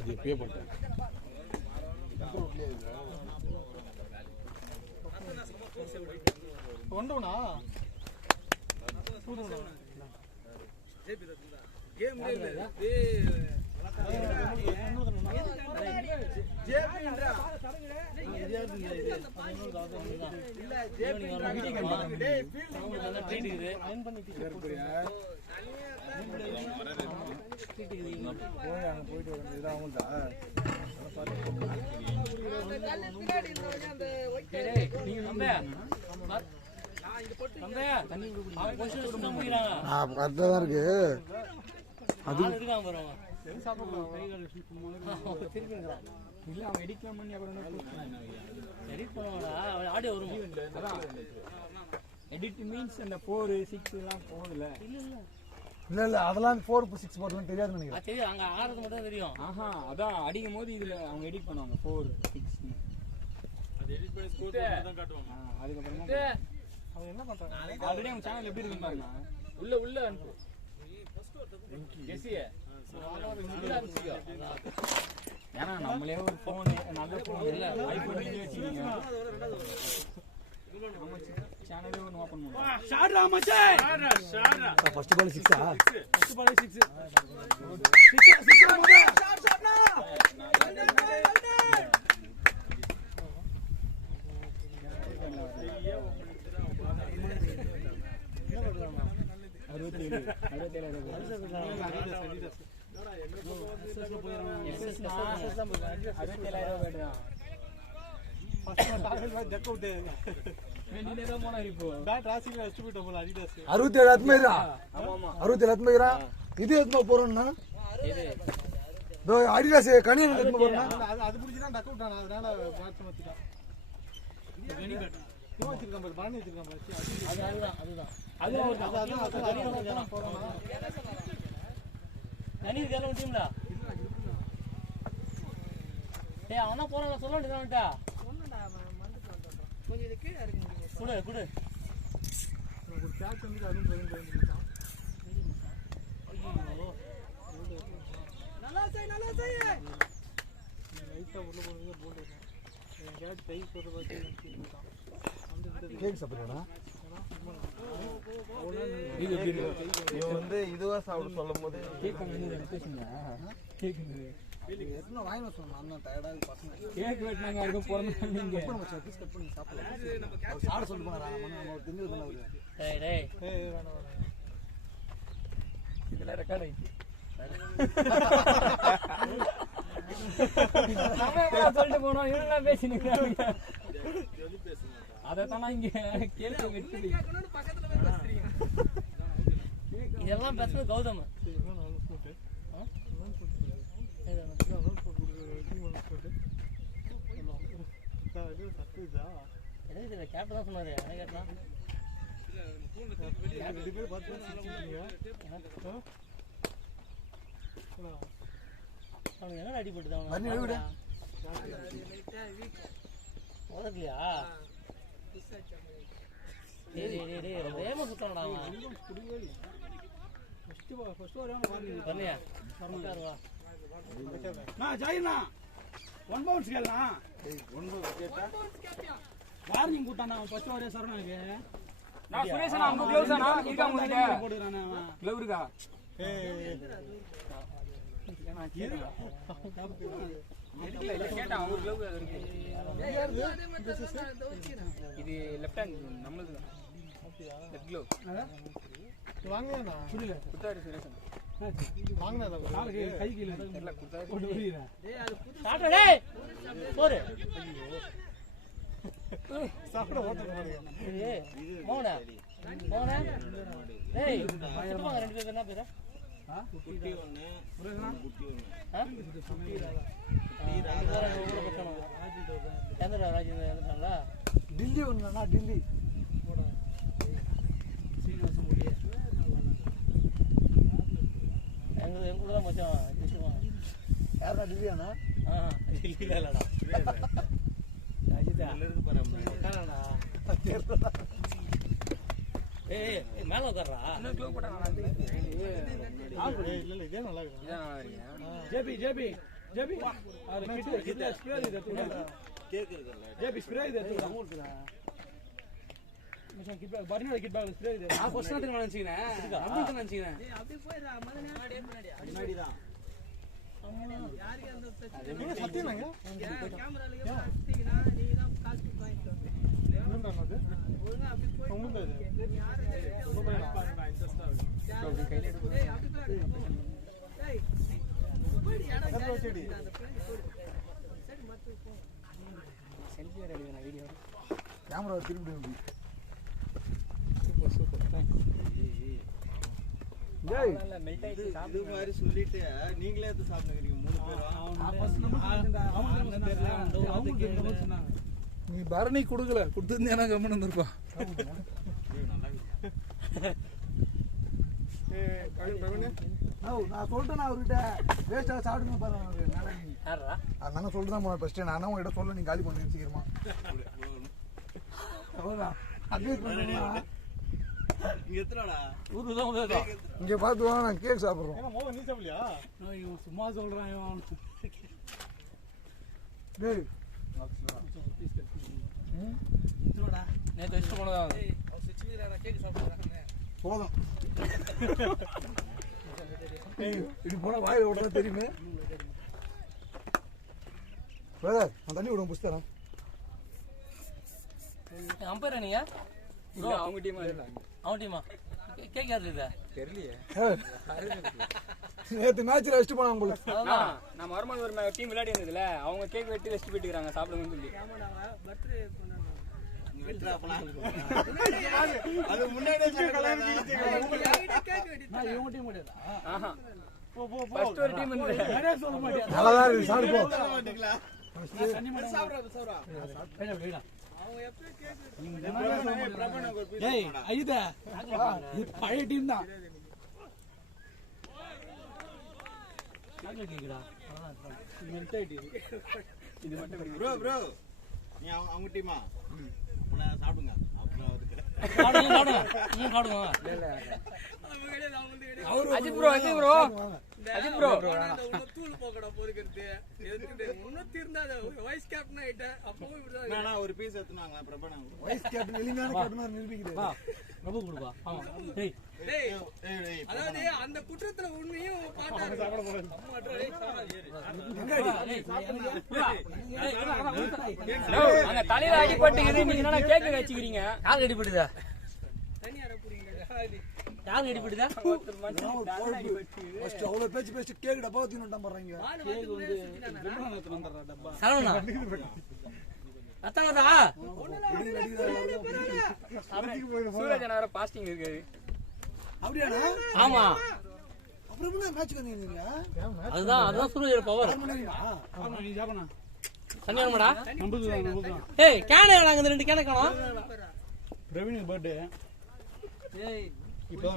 அது பே பண்ணிட்டேன். ஒன்றுண்ணா கேம் இருக்கு அது இல்ல அவன் எடிட்லாம் பண்ணி அப்புறம் எடிட் பண்ணுவாடா ஆடியோ வரும். எடிட் மீன்ஸ் அந்த 4 6 எல்லாம் போகுதுல. இல்ல இல்ல அதெல்லாம் 4 6 போடலாம் தெரியாது நினைக்கிறேன். தெரியும் அங்க ஆறது மட்டும் தெரியும். ஆஹா அதான் அடிக்கும் போது இதுல அவங்க எடிட் பண்ணுவாங்க 4 6 அது எடிட் பண்ணி ஸ்கோர் தான் காட்டுவாங்க. அதுக்கப்புறமா அவங்க என்ன பண்றாங்க ஆல்ரெடி அவங்க சேனல் எப்படி இருக்கு பாருங்க. உள்ள அனுப்பு கெசியே ஏன்னா நம்மளே ஒரு போன் நல்ல போன் இல்ல ஐபோன் வச்சிருக்கீங்க சேனலே ஒன்னு ஓபன் பண்ணுவோம். ஷாட்ரா மச்சே ஷாட்ரா ஃபர்ஸ்ட் பால் 6 ஃபர்ஸ்ட் பால் 6 6 ஷாட்னா இது எத்தனை போறோம்னா அடிடாஸ் கனி எத்தனை போறோம்னா அது புடிச்சுதான் டக் அவுட் ஆனா அதனால மாத்தி மாத்திட்டான். வச்சிருக்கான் பாரு பாணி வச்சிருக்கான் பாரு அதுதான் போறோம்னா நனி கேல டீம்டா டேய் அவனா போறானே சொல்ல வேண்டியதான்டா கொஞ்சம் இதுக்கு குடு குடு ஒரு கேட்ச் வந்து அதுவும் போயிட்டான். ஐயோ நல்லா செய் லைட்டா உள்ள போறது போல்ட் கேட்ச் கை போட்டு பார்த்து கேக் சாப்பிடுறா இது எப்படி இருக்கு நீ வந்து இதுவா சாப்பிட சொல்லும்போது கேக் வந்து பேசுங்க கேக் எத்தனை வாங்கி சொன்னா அண்ணன் டயர்டா இருக்கு பசங்க கேக் வெட்டினாங்க அதுக்கு பிறந்த நீங்க பீஸ் கட் பண்ணி சாப்பிடலாம் சாப்பிட சொல்லிட்டு போறாங்க நம்ம திங்கு பண்ணாரு. டேய் டேய் ஏய் வேணாம் இதெல்லாம் ரெக்கார்ட் ஆயிடுச்சு. சொல்லிட்டு போனோம் இவங்க பேசினுங்க அதான் இங்க கேள்வி வெட்டி இதெல்லாம் பேசுறது கௌதம் கேப்டன் தான் சொன்னாரு என்ன கேட்டா அவனுக்கு என்ன அடிபட்டுதான் உதக்கலையா வேகமா சுத்தானடா வரலையா ஒன் பவுன்ஸ் கேட்கலாம் வார்னிங் கூட்டானா ஃபர்ஸ்ட் ஓவரே சரவணனுக்கு நான் சுரேஷனா அவங்க க்ளவுஸ் ஆனா இருக்கா உங்களுக்கு போடுறானே அவன் க்ளவ் இருக்கா இது லெஃப்ட் ஹேண்ட் நம்மளுது லெஃப்ட் க்ளவ் வாங்கினா புரியல குத்தாரு சுரேஷன் வாங்கினா நாளைக்கு கை கீழ தெரியல குத்தாரு போடு புரியல டேய் அது புது ஸ்டார்ட் டேய் போடு சாப்பிட ஓட்ட போறீங்க ஏய் மோனா மோனா டேய் சுத்தமா ரெண்டு பேர் என்ன பேரா குட்டி ஒண்ணு புரியல குட்டி ஒண்ணு குட்டி ராஜேந்திர எந்தடா டில்லி ஒண்ணுனா டில்லி சீனிவாச முடிய எங்க தான் மச்சான் ஜெயிச்சுவான் யாரா டில்லியானா இல்ல இல்லடா ராஜிதா இருக்கு பாரு உட்காரடா ஏய் மேல உட்கார்றா என்ன க்ளோ போட்டா நல்லா இருக்கு இல்ல இல்ல இதே நல்லா இருக்கு ஜேபி ஜேபி ஜேபி அது கிட்ட ஸ்ப்ரே இது கேக் இருக்குல்ல ஜேபி ஸ்ப்ரே இது மச்சான் கிட் பேக் பர்னியோட கிட் பேக் ஸ்ப்ரே இது நான் ஃபர்ஸ்ட் நாள் நினைச்சீனே அப்படி நினைச்சீனே அப்படியே போயிடா முன்னாடி தான் யாருக்கு அந்த பிரச்சனை சத்தியமாங்க கேமரால எடுத்தீங்கனா நீங்க தான் காசு வாங்கிட்டு ஒழுங்கா அப்படி போய் ஒழுங்கா இது யாரு ரொம்ப இன்ட்ரஸ்டா இருக்கு கையில எடுத்து ஏய் அப்படி பாரு ஏய் போடி யாரா செடி அந்த பிளான் போடு சரி மத்து போ செல்ஃபி எடுங்க நான் வீடியோ கேமரா திருப்பி விடு சூப்பர் டேய் மெல்ட் ஆயிச்சு இது மாதிரி சொல்லிட்டு நீங்களே எடுத்து சாப்பிடுறீங்க மூணு பேரும் ஃபர்ஸ்ட் நம்ம தெரியல அந்த வார்த்தைக்கு சொன்னாங்க நீ பரணி கொடுக்கல கொடுத்திருந்தேனா கம்மன் வந்திருப்பான் நான் சொல்லிட்டேன் அவர்கிட்ட வேஸ்டா சாப்பிடுங்க பாருங்க யாரா அதனால சொல்லிட்டு தான் போனேன் ஃபர்ஸ்ட் நான் உங்ககிட்ட சொல்ல நீ காலி பண்ணி சீக்கிரமா அவ்வளோதான் அட்வைஸ் பண்ணுறேன் இங்க எத்தனடா ஊருக்கு தான் வந்ததா இங்கே பார்த்து வாங்க நான் கேக் சாப்பிட்றோம் நீ சாப்பிடலையா இவன் சும்மா சொல்றான் இவன் டேய் நேற்று வச்சுட்டு போனதா போதும் இப்படி போனால் வாயில் விடலாம் தெரியுமே பிரதர் நான் தண்ணி விடுவோம் புஸ்தரம் அம்பையரா நீங்க இல்ல அவங்க டீமா இல்ல அவன் டீமா கேக் யாரு இது தெரியலையே நேற்று மேட்ச்சில் வச்சுட்டு போனாங்க உங்களுக்கு அதான் நான் மறுபடியும் ஒரு டீம் விளையாடி இருந்ததுல அவங்க கேக் வெட்டி வச்சுட்டு போயிட்டுக்கிறாங்க சாப்பிடுங்கன்னு சொல்லி அது முன்னாடியே இவங்க டீம் கிடையாதா ஃபர்ஸ்ட் ஒரு டீம் இருந்தது நிறைய சொல்ல மாட்டேன் நல்லா தான் இருக்குது சாப்பிட்டு போ மாட்டீங்களா ஏய் ஐதா இது பழைய டீம் தான் மெல்ட் ஆயிட்டு இது மட்டும் ப்ரோ ப்ரோ நீ அவங்க டீமா சாப்பிடுங்க அப்புறம் அதுக்கு அஜித் ப்ரோ அஜித் ப்ரோ தூள் போக்கடா பொறுக்கிறது முன்னூத்தி இருந்தா வைஸ் கேப்டன் ஆயிட்டேன் அப்பவும் இப்படிதான் நானா ஒரு பீஸ் எடுத்துனாங்க பிரபனா வைஸ் கேப்டன் எளிமையான கேப்டனாக நிரூபிக்கிறது பிரபு கொடுப்பா ஆமா டேய் டேய் அதாவது அந்த குற்றத்துல உண்மையும் பாத்தாரு அங்க தலையில அடிபட்டுக்குது நீங்க என்ன கேக் வச்சுக்கிறீங்க யார் அடிபடுதா தனியா புரியுங்க யார் அடிபடுதா ஃபர்ஸ்ட் அவ்வளோ பேச்சு பேச்சு கேக் டப்பா ஊற்றின்னு போடுறாங்க சரவணா அத்தாவதா சூரஜ் வேற பாஸ்டிங் இருக்காது அப்படியாண்ணா ஆமா அப்புறம் என்ன மேட்ச் வந்தீங்க அதுதான் சூரியோட பவர் நீ சாப்பிடா சங்கடமாடா நம்புது ஏய் கேன வேணாங்க இந்த ரெண்டு கேன காணோம் பிரவீன் பர்த்டே ஏய் இப்போ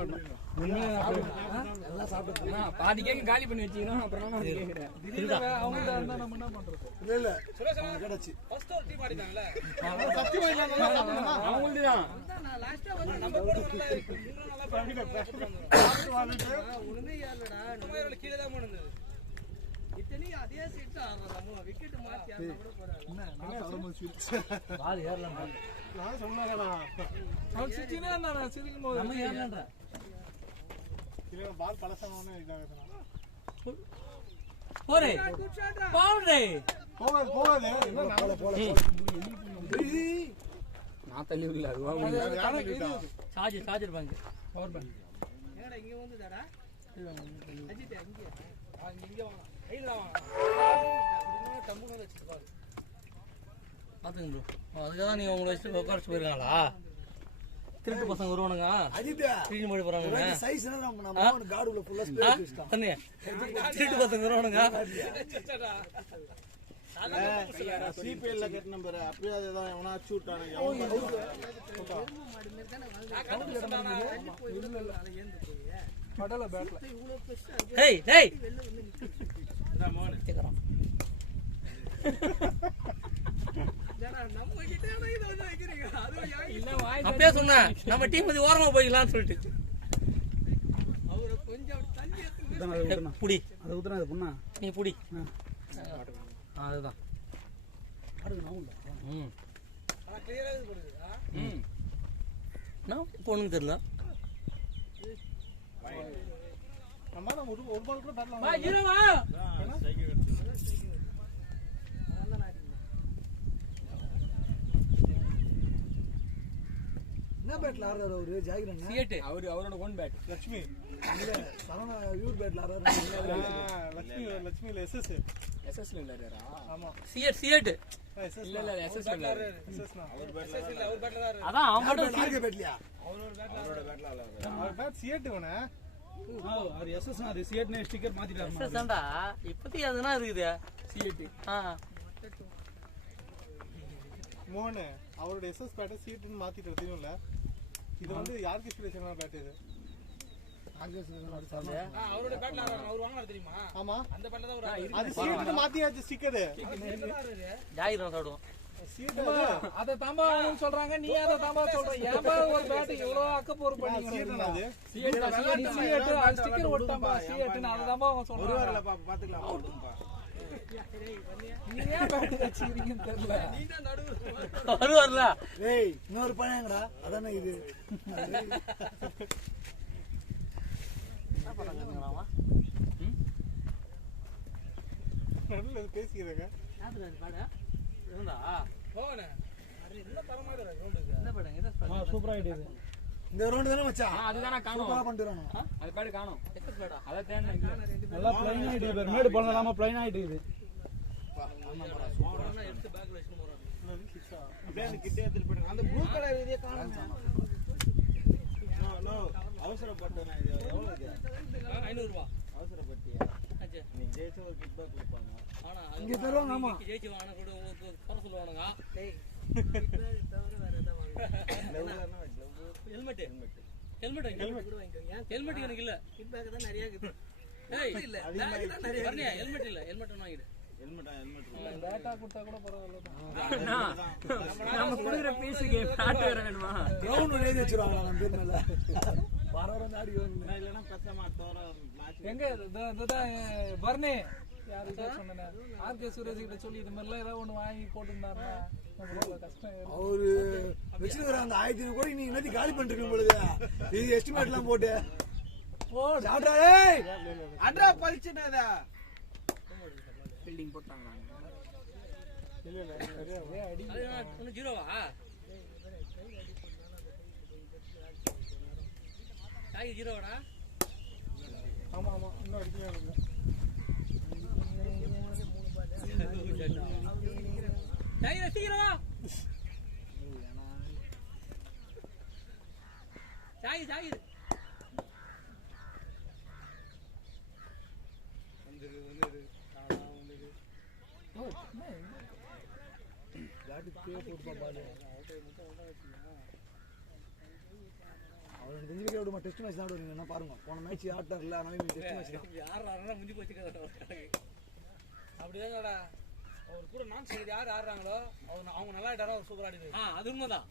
எல்லாம் சாப்பிட்டு பாதி கேக் காலி பண்ணி வச்சீங்கன்னா அப்புறம் நான் கேக்குறேன் அவங்க இருந்தா நம்ம என்ன பண்றது இல்ல இல்ல கிடைச்சு ஃபர்ஸ்ட் ஒரு டீம் ஆடிட்டாங்கல சத்தியமா இல்ல அவங்களுக்கு தான் நான் லாஸ்டா வந்து நம்ம கூட நல்லா இருக்கு இன்னும் நல்லா ஒண்ணுமே இல்லடா நம்ம கீழ தான் போனது இத்தனை அதே சீட் ஆடுறோம் விக்கெட் மாத்தி ஆடுறா கூட போறாங்க பால் ஏறலாம் நான் சொன்னேடா அவன் சிச்சினே நான் சிரிக்கும் போது நம்ம ஏறலாம்டா இல்ல பால் பலசனவனே இதாகுதுடா போரே குட் ஷாட்ரா பவுண்டரி போகாது போகாது என்ன நாளை போல நான் தள்ளி விடல அதுவா சார்ஜர் பாங்க பவர் பேங்க் என்னடா இங்க வந்துடாடா அஜித் இங்க வாங்க கையில வாங்க இன்னும் டம்புங்க வச்சிட்டு பாரு பாத்துங்க ப்ரோ அதுக்காக தான் நீங்க உங்களை வச்சுட்டு உட்காரச்சு போயிருக்காங்களா திருட்டு பசங்க வருவானுங்க அஜித் திருட்டு போய் போறாங்க சைஸ் நம்ம காடுல ஃபுல்லா ஸ்ப்ரே வச்சிட்டான் தண்ணியா திருட்டு பசங்க வருவானுங்க சிபிஎல்ல கெட்ட நம்பர் அப்படியே அதுதான் எவனா சூட்டானே கடல பேட்ல ஏய் டேய் நம்ம கிட்ட இது வந்து வைக்கிறீங்க அது இல்ல வாய் அப்பயே சொன்னேன் நம்ம டீம் இது ஓரமா போய்க்கலாம்னு சொல்லிட்டு அவரை கொஞ்சம் தள்ளி எடுத்து புடி அது ஊத்துனா அது பொண்ணா நீ புடி அதுதான் ம் ஆனா கிளியரா இது போடுது. ம் நான் போகணுன்னு தெரியல நம்ம ஒரு பால் கூட பேட்ல வா ஹீரோவா சைக்கிள் எடுத்து அதான் நான் அடிக்கிறேன். என்ன பேட்ல ஆடுறாரு அவரு ஜாகிரன் சிஎட் அவரோட ஓன் பேட் லட்சுமி இல்ல சரவணா யூர் பேட்ல ஆடுறாரு லட்சுமில எஸ்எஸ்ல இல்லடா ஆமா சிஎட் எஸ்எஸ் இல்ல எஸ்எஸ் இல்ல எஸ்எஸ்னா அவர் பேட்ல எஸ்எஸ் இல்ல அவர் பேட்ல தான் இருக்கு. அதான் அவன் மட்டும் ஆர்கே பேட்லயா அவரோட பேட்ல ஆளாது அவர் பேட் சிஎட் வேணா அது எஸ்எஸ் அது சிஎட்னே ஸ்டிக்கர் மாத்திட்டாரு எஸ்எஸ்டா இப்போதைக்கு அதுனா இருக்குது சிஎட் ஆ மோகன் அவரோட எஸ்எஸ் பேட்டை சிஎட்னு மாத்திட்டு தெரியும்ல இது வந்து யாருக்கு இன்ஸ்பிரேஷனான பேட் இது அவரோட பேட்ல அவர் வாங்குறாரு தெரியுமா? ஆமா அந்த பேட்ல தான் அவர் அது சிஎட்னு மாத்தியாச்சு ஸ்டிக்கர் ஜாகிரன் சாப்பிடுவோம் சிஎட் அத தாம்பா சொல்றாங்க, நீ அத தாம்பா சொல்ற. ஏன்பா ஒரு பேட் இவ்வளவு அக்கப்போர் பண்ணி சிஎட் அது சிஎட் அது ஸ்டிக்கர் ஒட்டாம்பா சிஎட் அத தாம்பா அவங்க சொல்றாங்க. ஒருவர்ல பாத்துக்கலாம் அவர்தும்பா நீ ஏன் பேட் வச்சிருக்கீங்கன்னு தெரியல. வருவார்ல ஏய் இன்னொரு பையன்ங்கடா அதானே இது என்ன பண்ணாங்க நடுவுல பேசிக்கிறேங்க இருந்தா போவனே அது என்ன தரமா இருக்கு ரவுண்டுக்கு. என்ன படம் சூப்பரா ஆயிடுது இந்த ரவுண்ட் தானே மச்சான் அதுதானே சூப்பரா பண்ணிட்டுறானோ அது பேட் காணோம். எஸ்எஸ் பேடா அத தேன நல்லா ப்ளைன் ஆயிடுது பேர் மேடு பண்ணலாமா ப்ளைன் ஆயிடுது எடுத்து பேக்ல வச்சுட்டு போறாங்க அப்படியே அந்த கிட்டே எடுத்துட்டு போயிடுங்க அந்த ப்ளூ கலர் இதே காணோம் நோ அவசரப்பட்டேன் நான் இது எவ்வளவு இது 500 ரூபாய். அவசரப்பட்டியா ஆச்சு நீ ஜெயிச்ச ஒரு கிட் பேக் கொடுப்பாங்க ஆனா இங்க தருவாங்க ஆமா ஜெயிச்சு வாங்க கூட குறை சொல்லுவானுங்க டேய் தவிர வேற ஏதாவது வாங்க லெவலர்னா ஹெல்மெட் ஹெல்மெட் எனக்கு இல்ல கிட் பேக் தான் நிறைய இருக்குது ஏய் இல்ல பேக் தான் நிறைய வரணியா ஹெல்மெட் இல்ல ஹெல்மெட் வாங்கிடு ஹெல்மெட் பேட்டா கொடுத்தா கூட பரவாயில்ல. நம்ம குடுக்குற பீஸுக்கு பேட் வேற வேணுமா கிரவுண்ட் எழுதி வச்சிருவாங்க நம்ம பேர் மேல வாரம் ஆடி நான் இல்லனா பேசாம தோற மேட்ச் எங்க இதுதான் பர்னே யாரு கிட்ட சொன்னேன், ஆர்கே சுரேஷ் கிட்ட சொல்லி இது மாதிரிலாம் ஏதாவது ஒண்ணு வாங்கி போட்டுருந்தாருன்னா நம்மளுக்கு கஷ்டம் ஏறும். அவரு வச்சிருக்கிற அந்த 1500 கோடி நீங்க என்னத்தி காலி பண்ணிட்டு பொழுது இது எஸ்டிமேட் எல்லாம் போட்டு சாப்பிட்டா ஏய் அட்ரா பல்ச்சுனதா பில்டிங் போட்டாங்க. இல்ல இல்ல சரியா அடி அது ஒன்னு ஜீரோவா காய் ஜீரோவாடா ஆமா ஆமா இன்னும் அடிக்கவே இல்லை காய் ரசிக்கிறவா சாய் சாய் அவர் தெரிஞ்சுக்க விடுமா டெஸ்ட் மேட்ச் தான் விடுவீங்க என்ன பாருங்க போன மேட்ச் ஆட்டர்ல அதனால டெஸ்ட் மேட்ச் தான் யாரா முடிஞ்சு போச்சு அப்படிதாங்கடா. அவர் கூட நான் சொல்றது யார் ஆடுறாங்களோ அவங்க நல்லா ஆடுறாங்க, அவர் சூப்பரா ஆடுது. அது உண்மைதான்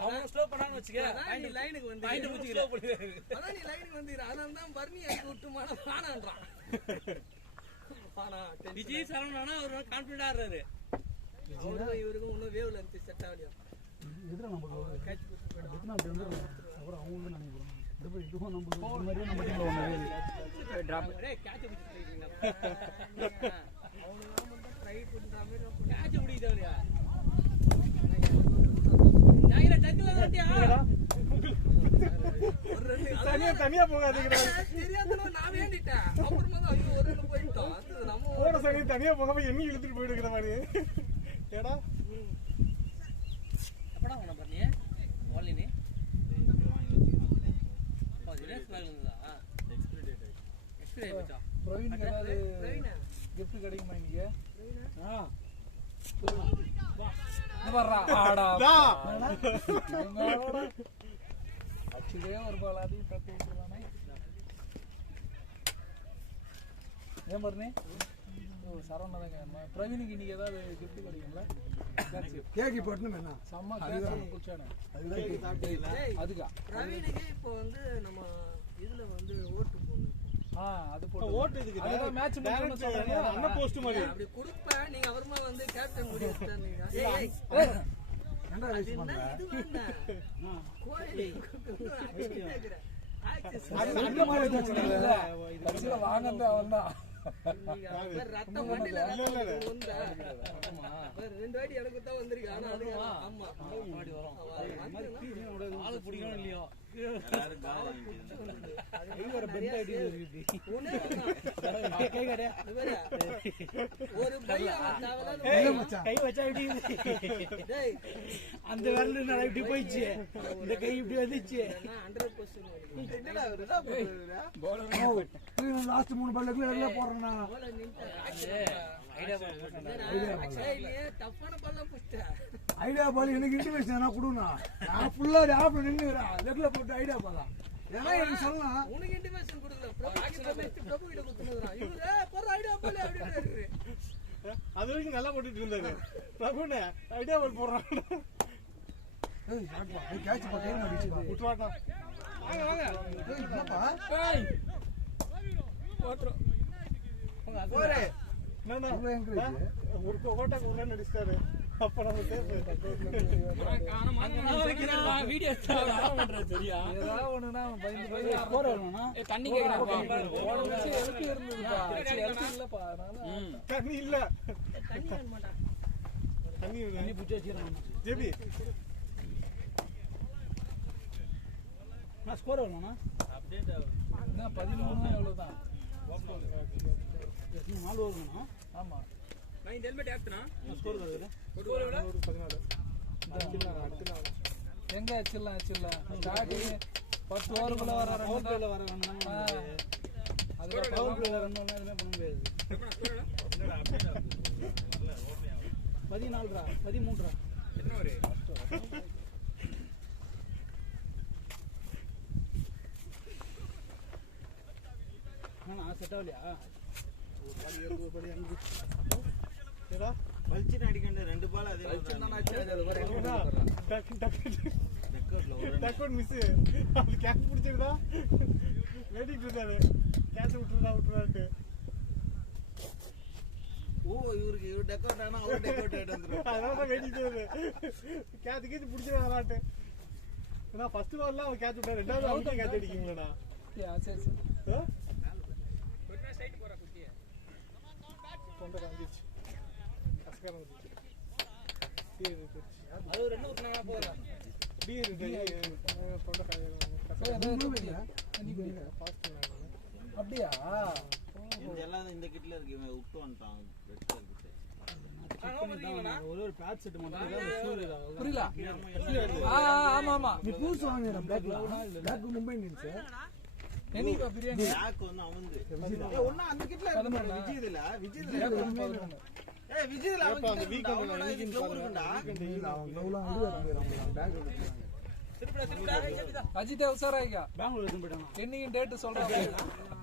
அவங்க ஸ்லோ பண்ணான்னு வச்சுக்க, நீ லைனுக்கு வந்து பாயிண்ட் ஸ்லோ பிடிச்சிக்கிறேன். அதான் நீ லைனுக்கு வந்து அதனால தான் பர்னி அடிச்சு விட்டு மானான்றான் விஜய் சரவணனா அவர் கான்ஃபிடண்டா ஆடுறாரு அவருக்கும் இவருக்கும் இன்னும் வேவ்ல இருந்து செட் ஆகலையா எதிர நம்ம கேட்ச் எத்தனை அப்படி வந்து அப்புறம் அவங்க வந்து நினைக்கிறோம் இதுவும் நம்ம இந்த மாதிரியே நம்ம டீம்ல ஒண்ணு டிராப் டேய் கேட்ச் பிடிச்சிட்டீங்க அவங்க மட்டும் ட்ரை பண்ற மாதிரி கேட்ச் பிடிக்குதா ஜாகிர டக்குல தட்டியா தனியா போகாதீங்க தெரியாதனோ நான் வேண்டிட்டேன் அப்புறமா தான் ஐயோ ஒரு ரெண்டு போயிட்டோம் அது நம்ம போன சமயம் தனியா போகாம என்ன இழுத்துட்டு போயிடுக்கிற மாதிரி ஏடா எப்படா போன பண்ணி வாலினி தினேஷ் பேக் இருந்ததா எக்ஸ்பிரி ஆயிடுச்சா பிரவீனுக்கு ஏதாவது gift கிடைக்குமா இங்க? இந்த பாருடா, ஆடா. எங்களோட அச்சுலயே ஒரு பால் அதையும் தட்டி விட்டுருவானே. ஏன் பாருனே? சரவணதாங்க. பிரவீனுக்கு இன்னைக்கு ஏதாவது gift கிடைக்கும்ல? கேக்கி போட்டுன்னு என்ன செம்ம கேட்ச் குடிச்சானே. அதுதான் அதுக்கா? பிரவீனுக்கு இப்போ வந்து நம்ம இதுல வந்து ஓட்டு போடணும் அது போட்டு ஓட்டு இதுக்கு அதான் மேட்ச் முடிஞ்சு சொல்றேன் அண்ணன் போஸ்ட் மாதிரி அப்படி கொடுப்பேன் நீங்க அப்புறமா வந்து கேப்டன் முடி வச்சுட்டாங்க என்ன ரேஸ் பண்ற கோழி அந்த மாதிரி வச்சிருக்கல கடைசில வாங்கறது அவன்தான் ரத்தம் மண்டில வந்தா ரெண்டு வாட்டி எனக்கு தான் வந்திருக்கு ஆனா அது ஆமா முன்னாடி வரும் ஆளு பிடிக்கணும் இல்லையோ எல்லாரும் கால் ஒரு பெண்ட் ஐடி இருக்கு ஒரு பையன் கை வச்சா இப்படி அந்த விரல் நல்லா இப்படி போயிடுச்சு இந்த கை இப்படி வந்துச்சு 100% லாஸ்ட் 3 பால்ல ரெகுலரா போறேன்னா ஐடியா பால் எனக்கு இன்டிமேஷன் நான் கொடுனா நான் ஃபுல்லா ஆப்ல நின்னுறேன் லெக்ல போட்டு ஐடியா பாலா ஏன்னா எனக்கு சொல்லலாம் உனக்கு இன்டிமேஷன் கொடுக்கல பிரபு கிட்ட குத்துனதுறான் இவரு போற ஐடியா பால் அப்படியே அது வரைக்கும் நல்லா போட்டுட்டு இருந்தாரு பிரபுனே ஐடியா பால் போடுறான் ஏய் யாருப்பா ஏய் கேட்ச் பா கையில அடிச்சுப்பா விட்டுவாடா வாங்க வாங்க ஏய் என்னப்பா ஏய் ஓட்றோம் போரே நான் இவ்வளவு என்கரேஜ் ஒரு கோட்டாக்கு உள்ள நடிச்சாரு அப்ப நம்ம வீடியோ பண்றேன் சரியா ஏதாவது ஒண்ணுனா பயந்து போய் போற வரணும்னா தண்ணி கேக்குறாங்க ஓட வச்சு எழுப்பி இருந்ததுப்பா எழுப்பி இல்லப்பா அதனால தண்ணி இல்ல தண்ணி வேண மாட்டா தண்ணி தண்ணி புடிச்சு வச்சிரணும் ஜெபி நான் ஸ்கோர் வரணும்னா அப்டேட் என்ன 13 எவ்வளவுதான் எத்தனை நாள் வரணும் ஆமா நான் இந்த ஹெல்மெட் ஏத்துனா ஸ்கோர் வருது ஸ்கோர் எவ்வளவு 14 எங்க வச்சிடலாம் ஸ்டார்டிங் 10 ஓவருக்குள்ள வர ரன் வர அதுக்கு பவர் பிளேல ரன் பண்ணா எதுவுமே பண்ண முடியாது 14 13 என்ன ஒரு நான் செட் ஆகலையா ஏடா பல்ச்சின் அடிக்கண்ட ரெண்டு பால் அதே டக்கு டக்கு ரெக்கார்ட்ல ஒரு டக்கு மிஸ் அது கேட்ச் பிடிச்சிருந்தா வேடிட்டு இருந்தாரு கேட்ச் விட்டுறான்ட்டு ஓ இவருக்கு இவர் டெக்கோட் ஆனா அவர் டெக்கோட் ஆயிட்டு வந்துரும் அதனால தான் வேடிட்டு கேட்ச் கீச்சு பிடிச்சிருவாங்களான்ட்டு ஏன்னா ஃபர்ஸ்ட் பால்ல அவன் கேட்ச் விட்டா ரெண்டாவது அவுட்டே கேட்ச் அடிக்கீங்களா சரி சரி ஒரு மேட்ச் சைடு போறா குட்டியே தொண்டை காஞ்சிச்சு கசக்கார வந்துச்சு அது ஒரு ரெண்டு ஊத்துனா போறா தொண்டை அப்படியா இதெல்லாம் இந்த கிட்ல இருக்கு இவன் விட்டு வந்துட்டான் ரெட் கலர் கிட்ட ஒரு பேட் செட் மட்டும் புரியல ஆமா ஆமா நீ பூஸ் வாங்குற பிளாக் மும்பை இந்தியன்ஸ் என்னைக்கு பிரியாணி பிளாக் வந்து அவந்து ஒண்ணா அந்த கிட்ல விஜய்ல ஏய் விஜய்ல அவன் அந்த வீக் வந்து இருக்குடா அவன் க்ளோலாம் வந்து பேக் எடுத்துறாங்க அஜித் உசாராய்க்கா பெங்களூர் எடுத்து போயிட்டாங்க என்னைக்கு டேட் சொல்றாங்க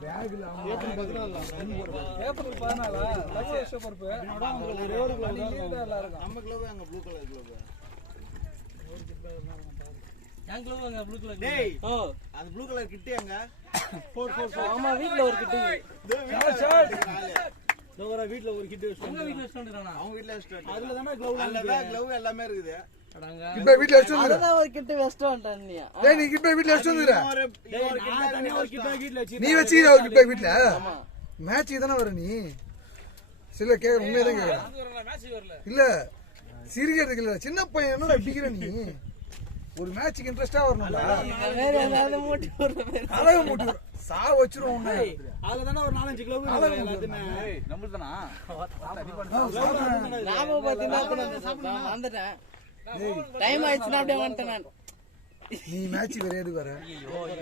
பேக்ல ஏப்ரல் 14 ஏப்ரல் 14 லட்ச வருஷ பொறுப்பு ஒரே ஒரு எல்லாருக்கும் நம்ம க்ளோவ் அங்க ப்ளூ கலர் க்ளோவ் என் க்ளோவ் அங்க ப்ளூ கலர் டேய் அந்த ப்ளூ கலர் கிட்டே அங்க 4 ஆமா வீட்ல ஒரு கிட்ட தோரா வீட்ல ஒரு கிட் உங்க வீட்ல ஸ்டாண்டறானா அவங்க வீட்ல ஸ்டார்ட் அதுல தான க்ளோவ் அதுல க்ளோவ் எல்லாமே இருக்குது அடங்க கிட்ட வீட்ல வச்சு வந்துற அதான் ஒரு கிட்ட வெஸ்ட் வந்துட்டானியா டேய் நீ கிட்ட வீட்ல வச்சு வந்துற நான் தனியா ஒரு கிட்ட வீட்ல வச்சு நீ வச்சிர ஒரு கிட்ட வீட்ல மேட்ச் தான வர நீ சில கேக்குற உண்மையா தான் கேக்குற மேட்ச் வரல இல்ல சிரிக்கிறதுக்கு இல்ல சின்ன பையன் என்னடா பிடிக்கிற நீ ஒரு மேட்ச்க்கு இன்ட்ரஸ்டா வரணும்டா வேற ஏதாவது மூட்டி போற அழகு மூட்டு சா வச்சிரும் உன்னை அதுல தான ஒரு 4-5 கிலோ எல்லாத்துமே நம்மளுதானா நாம பாத்தீங்கன்னா வந்துட்டேன் டைம் ஆயிடுச்சுனா அப்படியே வந்துட்டேன் நான் நீ மேட்ச் வேற எதுக்கு வர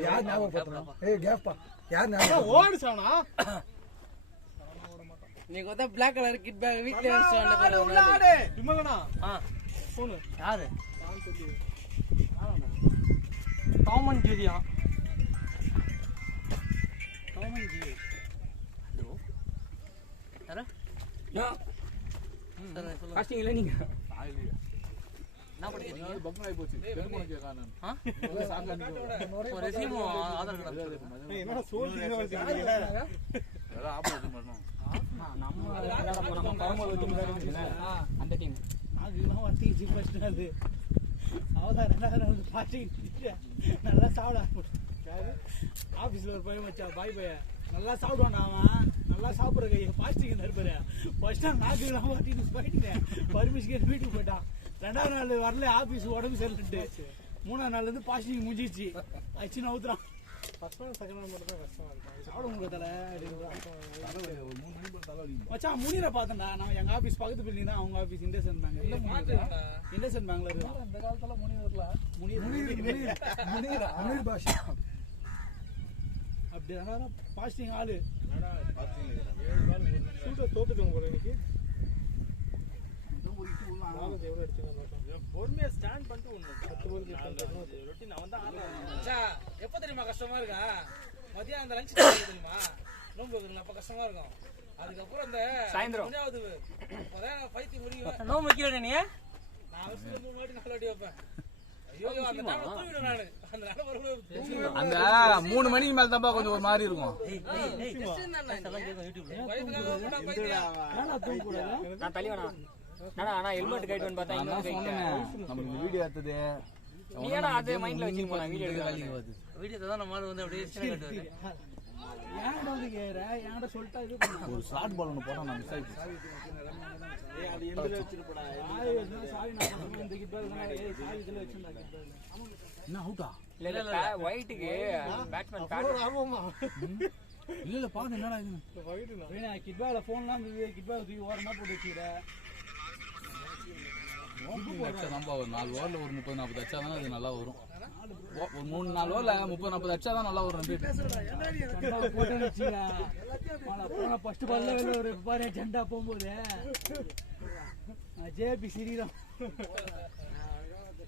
யார் ஞாபகம் பத்தணும் ஏய் கேப்பா யார் ஞாபகம் ஓடுச்சானா நீ கொத்த Black கலர் கிட் பேக் வீட்ல வச்சு வந்து உள்ள ஆடு விமலனா போன் யாரு காமன் ஜூரியா காமன் ஜூரி ஹலோ யாரா காஸ்டிங் இல்ல நீங்க என்ன படிக்கிறீங்க? பக்கம் போச்சு டெலிபோன் கேட்கானே ஆ? ஒரு ரெசியூம் ஆதார் கார்டு என்னடா சோல்ஸ் அதான் ஆபரேஷன் பண்ணனும் நம்ம பரமோல் வச்சு அந்த டீம் நாங்கெல்லாம் வந்து ஃபர்ஸ்ட் அது அவதாரம் பாட்டி நல்லா சாப்பிட ஆஃபீஸில் ஒரு பையன் வச்சா பாய் பையன் நல்லா சாப்பிடுவான் அவன் நல்லா சாப்பிட்ற கை பாஸ்டிங் இருப்பாரு ஃபர்ஸ்ட் டைம் நாக்குலாம் வாட்டிட்டு போயிட்டேன் பர்மிஷன் வீட்டுக்கு போயிட்டான் 2வது நாள் வரல ஆஃபீஸ் உடம்பு சரியில்லைட்டு 3வது நாள்லேருந்து பாஸ்டிங் முடிஞ்சிச்சு அச்சு நவுத்துறான் ஃபர்ஸ்ட் நாள் செகண்ட் நாள் மட்டும் தான் கஷ்டமா இருக்கும் சாப்பிட முடியல தலை ஒரு 3 மணி போல தலை வலிக்கும் மச்சான் முனிரை பார்த்தேன்டா நான் எங்க ஆபீஸ் பக்கத்து பில்டிங் தான் அவங்க ஆபீஸ் இண்டஸ்இண்ட் பேங்க் இண்டஸ்இண்ட் பேங்க்ல இருக்கு இந்த காலத்துல முனிவர்ல முனீர் பாஷா அப்படி அதனால பாஸ்டிங் ஆளு ஷூட்டர் தோத்துட்டோம் போல இன்னைக்கு எவ்வளவு எடுத்துங்க பொறுமையா ஸ்டாண்ட் பண்ணிட்டு ஒண்ணு ரொட்டீன் அவன் தான் ஆடுறான் எப்ப தெரியுமா கஷ்டமா இருக்கா மதியம் அந்த லஞ்ச் தெரியுமா நோம்பு வைக்கணும் அப்ப கஷ்டமா இருக்கும் அதுக்கப்புறம் அந்த சாயந்தரம் மூணாவது அப்பதான் பைத்தி முடியும் நோ வைக்கிறேன் நீ நான் வருஷத்துல 3 வாட்டி 4 வாட்டி வைப்பேன் ஐயோ அந்த நாள் தூங்கிடும் நானு அந்த நாள் வரும்போது அந்த 3 மணிக்கு மேல தான் கொஞ்சம் ஒரு மாதிரி இருக்கும் நான் தள்ளி வேணா ஆனா ஹெல்மெட் கைட்டு பார்த்தா இங்க நம்ம வீடியோ எடுத்தது நீ ஏன்னா அதே மைண்ட்ல வச்சிட்டு போனா வீடியோ எடுக்க வீடியோ தான் நம்ம வந்து அப்படியே ஸ்டில் கட்டுவாரு ஏன்டா வந்து கேக்குற ஏன்டா சொல்லிட்டா இது ஒரு ஷார்ட் பால் ஒன்று போட்டோம் நம்ம சைடு ஏய் அது எந்தல வச்சிருப்படா சாவி நான் இந்த கிட்ட ஏய் சாவி இதுல வச்சிருந்தா கிட்ட என்ன அவுட்டா இல்ல ஒயிட்க்கு பேட்ஸ்மேன் பேட் ஆமாமா இல்ல பாத்து என்னடா இது ஒயிட்னா வேணா கிட்பால போன்லாம் இருந்தது கிட்பால தூக்கி ஓரமா போட்டு வச்சிர நம்ம ஒரு 4 ஓவர்ல ஒரு 30-40 அச்சா தானே அது நல்லா வரும் ஒரு 3-4 ஓவர்ல 30-40 அச்சா தான் நல்லா வரும் போட்டு வச்சிரா போன ஃபர்ஸ்ட் பால்ல ஒரு பாரு ஜெண்டா போகும்போது ஜேபி சிரிதான்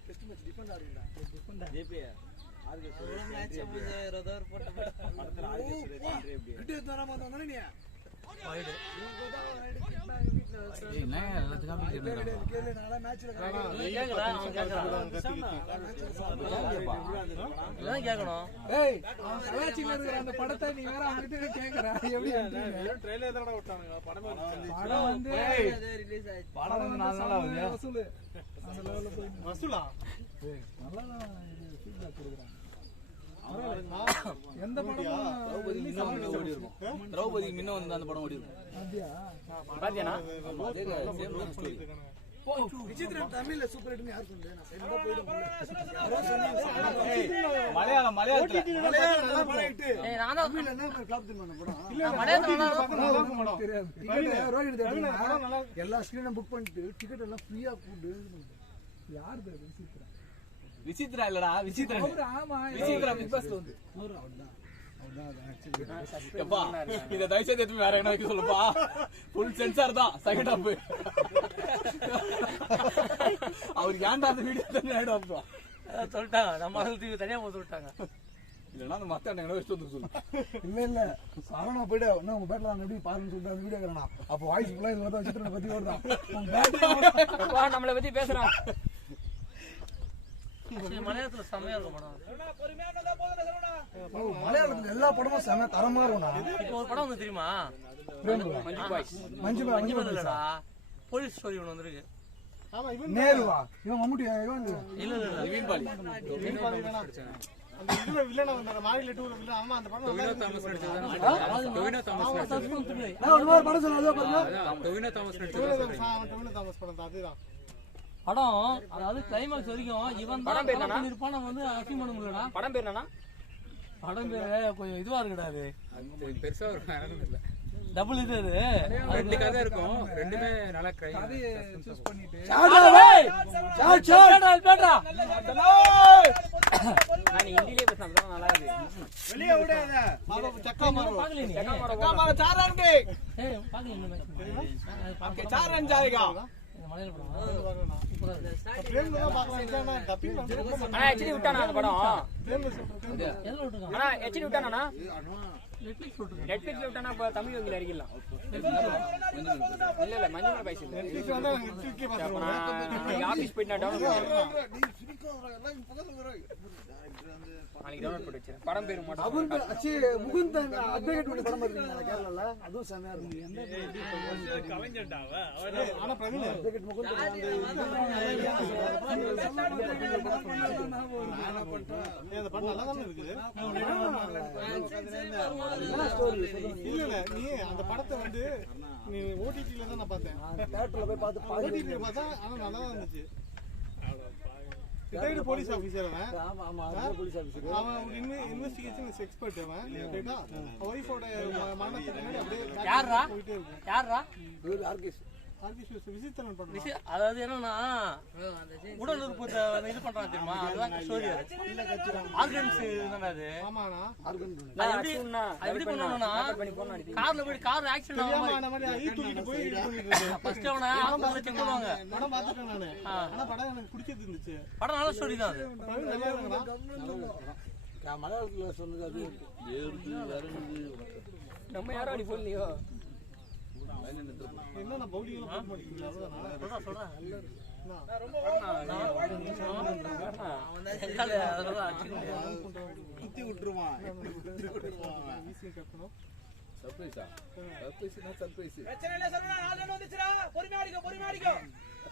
டெஸ்ட் மேட்ச் டிஃபெண்ட் ஆடுறீங்களா டிஃபெண்ட் ஜேபி ஆர்கே ஒரு மேட்ச் வந்து ரதர் போட்டு படத்துல ஆர்கே சுரேஷ் எப்படி விட்டு தரமா வந்தானே நீ வைடு ஏய் நான் எல்லாத்துக்கும் கேக்குறேன் கேளு நாளா மேட்ச்ல கேக்குறா அவன் கேக்குறான் எல்லாம் கேட்கணும் ஏய் அவன் கலாச்சில இருக்கிற அந்த படத்தை நீ வேற அவங்கிட்ட கேக்குற எப்படி ட்ரெய்லர் தானடா விட்டானுங்க படமே படம் வந்து ரிலீஸ் ஆயிடுச்சு படம் வந்து 4 நாள் ஆகுது வசூல் அந்த லெவல்ல போய் வசூலா நல்லா ஃபீட்பேக் கொடுக்குறாங்க எந்த படமும் திரௌபதி முன்ன வந்து ஓடி இருக்கும் திரௌபதி முன்ன வந்து அந்த படம் ஓடி இருக்கும் அப்படியா பாத்தியானா அதே சேம் ரோல் ஸ்டோரி விசித்திரன் தமிழ்ல சூப்பர் ஹிட்னு யார் சொன்னது நான் சைடுல போய்டும் மலையாளத்துல நல்லா படம் ஏய் நான் தான் தமிழ்ல என்ன கிளப் தின் படம் மலையாளத்துல தெரியாது டிக்கெட் ரோஹித் படம் எல்லா ஸ்கிரீனும் புக் பண்ணிட்டு டிக்கெட் எல்லாம் ஃப்ரீயா போட்டு யார் இது விசித்திரன் விசித்ரா இல்லடா விசித்ரா ஆமா விசித்ரா பிக் பாஸ்ல வந்து அவர்தான் எப்பா இத தயவுசெய்து எடுத்து வேற என்ன வைக்க சொல்லுப்பா ஃபுல் சென்சார் தான் செகண்ட் ஹாப் அவர் ஏன்டா அந்த வீடியோ தான் ஆட் ஆஃப் சொல்லிட்டாங்க நம்ம டிவி தனியா போட்டு விட்டாங்க இல்லனா அந்த மத்த என்ன வச்சிட்டு வந்து சொல்லு இல்ல சரவணா போய்டு என்ன உங்க பேட்ல நான் எப்படி பாருன்னு சொல்லிட்டு அந்த வீடியோ கறனா அப்ப வாய்ஸ் ஃபுல்லா இது வந்து சித்திரனை பத்தி வருதான் உங்க பேட்ல வா நம்மள பத்தி பேசுறான் மலையாளத்துல செம்மையா இருக்கும் படம் மலையாளத்துல எல்லா படமும் செம தரமா இருக்கும்டா இப்போ ஒரு படம் வந்து தெரியுமா மஞ்சு பாய்ஸ் மஞ்சு மஞ்சு இல்லடா போலீஸ் ஸ்டோரி ஒன்று வந்திருக்கு நேருவா இவன் மம்முட்டி இவன் இல்ல இல்ல இல்ல நிவின் பாலி அந்த இதுல வில்லனா வந்தாங்க மாரில 2ல வில்லன் அம்மா அந்த படம் டொவினோ தாமஸ் நடிச்சது நான் ஒரு மாதிரி படம் சொல்லாத பாருங்க டொவினோ தாமஸ் நடிச்சது டொவினோ தாமஸ் படம் தான் அதுதான் படம் அதாவது கிளைமாக்ஸ் வரைக்கும் இவன் படம் பேர் என்னன்னா? இருப்பான் நம்ம வந்து அசிங் பண்ண முடியலடா படம் பேர் என்னன்னா படம் பேரு கொஞ்சம் இதுவா இருக்குடாது அது பெருசா ஒரு நேரம் இல்ல டபுள் இது அது ரெண்டு கதை இருக்கும் ரெண்டுமே நல்லா கிரைம் சூஸ் பண்ணிட்டு நான் ஹிந்திலே பேசினா நல்லா இருக்கு வெளிய விடாத चक्का मारो பாக்கல நீ चक्का मारो 4 रन के ஏய் பாக்கல இந்த மேட்ச் आपके 4 रन जाएगा இந்த மலையில படம் ஃப்ரேம்ல தான் பார்க்கலாம் இல்லனா டப்பிங் வந்து ரொம்ப ஆனா எச்டி விட்டானா அந்த படம் ஃப்ரேம்ல சூப்பர் எல்லாம் விட்டுருக்கான் ஆனா எச்டி விட்டானா நெட்ஃபிளிக்ஸ்ல விட்டானா அப்ப தமிழ் வங்கில இறக்கிடலாம். இல்ல இல்ல மஞ்சள் பைசா இல்ல. நெட்ஃபிளிக்ஸ் வந்தா நெட்ஃபிளிக்ஸ்ல பாத்துறோம். ஆபீஸ் போய் நான் டவுன்லோட் பண்ணுறேன். நாளைக்கு டவுன்லோட் பண்ணி வச்சிரேன். படம் பேரு மட்டும் அபுல் அச்சி முகுந்தன் அட்வொகேட் பண்ணி படம் எடுத்தீங்க கேரளால. அதுவும் செமையா இருந்துச்சு. எந்த கவிஞன்டாவ ஆனா பிரவீன் அட்வொகேட் முகுந்தன் அந்த படம் நல்லா தான் இருக்குது. என்ன ஸ்டோரி இல்ல இல்ல நீ அந்த படத்தை வந்து நீ ஓடிடில தான் நான் பார்த்தேன். தியேட்டர்ல போய் பார்த்து ஓடிடில பார்த்தா ஆனா நல்லா தான் இருந்துச்சு. ரிட்டையர்டு போலீஸ் ஆபீசர் அவன். ஆமா ஆமா அது போலீஸ் ஆபீசர். அவன் ஒரு இன்வெஸ்டிகேஷன் எக்ஸ்பர்ட் அவன். ரைட்டா வைஃபோட மரணத்துக்கு முன்னாடி அப்படியே யாரா போயிட்டே இருக்கு. யாரா ஒரு ஆர்கேஸ் விசித்தரன் பண்றான். அதாவது என்னன்னா உடல் உறுப்பு இது பண்றான் தெரியுமா, அதுதான் ஸ்டோரி. ஆர்கன்ஸ் அது. ஆமாண்ணா ஆர்கன் எப்படி பண்ணுவானா கார்ல போய் கார் ஆக்சிடென்ட் தெரியாம அந்த மாதிரி ஐ தூக்கிட்டு போய் இது பண்ணிட்டு இருக்கு. ஃபர்ஸ்ட் அவன ஹாஸ்பிடல்ல செக் பண்ணுவாங்க. படம் பார்த்துட்டேன் நானு. ஆனா படம் எனக்கு பிடிச்சிட்டு இருந்துச்சு. படம் நல்ல ஸ்டோரி தான் அது. படம் நல்லா இருக்குடா. மலையாளத்துல சொன்னது அது நம்ம யாரும் அடி போடலையோ. என்ன நான் பவுலிங்ல போட மாட்டேங்குது. அவ்வளவுதான் சொல்றா குத்தி விட்டுருவான். சர்ப்ரைஸா? சர்ப்ரைஸ்னா சர்ப்ரைஸ். பிரச்சனை இல்ல சர்வனா, நாலு ரன் வந்துச்சுடா. பொறுமையா அடிக்கோ.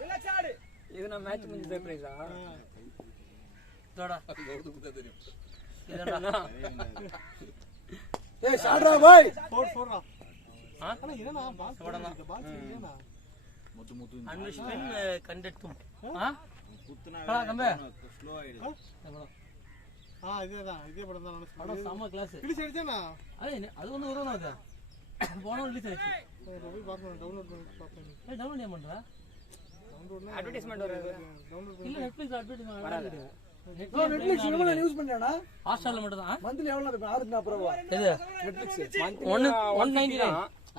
ரிலாக்ஸ் ஆடு. இது நான் மேட்ச் முடிஞ்ச சர்ப்ரைஸா? தோடா கௌதமுக்கு தெரியும். இதடா. ஏய் ஷாட்ரா பாய். 4-4 ஆனா என்னன்னா பால் போடலாம். பால் சரியானா முத்து முத்து அன்விஷ்மென் கண்டெக்டும். குத்துனா தம்பி ஸ்லோ ஆயிடுது. இதேதான் இதே படம் தான் நான் படம் செம கிளாஸ். ரிலீஸ் ஆயிடுச்சேனா? அது வந்து வருவானே அது. போன ரிலீஸ் ஆயிடுச்சு. போய் பார்க்கணும். டவுன்லோட் பண்ணி பார்ப்பேன். ஏய் டவுன்லோட் ஏன் பண்ற? டவுன்லோட்னா அட்வர்டைஸ்மென்ட் வருது. டவுன்லோட் இல்ல நெட்ஃபிளிக்ஸ் அட்வர்டைஸ்மென்ட் வராது. நெட்ஃபிளிக்ஸ் எவ்வளவு யூஸ் பண்றேனா? ஹாட்ஸ்டார்ல மட்டும் தான். மந்த்லி எவ்வளவு இருக்கு? 6 ரூபாய். எது? நெட்ஃபிளிக்ஸ் 199.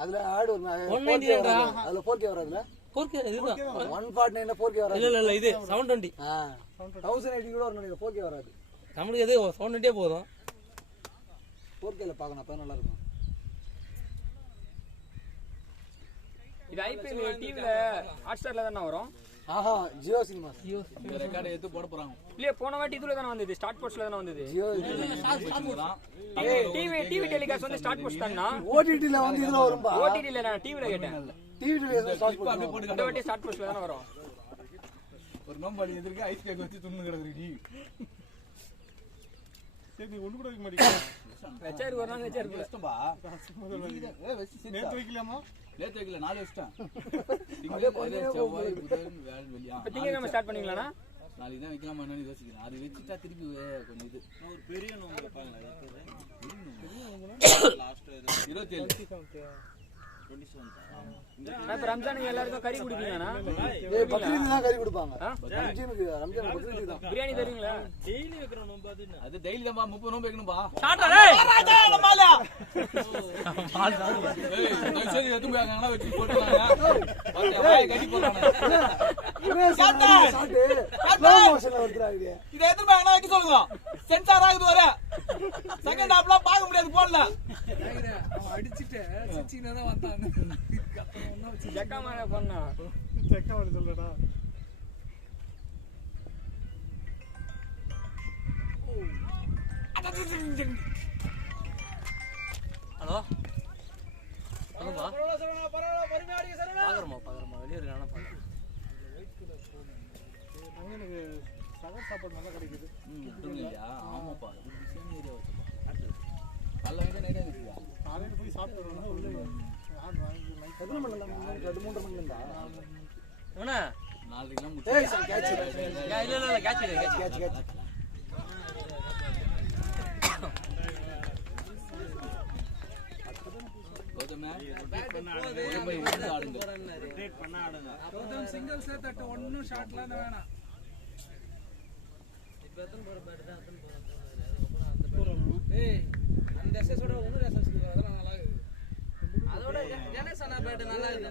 அதுல ஆட் ஒரு 199 டா. அதுல 4K வரதுல 4K இதுதான். 149 ல 4K வராது. இல்ல இது 720. 1080 கூட வரணும். 4K வராது. நம்மளுக்கு எது 720 போதும். 4K ல பார்க்கணும். அப்ப நல்லா இருக்கும். இது ஐபிஎல் டிவில ஹாட்ஸ்டார்ல தான வரும். ஆஹா ஜியோ சினிமா. இந்த ரெக்கார்ட் எடுத்து போட போறாங்க. இல்ல போன வாட்டி இதுல தான வந்தது. ஸ்டார்ட் போஸ்ட்ல தான வந்தது. ஜியோ டிவி டெலிகாஸ்ட் வந்து ஸ்டார்ட் போஸ்ட் தானா? OTT ல வந்து இதுல வரும்பா. OTT ல நான் டிவில கேட்டேன். டிவி ல ஸ்டார்ட் அப்படியே போட்டு இந்த வாட்டி ஸ்டார்ட் போஸ்ட்ல தான வரும். ஒரு நோம்பாடி எதிர்க்க ஐஸ் கேக் வச்சு துண்ணு கிடக்குறீ. சரி நீ ஒண்ணு கூட வைக்க மாட்டீங்க. வெச்சாரு ஒரு நாள் வெச்சாரு இஷ்டம்பா. நேத்து வைக்கலாமா? நேத்து வைக்கல 4 இஷ்டம். அப்படியே கொஞ்சம் செவ்வாய் புதன் வியாழன் வெள்ளி. இப்ப திங்கக்கிழமை ஸ்டார்ட் பண்ணீங்களானா? நாளைக்கு தான் வைக்கலாமா என்னன்னு யோசிக்கிறேன். அது வச்சுட்டா திருப்பி கொஞ்சம் இது ஒரு பெரிய நோம்பு வைப்பாங்களா? லாஸ்ட் 27 நான் இப்ப ரம்ஜானுக்கு எல்லாருக்கும் கறி குடிப்பீங்களானா? ஏய் பக்ரீத் தான் கறி கொடுப்பாங்க. ரம்ஜான் பக்ரீத் தான். பிரியாணி தருவீங்களா? டெய்லி வைக்கிற நோம்பு அது என்ன? அது டெய்லி தான் 30 நோம்பு வைக்கணும்பா. ஷாட்ரா டேய். ஏய் சரி எதுவும் வேங்கனா வச்சு போட்டுறாங்க. பாத்தியா வாய் கட்டி போறானே. சாட்டே ஸ்லோ மோஷன்ல வருதுறாங்க. இத எதுவும் வேங்கனா வைக்க சொல்லுங்க. சென்சார் ஆகுது வர. செகண்ட் ஹாப்ல பார்க்க முடியாது போன்ல. அவன் அடிச்சிட்டு சிச்சினா தான் வந்தாங்க. ஜக்காமான பண்ணா. செக்க பண்ணி சொல்றடா. ஹலோ சொல்லுப்பா. பொறுமையா அடிக்க சர்வனா. பாக்குறோமா வெளியே இருக்கானா பாக்குறேன். அங்க எனக்கு சகர் சாப்பாடு நல்லா கிடைக்குது. இல்லையா? ஆமாப்பா. இது பிசியான ஏரியா வச்சுப்பா. நல்ல வேண்டிய நைட்டா இருக்குயா. காலையில போய் சாப்பிட்டு வரணும். உள்ள யார் வாங்கி நைட் எத்தனை மணில 3:30 மணில இருந்தா? என்ன 4 கிலோ முட்டை. ஏய் கேட்ச். இல்ல கேட்ச். கௌதமே போய் வந்து ஆடுங்க. ரொட்டேட் பண்ண ஆடுங்க. கௌதம் சிங்கிள் சேர்த்தட்ட ஒண்ணும் ஷாட்லாம் வேணாம். இப்போ எத்தனை போற பேட் தான் எத்தனை போற. ஏய் அந்த எஸ்எஸோட ஒன்னு எஸ்எஸ் அதெல்லாம் நல்லா இருக்கு. அதோட கணேஷ் அண்ணா பேட் நல்லா இருக்கு.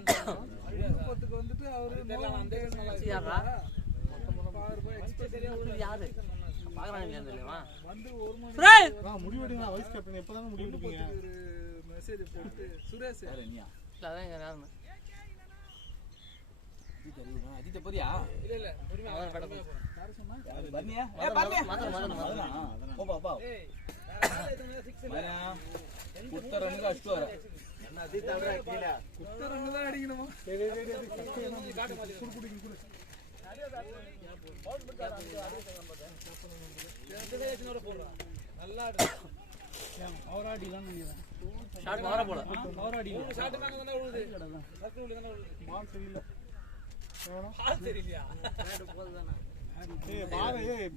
பத்துக்கு வந்துட்டு அவரு தெரியல அந்த நல்லா இருக்கு. யாரா? பவர் போய் எக்ஸ்ட்ரா சரியா யாரு? பாக்குறாங்க இல்லையா தெரியலமா வந்து ஒரு மணி நான் முடிவு எடுங்க வைஸ் கேப்டன் எப்பதானே முடிவு எடுப்பீங்க ஒரு மெசேஜ் போட்டு சுரேஷ் இல்ல அதான் இங்க யாருன்னு அஜித் போறியா இல்ல இல்ல பொறுமையா அதான் கடை போறேன். யாரு சொன்னா பண்ணியா போப்பா ஏய் குத்தரனுக்கு அஷ்டு வர என்ன அதி தள்ளுற கீழே குத்தரங்க தான் அடிக்கணுமா காட்டு மாதிரி குடு நல்லா அவராடிலாம் நினைக்கிறேன் ஷாட் மாற போல அவராடி ஷாட் மேல தான விழுது சர்க்கிள் உள்ள தான விழுது பால் சரியில்லை பால் தெரியலையா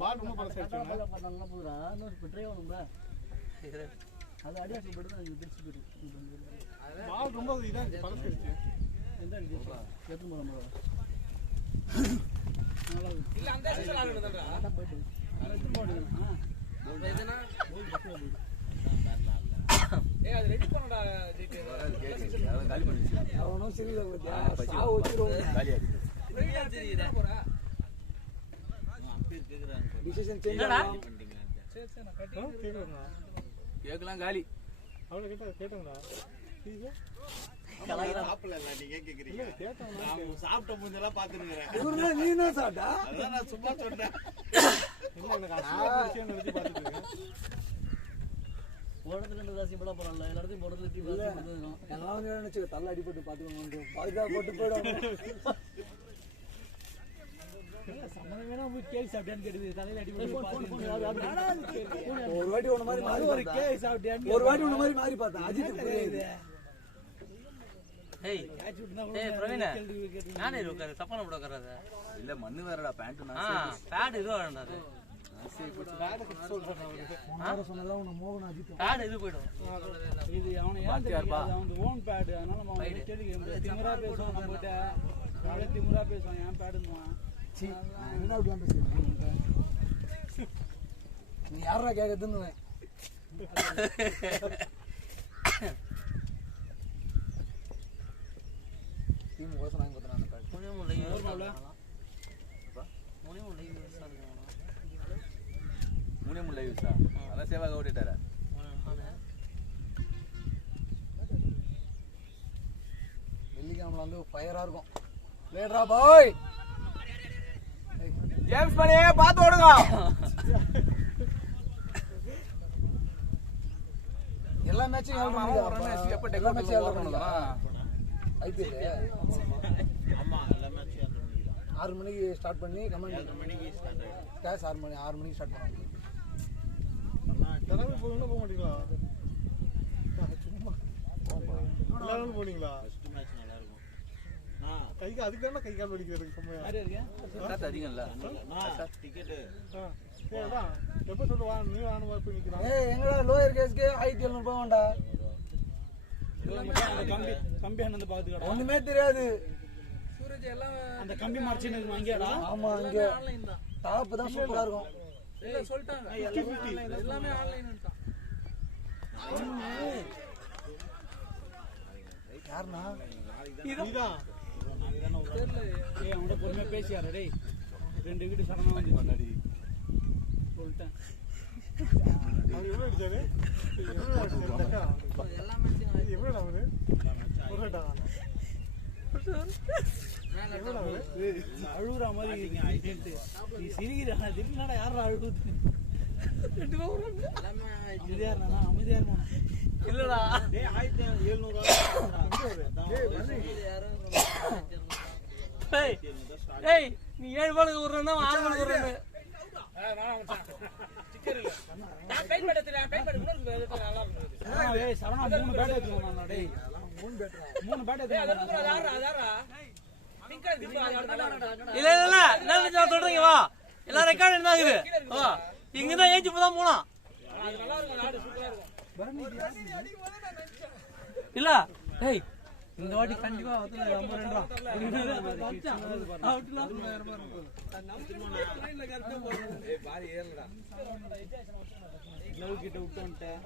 பால் ரொம்ப பழசாயிடுச்சு நல்லா போகுதா இன்னொரு பெட்ரே வேணும்ல அது அடியாச்சு போட்டு தான் திருச்சி போயிட்டு பால் ரொம்ப இதாக பழசாயிடுச்சு எந்த எத்தனை போகிற மாதிரி இல்ல அந்த செஷன் ஆகணும்டா அதான் போயிட்டு எத்தனை போடுங்க இதுனா ஏய் அது ரெடி பண்ணடா ஜிடி காலி பண்ணிச்சு அவனும் சரியில்லை பிரவீனா தெரியுதா போறா அம்பீர் கேக்குறாங்க டிசிஷன் என்னடா சரி சரி நான் கட்டி கேட்குறா கேக்கலாம் காலி அவளை கேட்டாங்களா சாப்பிடல நீங்க கேக்குறீங்க கேட்டாங்களா நான் சாப்பிட்ட மூஞ்செல்லாம் பாத்துருக்கேன் நீ என்ன சாப்பிட்டா அதான் நான் சும்மா சொன்னேன் இல்லை எனக்கு அசிங்கமா நினைச்சு பார்த்துட்டு இருக்கேன் ஓடத்துல ரெண்டு ராசி போட போறோம்ல எல்லாத்தையும் போடத்துல டீ பார்த்துருக்கோம் எல்லாம் நினைச்சு தள்ள அடிபட்டு பார்த்துக்கோங்க பாதுகாப்பு போட்டு போயிடும் சம்மதம் வேணா போய் கேக் சாப்பிட்டான்னு கேட்டுது தலையில அடிபட்டு ஒரு வாட்டி ஒண்ணு மாதிரி மாறி ஒரு கேக் சாப்பிட்டியான்னு ஒரு வாட்டி ஒண்ணு மாதிரி மாறி பார்த்தேன் அஜித் புரியுது ஏய் ஏய் பிரவீனா நானே உட்காரு தப்பான போட உட்காராத இல்ல மண்ணு வேறடா பேண்ட் பேட் இது வேண்டாம் அது சொன்னதா உன்னை மோகன் அஜித் பேட் இது போயிடும் இது அவனை ஏன் தெரியாது அவன் ஓன் பேட் அதனால அவன் கேள்வி திமுறா பேசுவான் நம்மகிட்ட அவளே திமுறா பேசுவான் ஏன் பேடுன்னுவான் என்ன அப்படிலாம் பேசுவேன் நீ யாரா கேட்கறதுன்னு டீம் கோசம் வாங்கி கொடுத்துறான் அந்த பேட் முடியும் லைவ் மூணே முள்ள யூஸா அதான் சேவாக ஓடிட்டாரா வெள்ளிக்கிழமை வந்து ஃபயரா இருக்கும் லேட்ரா பாய் ஜேம்ஸ் பண்ணியே பார்த்து ஓடுங்க எல்லா மேட்சும் எல்லா மேட்சும் எழுதணும்னா ஐபிஎல் ஆமா எல்லா மேட்சும் 6 மணிக்கு ஸ்டார்ட் பண்ணி கமெண்ட் 7 மணிக்கு ஸ்டார்ட் ஆயிடும் கிளாஸ் 6 மணிக்கு ஸ்டார்ட் பண்ணுவாங்க திறமை போகணும்னா போக மாட்டீங்களா சும்மா எல்லாரும் போனீங்களா ஃபர்ஸ்ட் மேட்ச் நல்லா இருக்கும் கைக்கு அதுக்கு தானே கை கால் வலிக்கிறதுக்கு செம்மையா காத்து அதிகம் இல்ல டிக்கெட் ஏடா எப்போ சொல்லுவா நீ வாங்க போய் நிற்கிறான் ஏய் எங்கடா லோயர் கேஸ்க்கு 1700 போவான்டா கம்பி அண்ணன் பாத்துக்கடா ஒண்ணுமே தெரியாது சூரஜ் எல்லாம் அந்த கம்பி மார்ச்சின் வாங்கியாடா ஆமா இங்க டாப் தான் சூப்பரா இருக்கும் இல்ல சொல்லிட்டாங்க எல்லாமே ஆன்லைன்னுட்டான் யாருனா நீதான் தெரியல ஏய் அவன்கிட்ட பொறுமையா பேசியாரா டேய் 2 வீடு சடனா வந்து பண்ணாடி சொல்லிட்டேன் அவர் எவ்வளோ அடிச்சாரு எல்லா மேட்சும் எவ்வளோ ஆகுது ஒரு ரேட்டா அழுகுற மாதிரி நீ சிரிக்கிறா திடீர்னு யாரா அழுகுது அமைதியா இருந்தா அமைதியா இருந்தா இல்லடா டேய் 1700 ஏய் ஏய் நீ 7 பாலுக்கு விடுறேன்னா 6 பாலுக்கு விடுறேன்னு நான் பெயிண்ட் பண்ணதுல பெயிண்ட் பண்ணி இன்னொரு நல்லா இருந்தது ஏய் சரவணா 3 பேட் எடுத்துறானே டேய் 3 பேட் எடுத்துறானே அதாரா பிங்கா இல்ல என்ன சொல்றீங்க வா எல்லாம் ரெக்கார்ட் இருந்தாங்க வா இங்க தான் ஏஞ்சி போதான் போலாம் நல்லா இருக்கும் ஆடு சூப்பரா இருக்கும் இல்ல ஏய் இந்த வாட்டி கண்டிப்பா 52 அவுட்ல ஏய் பாரி ஏறலடா லவ் கிட்ட விட்டு வந்துட்டேன்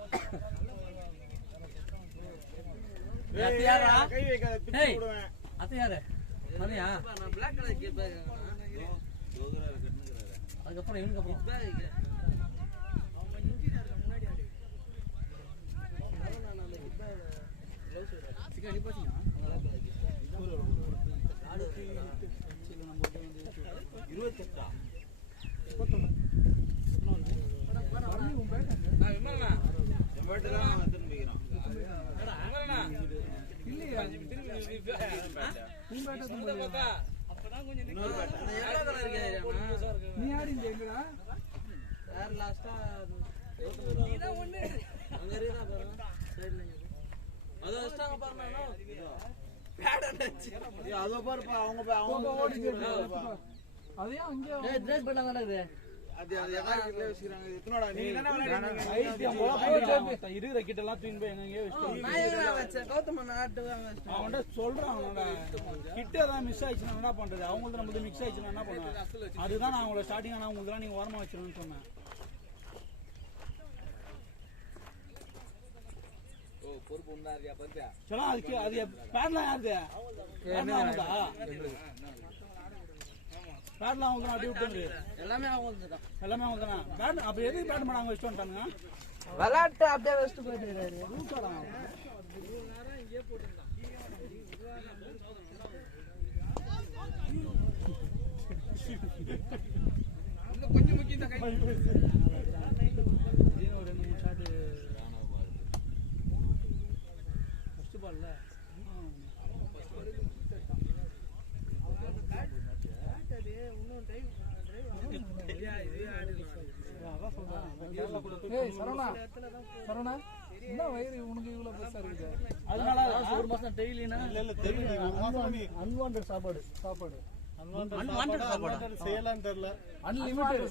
யாரா கை வைக்காத பிச்சு ஏய் போடுவேன் அது யாரு மணியா நான் Black கலர் கேப் யோகரா கட்டுங்கறாரு அதுக்கப்புறம் இவனுக்கு அப்புறம் நீ யாரு இந்த எங்கடா அதோ பாருப்பா அவங்க அதையா அங்கே ட்ரெஸ் பண்ணாங்க இது அது எல்லாரும் வச்சுக்கிறாங்க. எத்தனோடா நீ இருக்கிற கிட்ட எல்லாம் தூக்கி போய் எங்கேயோ அவன்கிட்ட சொல்றான் கிட்ட ஏதாவது மிஸ் ஆயிடுச்சுன்னா என்ன பண்றது? அவங்களுக்கு நம்மளுக்கு மிக்ஸ் ஆயிடுச்சுன்னா என்ன பண்ணுவேன்? அதுதான் நான் அவங்கள ஸ்டார்டிங் ஆனா உங்களுக்கு நீங்க ஓரமா வச்சிருன்னு சொன்னேன். சரி அதுக்கு அது பேட்லாம் யாருது? பேட்லாம் அவங்க அப்படி விட்டு எல்லாமே அவங்க தான். எல்லாமே அவங்க தானே பேட். அப்ப எதுக்கு பேட் பண்ண அவங்க வச்சுட்டு வந்துட்டானுங்க? விளையாட்டு அப்படியே வச்சுட்டு போயிட்டு இருக்காரு. கொஞ்சம் முக்கியம் தான் கை ஒரு 2 3 ஷாட் ஃபர்ஸ்ட் பால்ல சரவணா என்ன வயிறு உனக்கு இவ்வளவு பெருசா இருக்குது? அதனால ஒரு மாசம் டெய்லினா அன்வான்ட் சாப்பாடு செய்யலாம் தெரியல. அன்லிமிட்டட்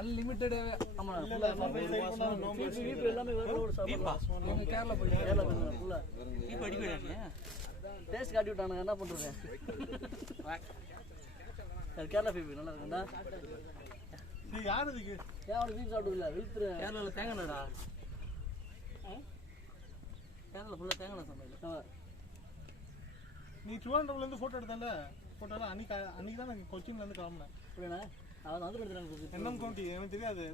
அன்லிமிட்டட் ஆமா வீட்டு எல்லாமே வேற ஒரு சாப்பாடு. கேரளா போய் உள்ள இப்ப அடிக்கறானே டேஸ்ட் காட்டி விட்டானுங்க. என்ன பண்றது? கேரளா பீப் நல்லா இருக்குடா. நீ யாரு இதுக்கு கேரளா பீப் சாப்பிட்டு இல்ல வீட்ல கேரளால தேங்காய்டா. கேரளா ஃபுல்லா தேங்காய் சமையல். நீ ட்ரிவாண்ட்ரம்ல இருந்து போட்டோ எடுத்தல? போட்டோல அன்னைக்கு தான் நான் கொச்சின்ல இருந்து கிளம்பினேன். புரியல அவன் வந்து எடுத்துறாங்க. என்எம் கவுண்டி எனக்கு தெரியாது.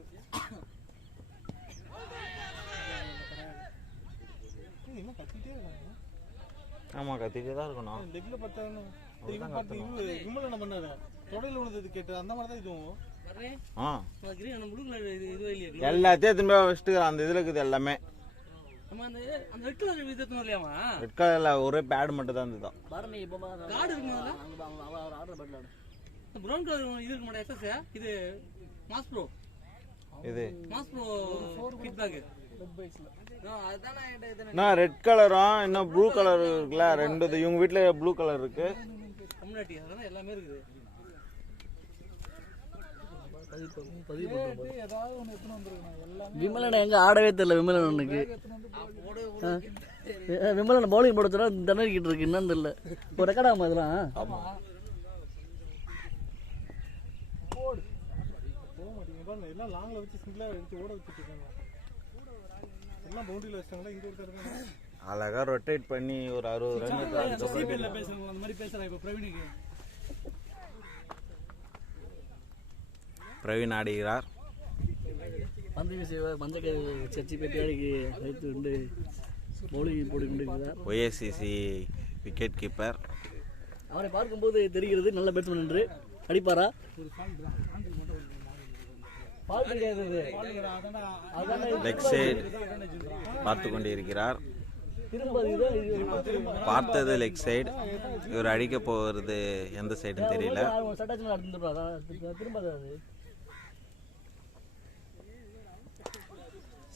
நீ என்ன கத்திட்டே இருக்காங்க? ஆமா கத்திட்டே தான் இருக்கணும். லெக்ல பத்தானே இவன் பார்த்து விமல் என்ன பண்ணாரு? தொடையில விழுந்தது கேட்டு அந்த மாதிரி தான் இதுவும். கிரீன் ப்ளூ கலர் இது இல்லையா? எல்லாத்தையும் திரும்ப வச்சுட்டு அந்த இதுல இருக்குது எல்லாமே. நம்ம அந்த ரெட் கலர் விதத்துல இல்லையாமா? ரெட் கலர்ல ஒரே பேட் மட்டும் தான் இருந்தது. பாருங்க இப்ப கார்டு இருக்குமா? அவ ஆர்டர் பண்ணல. இந்த பிரவுன் கலர் இது இருக்க மாட்டே எஸ்எஸ். இது மாஸ் ப்ரோ. இது மாஸ் ப்ரோ ஃபீட்பேக் ரெட் பைஸ்ல. அதானே இது. நான் ரெட் கலரும் இன்னும் ப்ளூ கலர் இருக்குல்ல, ரெண்டு. இவங்க வீட்ல ப்ளூ கலர் இருக்கு. கம்யூனிட்டி அதானே எல்லாமே இருக்குது. ஏதாவது ஒன்று எடுத்துன்னு வந்துருக்கணும். எல்லாமே விமலனை எங்க ஆடவே தெரியல. விமலனுக்கு விமலன் பவுலிங் போட சொல்ல திணறிக்கிட்டு இருக்கு. என்னன்னு தெரியல. ஒரு ரெக்கார்ட் ஆகும் அதெல்லாம். போடு போக மாட்டேங்க பாருங்க. எல்லாம் லாங்ல வச்சு சிங்கிளா எடுத்து ஓட வச்சுட்டு இருக்காங்க. எல்லாம் பவுண்டரியில வச்சாங்களா? இங்க ஒருத்தர் இருக்காங்க. அழகா ரொட்டேட் பண்ணி ஒரு 60 ரன் சிபிஎல்ல பேசுறவங்க அந்த மாதிரி பேசுறாங்க. இப்ப பிரவீனுக்கு பிரவீன் ஆடுகிறார். பந்து வீசிய மஞ்சக்கை சர்ச்சி பெட்டியாடிக்கு வைத்து கொண்டு பவுலிங் போட்டு கொண்டிருக்கிறார். ஒய்எஸ்சிசி விக்கெட் கீப்பர். அவரை பார்க்கும்போது தெரிகிறது நல்ல பேட்ஸ்மேன் என்று. அடிப்பாரா? லெக் சைடு பார்த்து கொண்டிருக்கிறார். திரும்ப பார்த்தது லெக் சைடு. இவர் அடிக்க போகிறது எந்த சைடுன்னு தெரியல. திரும்ப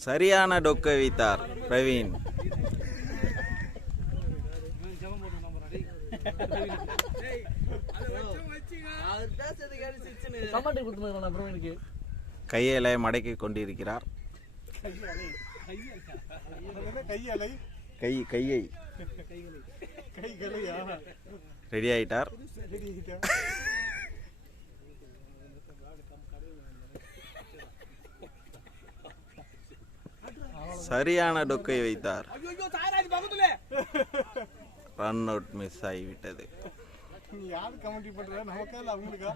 சரியான டொக்க வைத்தார் பிரவீன். கையலை மடக்கி கொண்டிருக்கிறார். கையலை கையை கைகளையா ரெடி ஆயிட்டார். சரியான டொக்கை வைத்தார். ரன் அவுட் மிஸ் ஆகிவிட்டது. யாரு கமெண்ட் பண்ற? நமக்கா இல்ல அவங்களுக்கா?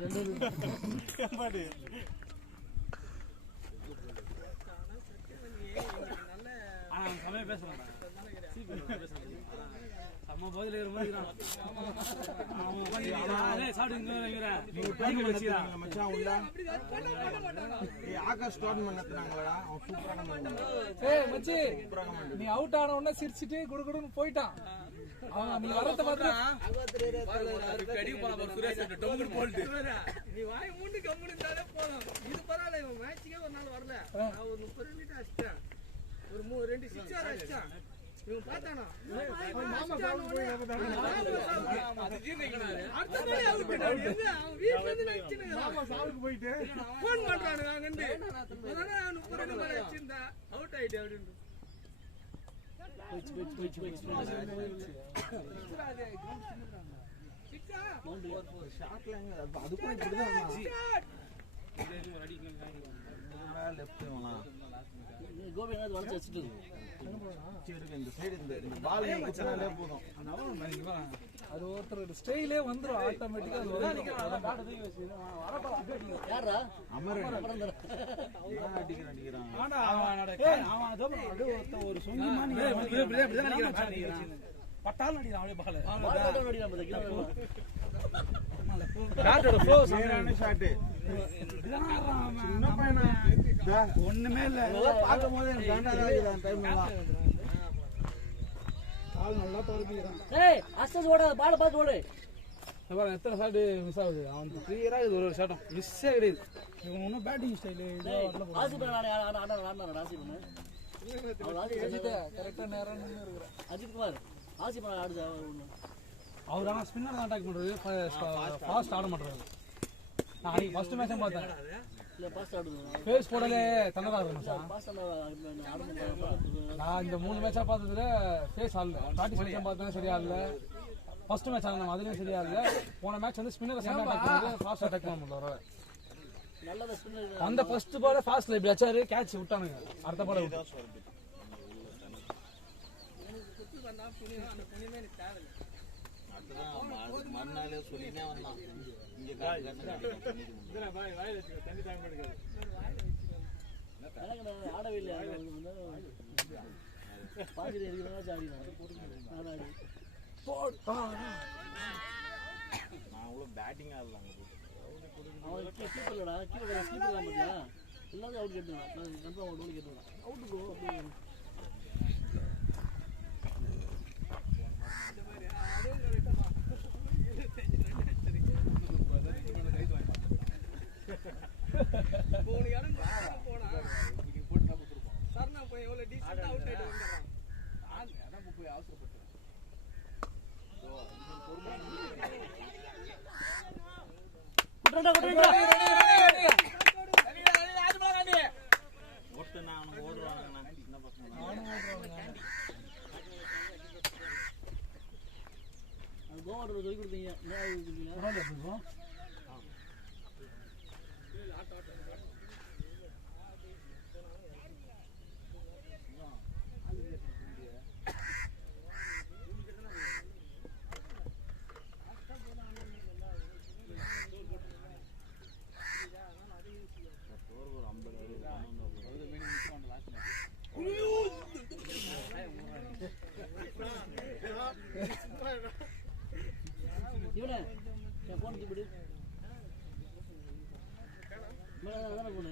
அம்மா போதில இருக்கிற மாதிரி சாப்பிட்டு மச்சான் உள்ள ஆகாஷ் டோர்னமெண்ட் நடத்துனாங்களா அவன் சூப்பரான ஏய் மச்சி நீ அவுட் ஆன உடனே சிரிச்சிட்டு குடுகுடுன்னு போயிட்டான் அவன் நீ வரத பார்த்து நீ வாய் மூண்டு கம்முனிட்டாலே போதும். இது பரவாயில்ல, இவன் மேட்சுக்கே ஒரு நாள் வரல. நான் ஒரு 30 மினிட் அடிச்சிட்டேன். ஒரு 2 சிக்ஸர் அடிச்சிட்டேன். இவன் பார்த்தானா மாமா சாவுக்கு போய் அடுத்த நாள் அவுட் ஆயிட்டான். எங்க அவன் வீட்ல இருந்து நினைச்சிட்டு மாமா சாவுக்கு போயிட்டு ஃபோன் பண்றானுங்க அங்கந்து. அதனால நான் 30 மினிட் அடிச்சிருந்தா அவுட் ஆயிட்டே அப்படினு. அது ஒருத்தர் ஸ்டைலே வந்துரும் ஆட்டோமேட்டிக்கா ஒரு சொங்கி பட்டாலும் அடிக்கிறான் ஒண்ணுமே இல்ல பார்க்கும் போது எனக்கு நல்லா தொடர்பிக்கிறான். எத்தனை ஷாட் மிஸ் ஆகுது அவன் கிளியரா இது ஒரு ஷாட்டும் மிஸ்ஸே கிடையாது. இவன் ஒன்னும் பேட்டிங் ஸ்டைலு கரெக்டா நேரம் இருக்கிறேன். அவர் ஆனால் ஸ்பின்னர் தான் அட்டாக் பண்ணுறது ஃபாஸ்ட் ஆட மாட்டாரு. நான் அன்றைக்கி ஃபஸ்ட்டு மேட்சும் பார்த்தேன். ஃபேஸ் போடலே தன்னதாக இருக்கும் சார். நான் இந்த 3 மேட்சாக பார்த்ததுல ஃபேஸ் ஆடல. ப்ராக்டிஸ் மேட்சாக பார்த்தேன் சரியா இல்லை. ஃபஸ்ட்டு மேட்ச் ஆடணும் அதுலேயும் சரியா இல்லை. போன மேட்ச் வந்து ஸ்பின்னர் செம்ம அட்டாக் பண்ணுறது ஃபாஸ்ட் அட்டாக் பண்ண முடியல. அந்த ஃபர்ஸ்ட் பால ஃபாஸ்ட்ல இப்படி அச்சாரு கேட்ச் விட்டானுங்க. அடுத்த பால விட்டு மறுநாளே சொல்லினே வந்தான் இங்க ஆடவே இல்லை. நான் அவ்வளோ பேட்டிங் ஆடலாம். அவன் கீப்பர்லடா கீப்பர் ஸ்கீப்பர் தான் பாத்தியா எல்லாரும் அவுட் கேட்டான். கன்ஃபார்ம் அவுட் கேட்டான். அவுட் கோ அப்படியே போன இடம் போனா சர்னா போய் எவ்வளவு டீசன்ட்டா அவுட் ஆயிட்டு வந்தறான். அதான் போய் அவசரப்பட்டு ஒட்டு நான் ஓடுவாங்க சின்ன பசங்க கோவாட்டர் சொல்லி கொடுத்தீங்க. இவனே போன் இப்படி அதான போன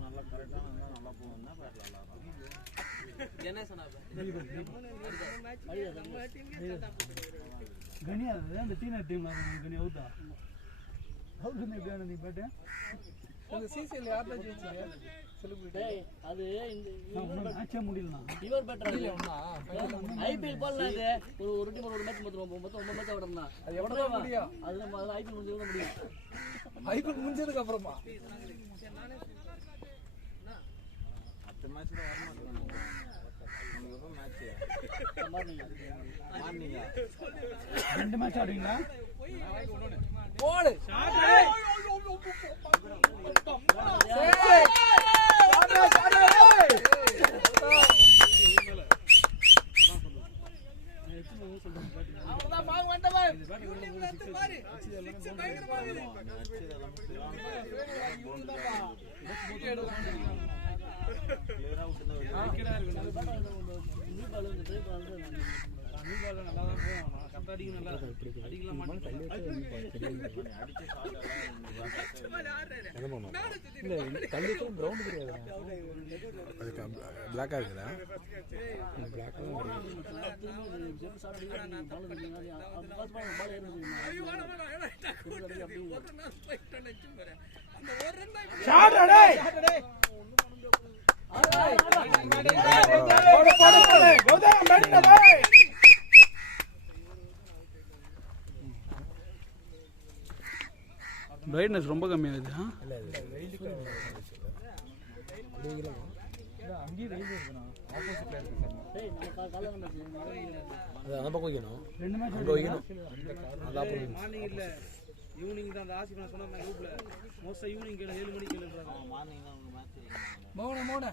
நல்லா கரெக்டாக நல்லா போகும் தான் கனி அது அந்த டீனர் டீம்ல கனி அவுட்டா அவுட் எப்படி நீ பேட்டு அந்த சிசிஎல் யார்ல ஜெயிச்சீங்க செலிபிரிட்டி அது இந்த மேட்சே முடியலனா இவர் பெட்டர் இல்ல ஐபிஎல் பால்ல இது ஒரு டீம் ஒரு மேட்ச் மொத்தம் 9 மேட்ச் ஆடுறா. அது எவ்வளவு முடியும்? அது நம்ம ஐபிஎல் முடிஞ்சது முடியும். ஐபிஎல் முடிஞ்சதுக்கு அப்புறமா அடுத்த மேட்ச்ல வர மாட்டாங்க. உங்களுக்கு எப்போ மேட்ச் மார்னிங் மார்னிங்கா 2 மேட்ச் ஆடுவீங்களா? போடு பிளாக்கா இருக்குதா பிரைட்னஸ் ரொம்ப கம்மியாகுது. மார்னிங் இல்ல ஈவினிங் தான் அந்த ஆசிப் நான் சொன்ன குரூப்ல மோஸ்டா ஈவினிங் கேளு 7 மணிக்கு கேளுன்றாங்க. மார்னிங் தான் உங்களுக்கு மேட்ச் இருக்கு. மோன மோன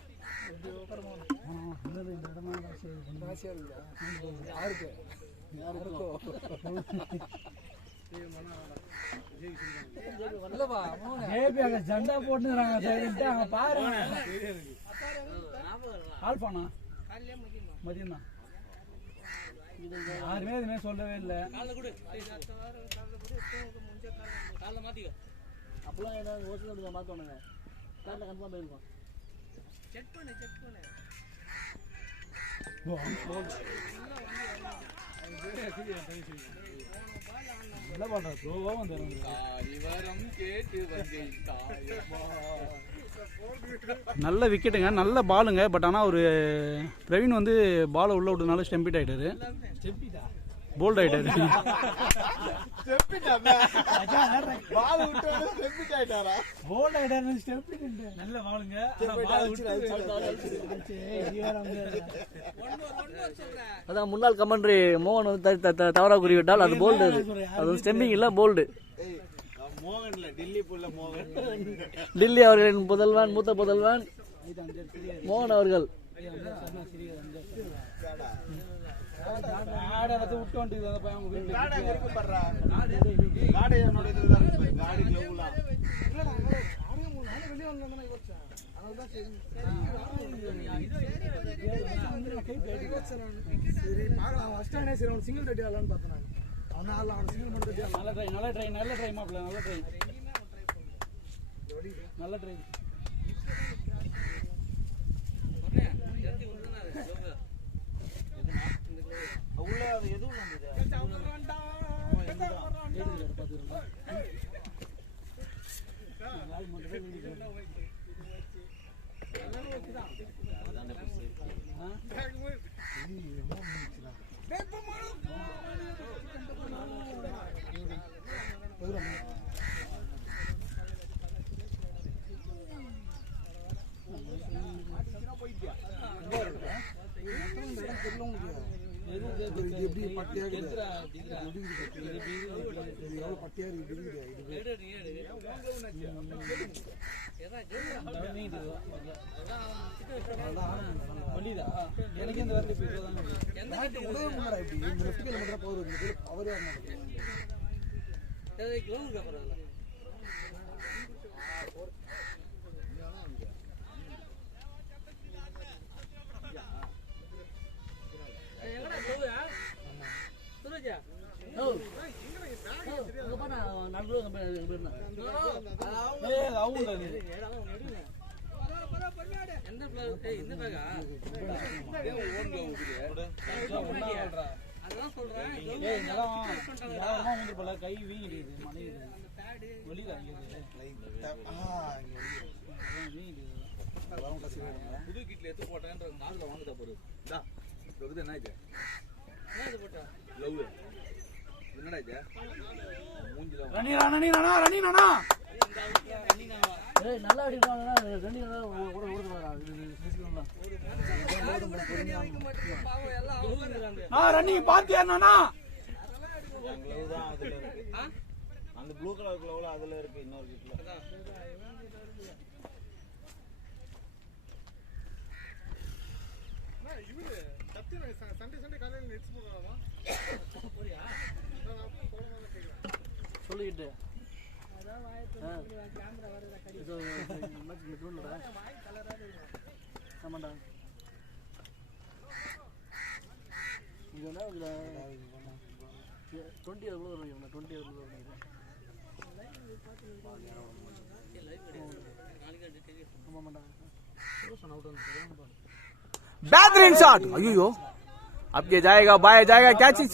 ஜெண்டா போட்டுறாங்க பாருங்க. ஆல்பானா மதியம் தான் யாருமே எதுவுமே சொல்லவே இல்லை. அப்பெல்லாம் ஏதாவது ஹோட்டல் மாற்றணுங்க காலைல கன்ஃபார்ம் போயிருக்கோம். நல்ல விக்கெட்டுங்க, நல்ல பாலுங்க. பட் ஆனால் ஒரு பிரவீன் வந்து பாலை உள்ள விட்டதுனால ஸ்டெம்பிட் ஆகிட்டாரு, போல்ட் ஆகிட்டாரு. நல்ல பாலுங்க. அதான் முன்னாள் கமெண்ட்ரி மோகன் வந்து தவறாக குறிவிட்டால் அது போல்டு, அது ஸ்டெம்பிங் இல்லை போல்டு. மோகன் இல்ல, டில்லி புள்ள மோகன். டில்லி அவர்களின் புதல்வன், மூத்த புதல்வன் மோகன் அவர்கள். விட்டு வந்துட்டு அந்த பையன் வீட்டுல சிங்கிள் தட்டி ஆடலான்னு பார்த்தேன். நல்ல ட்ரை, நல்ல ட்ரை, நல்ல ட்ரை மாப்பிள்ள, நல்ல ட்ரை, நல்ல ட்ரை. உள்ள அது எதுவும் வந்தது. எப்படி பட்டியா பட்டியா எனக்கு இந்த வரல போகுது அவரே கை வீங்கிடுது, புது கிட்ல எடுத்து போட்டேன்ற நாள்ல வாங்குதா பாரு. என்ன இது லவ் என்னடா இது மூஞ்சில நல்லா அடிப்பாங்க. ரன்னிங் பாத்தியா? அந்த ப்ளூ கலர் க்ளோவில் அதில் இருக்கு இன்னொரு கிட்டில். சண்டே காலையில் நெட்ஸ் போகலாமா சொல்லிக்கிட்டு ஆமாண்டா இங்கே என்ன இதில் 20 எவ்வளோ வருவீங்க 20 எவ்வளோ வருவீங்க ஆமாம்மாண்டா बेहतरीन शॉट अयो अब ये जाएगा बाय जाएगा क्या चीज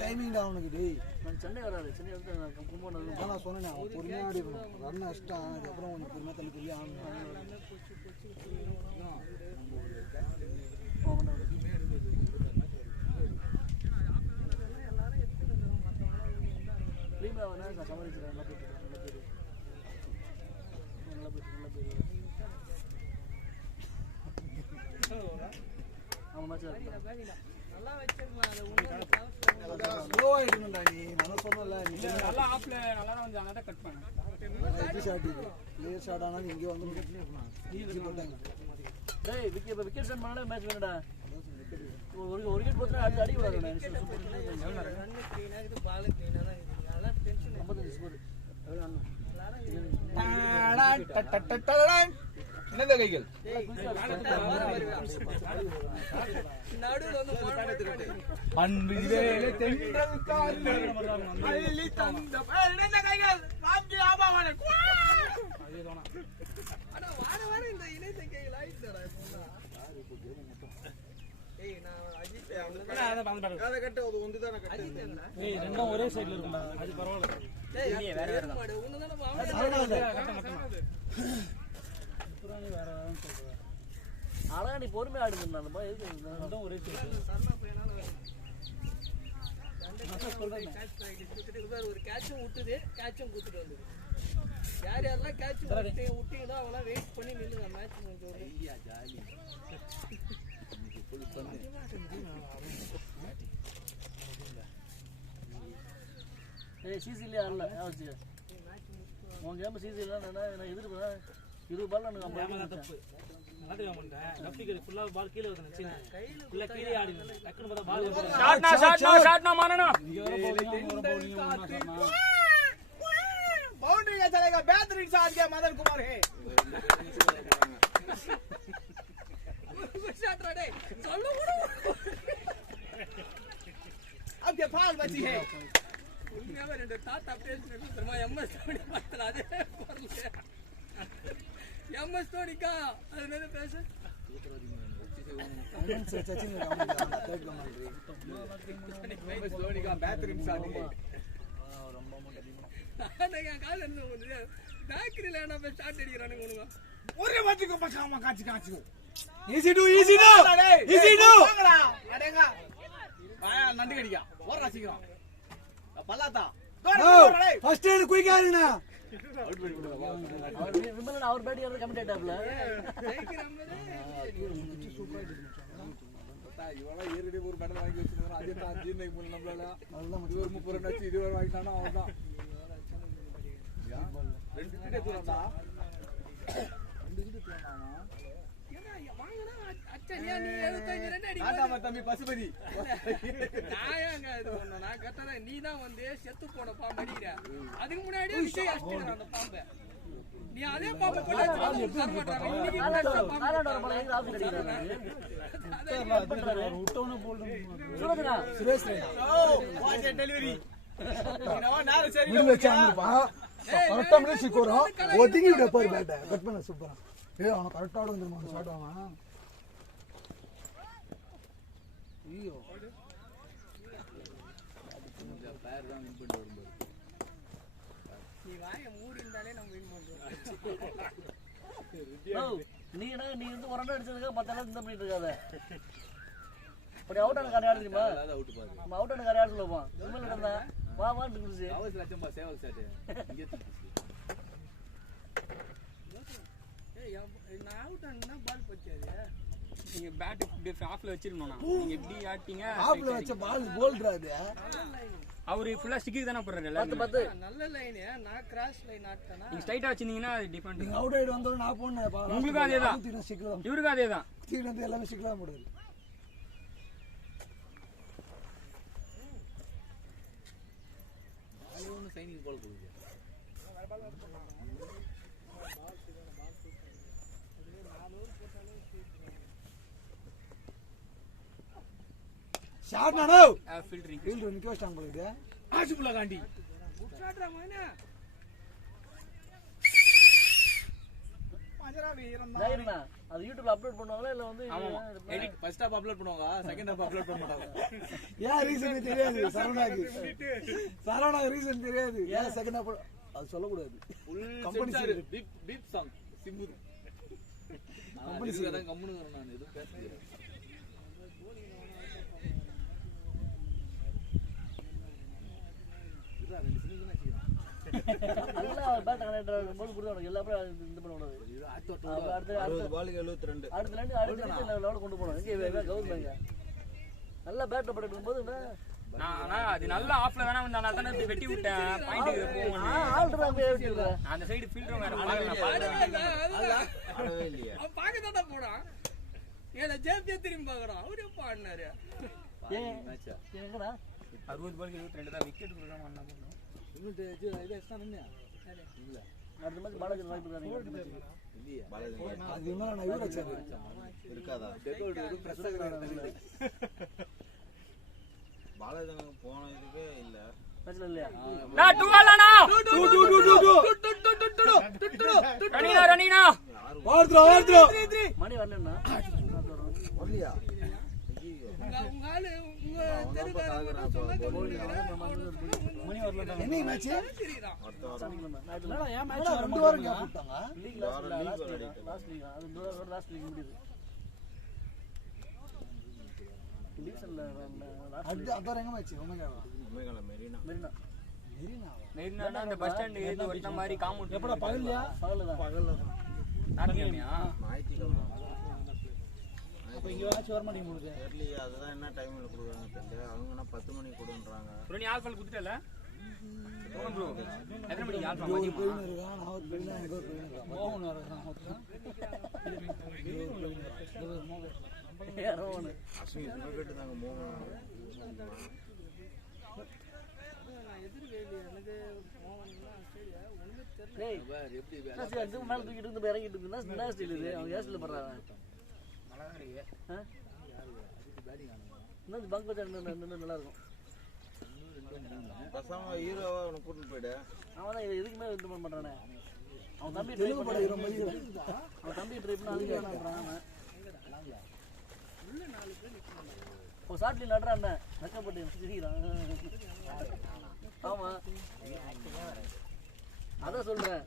டைமிங் தான் அவனுக்கு டேய் சென்னை வராது சென்னை வந்து கும்பகோணம் நான் சொன்னேன் அவன் பொறுமையா ஆடிடணும் ரன் அடிச்சிட்டான் அதுக்கப்புறம் கொஞ்சம் பொறுமையா தள்ளி தள்ளி ஆடணும் ப்ரீமியா வேணா நான் சமாளிச்சிடுறேன் நல்லா போயிட்டு நல்லா போயிட்டு அவன் மேட்ச் ஸ்லோ ஆயிடணும்டா நீ நான் சொன்னல நீ நல்லா ஆப்ல நல்லா வந்து அங்க கட் பண்ணு இது ஷாட் இது லேயர் ஷாட் ஆனா இங்க வந்து ஈஸி போட்டாங்க டேய் விக்கெட் செட் பண்ணாலே மேட்ச் வேணும்டா ஒரு விக்கெட் போட்டா அடுத்து அடி விடாத ரன் க்ளீனா இது பால் க்ளீனா தான் இருக்கு அதனால டென்ஷன் 55 ஸ்கோர் என்னது கைகள் நடுவுல வந்து அன்பிலே தென்றல் காற்று அள்ளி தந்த என்ன கைகள் வாங்கி ஆபாவன அதேதானா அட வார இந்த இணைய கைகள் ஆயிடுடா ஏய் நான் அஜித் அத பாங்க அதை கட்டு அது ஒன்று தானே கட்டு. ஏய் ரெண்டும் ஒரே சைடுல இருக்குடா அது பரவாயில்லை. டேய் வேற வேற மாடு ஒண்ணு தான வாங்க புறானே வேற வேறன்னு சொல்றேன். ஆனா நீ பொறுமையா ஆடுதுன்னா அந்த மாதிரி எதுக்கு ரெண்டும் ஒரே சைடு. சரணா பையனால ஒரு கேட்சும் விட்டுது கேட்சும் குத்துட்டு வந்தது யார் யாரெல்லாம் கேட்ச் விட்டீங்கன்னா அவங்களாம் வெயிட் பண்ணி நில்லுங்க மேட்ச் முடிஞ்சோம் ஜாலி ஏய் சிசிலே ஆடல ஆச்சு உன் கேம் சிசில நான் எதிர்ப்பேன் 20 பால் நான் 50 தப்பு. நல்லா தெரியும் பண்ணிட்டேன். லெஃப்ட் கீழ ஃபுல்லா பால் கீழ வருது சின்ன. இல்ல கீழே ஆடி டக்குனு பார்த்தா பால் வருது. ஷாட் மாறணும் இங்க வர பவுலிங் ஒண்ணா சொன்னா. बाउंड्री का चलेगा बेहतरीन शॉट किया मदन कुमार है शॉट रेडी चलो बड़ो अब ये फाल बची है உண்மையாவே ரெண்டு தாத்தா பேசினது தெரியுமா எம்எஸ் தோனி பார்த்தல அதே வரல எம்எஸ் தோனிக்கா அது என்ன பேச सचिन ने काम किया थर्ड कमांडरी एमएस धोनी का बेहतरीन शॉट है நான் கால் என்ன வந்து பேக்கரில என்ன போய் ஸ்டார்ட் அடிக்கறானே உனக்கு ஒரே வாட்டிக்கு பக்காமா காச்சு ஈஸி டு அடேங்க வாயா நண்டி கடிக்கா ஓரா சீக்கிரம் பல்லாத்தா ஃபர்ஸ்ட் ஹேண்ட் குயிக் ஆடுனா விமலன் அவர் பேட்டி வந்து கமெண்ட் ஆயிட்டாப்ல இவனா ஏற்கனவே ஒரு மெடல் வாங்கி வச்சிருக்கான் அதே தான் ஜீர்ணை மூலம் நம்மளால இது ஒரு 30 ரன் வச்சு இது ஒரு வாங்கிட்டானா அவன்தான் ரெண்டு விக்கெட் எடுத்துறான்டா வாங்கனா அச்சரியா நீ 75 ரன் அடி ஆடாம தம்பி பசுபதி நாயாங்க இது ஒண்ணு நான் கட்டற நீ தான் வந்து செத்து போன பாம்பு அடிக்குற அதுக்கு முன்னாடியே விஜய் அடிச்சான் அந்த பாம்பை நீ அதே பாம்பை போட்டு தர மாட்டாங்க இன்னைக்கு ஆறாடற பால் எங்க ஆஃப் அடிக்குறாங்க விட்டவன போல்டு சுரேஷ்ரா சுரேஷ் ரெய்னா வாட்ச் டெலிவரி நீனவா நேர சரி முடி வச்சாங்கப்பா கரெக்ட்டா முடி சிக்கோறோம் ஒதுங்கி விட பாரு பேட்ட கட் பண்ண சூப்பரா ஏய் அவன் கரெக்ட்டா ஆடுங்க அந்த ஷாட் அவன் ஐயோ பேர் தான் வின் பண்ணிட்டு வரும்போது நீ வாயை மூடி இருந்தாலே நம்ம வின் பண்றோம் நீ வந்து ஒரு ரன் அடிச்சதுக்கு மத்த எல்லாம் இந்த பண்ணிட்டு இருக்காத அப்படி அவுட் ஆன கரை ஆடு தெரியுமா அவுட் பாரு நம்ம அவுட் ஆன கரை ஆடு சொல்லுவோம் விமல் நடந்தா வா வான்னு இருந்துச்சு அவஸ் லட்சம்பா சேவல் சாட் இங்க ஏய் நான் அவுட் ஆனா பால் போச்சாது நீங்க பேட் இப்படி ஆஃப்ல வச்சிருக்கணும்னா நீங்க எப்படி ஆட்டிங்க ஆப்ல வச்ச பால் போல்ட்ரா அது. அவரு ஃபுல்லா ஸ்டிக்கு தானே போடுறாரு எல்லாரும். நல்ல லைன் நான் கிராஸ் லைன் ஆட்டனா நீங்க ஸ்ட்ரைட்டா வச்சிருந்தீங்கன்னா அது டிஃபரெண்ட். நீங்க அவுட் ஆயிடு வந்தோம் நான் போனேன். உங்களுக்கு அதேதான். இவருக்கு அதேதான். தீல வந்து எல்லாமே ஸ்டிக் தான் போடுது. அது ஒன்று சைனிங் போல கொடுக்குது. ஷாட் நானோ ஃபில்டரிங் ஃபீல்டர் நிக்க வச்சாங்க போல இது. ஆசிபுல்லா காண்டி உட்றாடா மகனே ஜாயிரண்ணா அது யூடியூப்ல அப்லோட் பண்ணுவாங்களா இல்ல வந்து எடிட் ஃபர்ஸ்ட் ஹாஃப் அப்லோட் பண்ணுவாங்க, செகண்ட் ஹாஃப் அப்லோட் பண்ண மாட்டாங்க. ஏன் ரீசன் தெரியாது சரவணாக்கு ரீசன் தெரியாது. ஏன் செகண்ட் ஹாஃப் அது சொல்ல கூடாது. Company sir beep beep song Simbu. Company sir தான் கம்முனுங்கற நான் எதுவும் பேசல. இதுல ரெண்டு சிங்கிள் தான் செய்யலாம். நல்லா பேட் கனெக்டர் போல் புடிச்சு எல்லாமே இந்த பண்ண கூடாது. இது அடுத்த பாலுக்கு 72. அடுத்த லெவல் கொண்டு போறோம். இங்க கவுர்மெங்க நல்லா பேட்ல போட்டு இருக்கும்போது நான் அது நல்ல ஆஃப்ல வேணா வந்தானா தான இப்படி வெட்டி விட்டேன். பாயிண்ட் போவோம். ஆல்ரா போய் வெட்டிடுற. அந்த சைடு ஃபீல்டர் வேற பாக்கல. ஆடவே இல்லையா? அவன் பாக்கதாடா போறான். ஏல ஜேபி திரும்பி பாக்குறான். அவரே பாடுனாரு. மேட்ச் எங்கடா 60 பாலுக்கு 72 தான் விக்கெட் குடுறாம அண்ணா பண்ணோம். இன்னும் இது எக்ஸ்ட்ரா நின்னு இல்ல அடுத்த மேட்ச் பாலாஜி வாய்ப்பு தராங்க. இல்லையா? பாலாஜி அது இன்னும் நான் இவர வச்சது இருக்காதா? டெக்கோல்ட் இது பிரஸ் ஆகுது. பாலாஜி போன இதுக்கே இல்ல. மேட்ச்ல இல்லையா? நான் 2 ஆலனா 2 ரனினா வார்த்ரா மணி வரலன்னா வரலையா? உங்க ஆளு உங்க தெருக்காரங்க மணி வரலன்னா என்ன மேட்ச் தெரியுறான். என்னடா ஏன் மேட்ச் வர ரெண்டு வாரம் கேப் விட்டாங்க. லீக் லாஸ்ட் லீக் அது லாஸ்ட் லீக் முடியுது. லீக்ஸ்ல லாஸ்ட் அதான் எங்க மேட்ச் ஒமேகா உண்மைகள மெரினா மெரினா மெரினா அந்த பஸ் ஸ்டாண்ட் ஏது ஒட்ட மாதிரி காம்பவுண்ட் எப்படா பகல்லையா? பகல்ல தான். நாட்டியம்யா ஞாயிற்றுக்கிழமை அப்ப இங்க மேட்ச் வர மாட்டேங்குது உங்களுக்கு. தெரியலையே. அதுதான் என்ன டைம்ல கொடுக்குறாங்க தெரியல. அவங்கன்னா 10 மணிக்கு கொடுன்றாங்க. ப்ரோ நீ ஆல்ஃபால் குடுத்தல ப்ரோ ப்ரோ எத்தனை மணிக்கு ஆல்ஃபா ஒரு மதியமா பெயின் இருக்கா நான் ஒரு பெயின் எனக்கு ஒரு பெயின் இருக்கா மோகன் வரறான் ஒருத்தன். யாரோ ஒன்னு அஸ்வினி கிரிக்கெட் தாங்க மோகன். எதிர்வேலி எனக்கு மோகன்லாம் சரியா ஒண்ணுமே தெரியல. டேய் வேற எப்படி என்ன சரி அது மேல தூக்கிட்டு இருந்து இறங்கிட்டு இருக்குன்னா என்ன ஸ்டைல் இது? அவன் ஏஸ்ல பண்றான். நல்லா இருக்கு. இன்னும் பங்க் வச்சா நல்லா இருக்கும். பசங்க ஹீரோவா அவனை கூட்டிட்டு போயிடு. அவன் தான் எதுக்குமே இது பண்ண மாட்டானே. அவன் தம்பி ட்ரை தெலுங்கு படம் ஹீரோ மாதிரி அவன் தம்பி ட்ரை பண்ணா அதுக்கு வேணான்றான் அவன். ஓ சாட்லி நடுறான் நக்கப்பட்டு சிரிக்கிறான். ஆமா அதான் சொல்றேன்.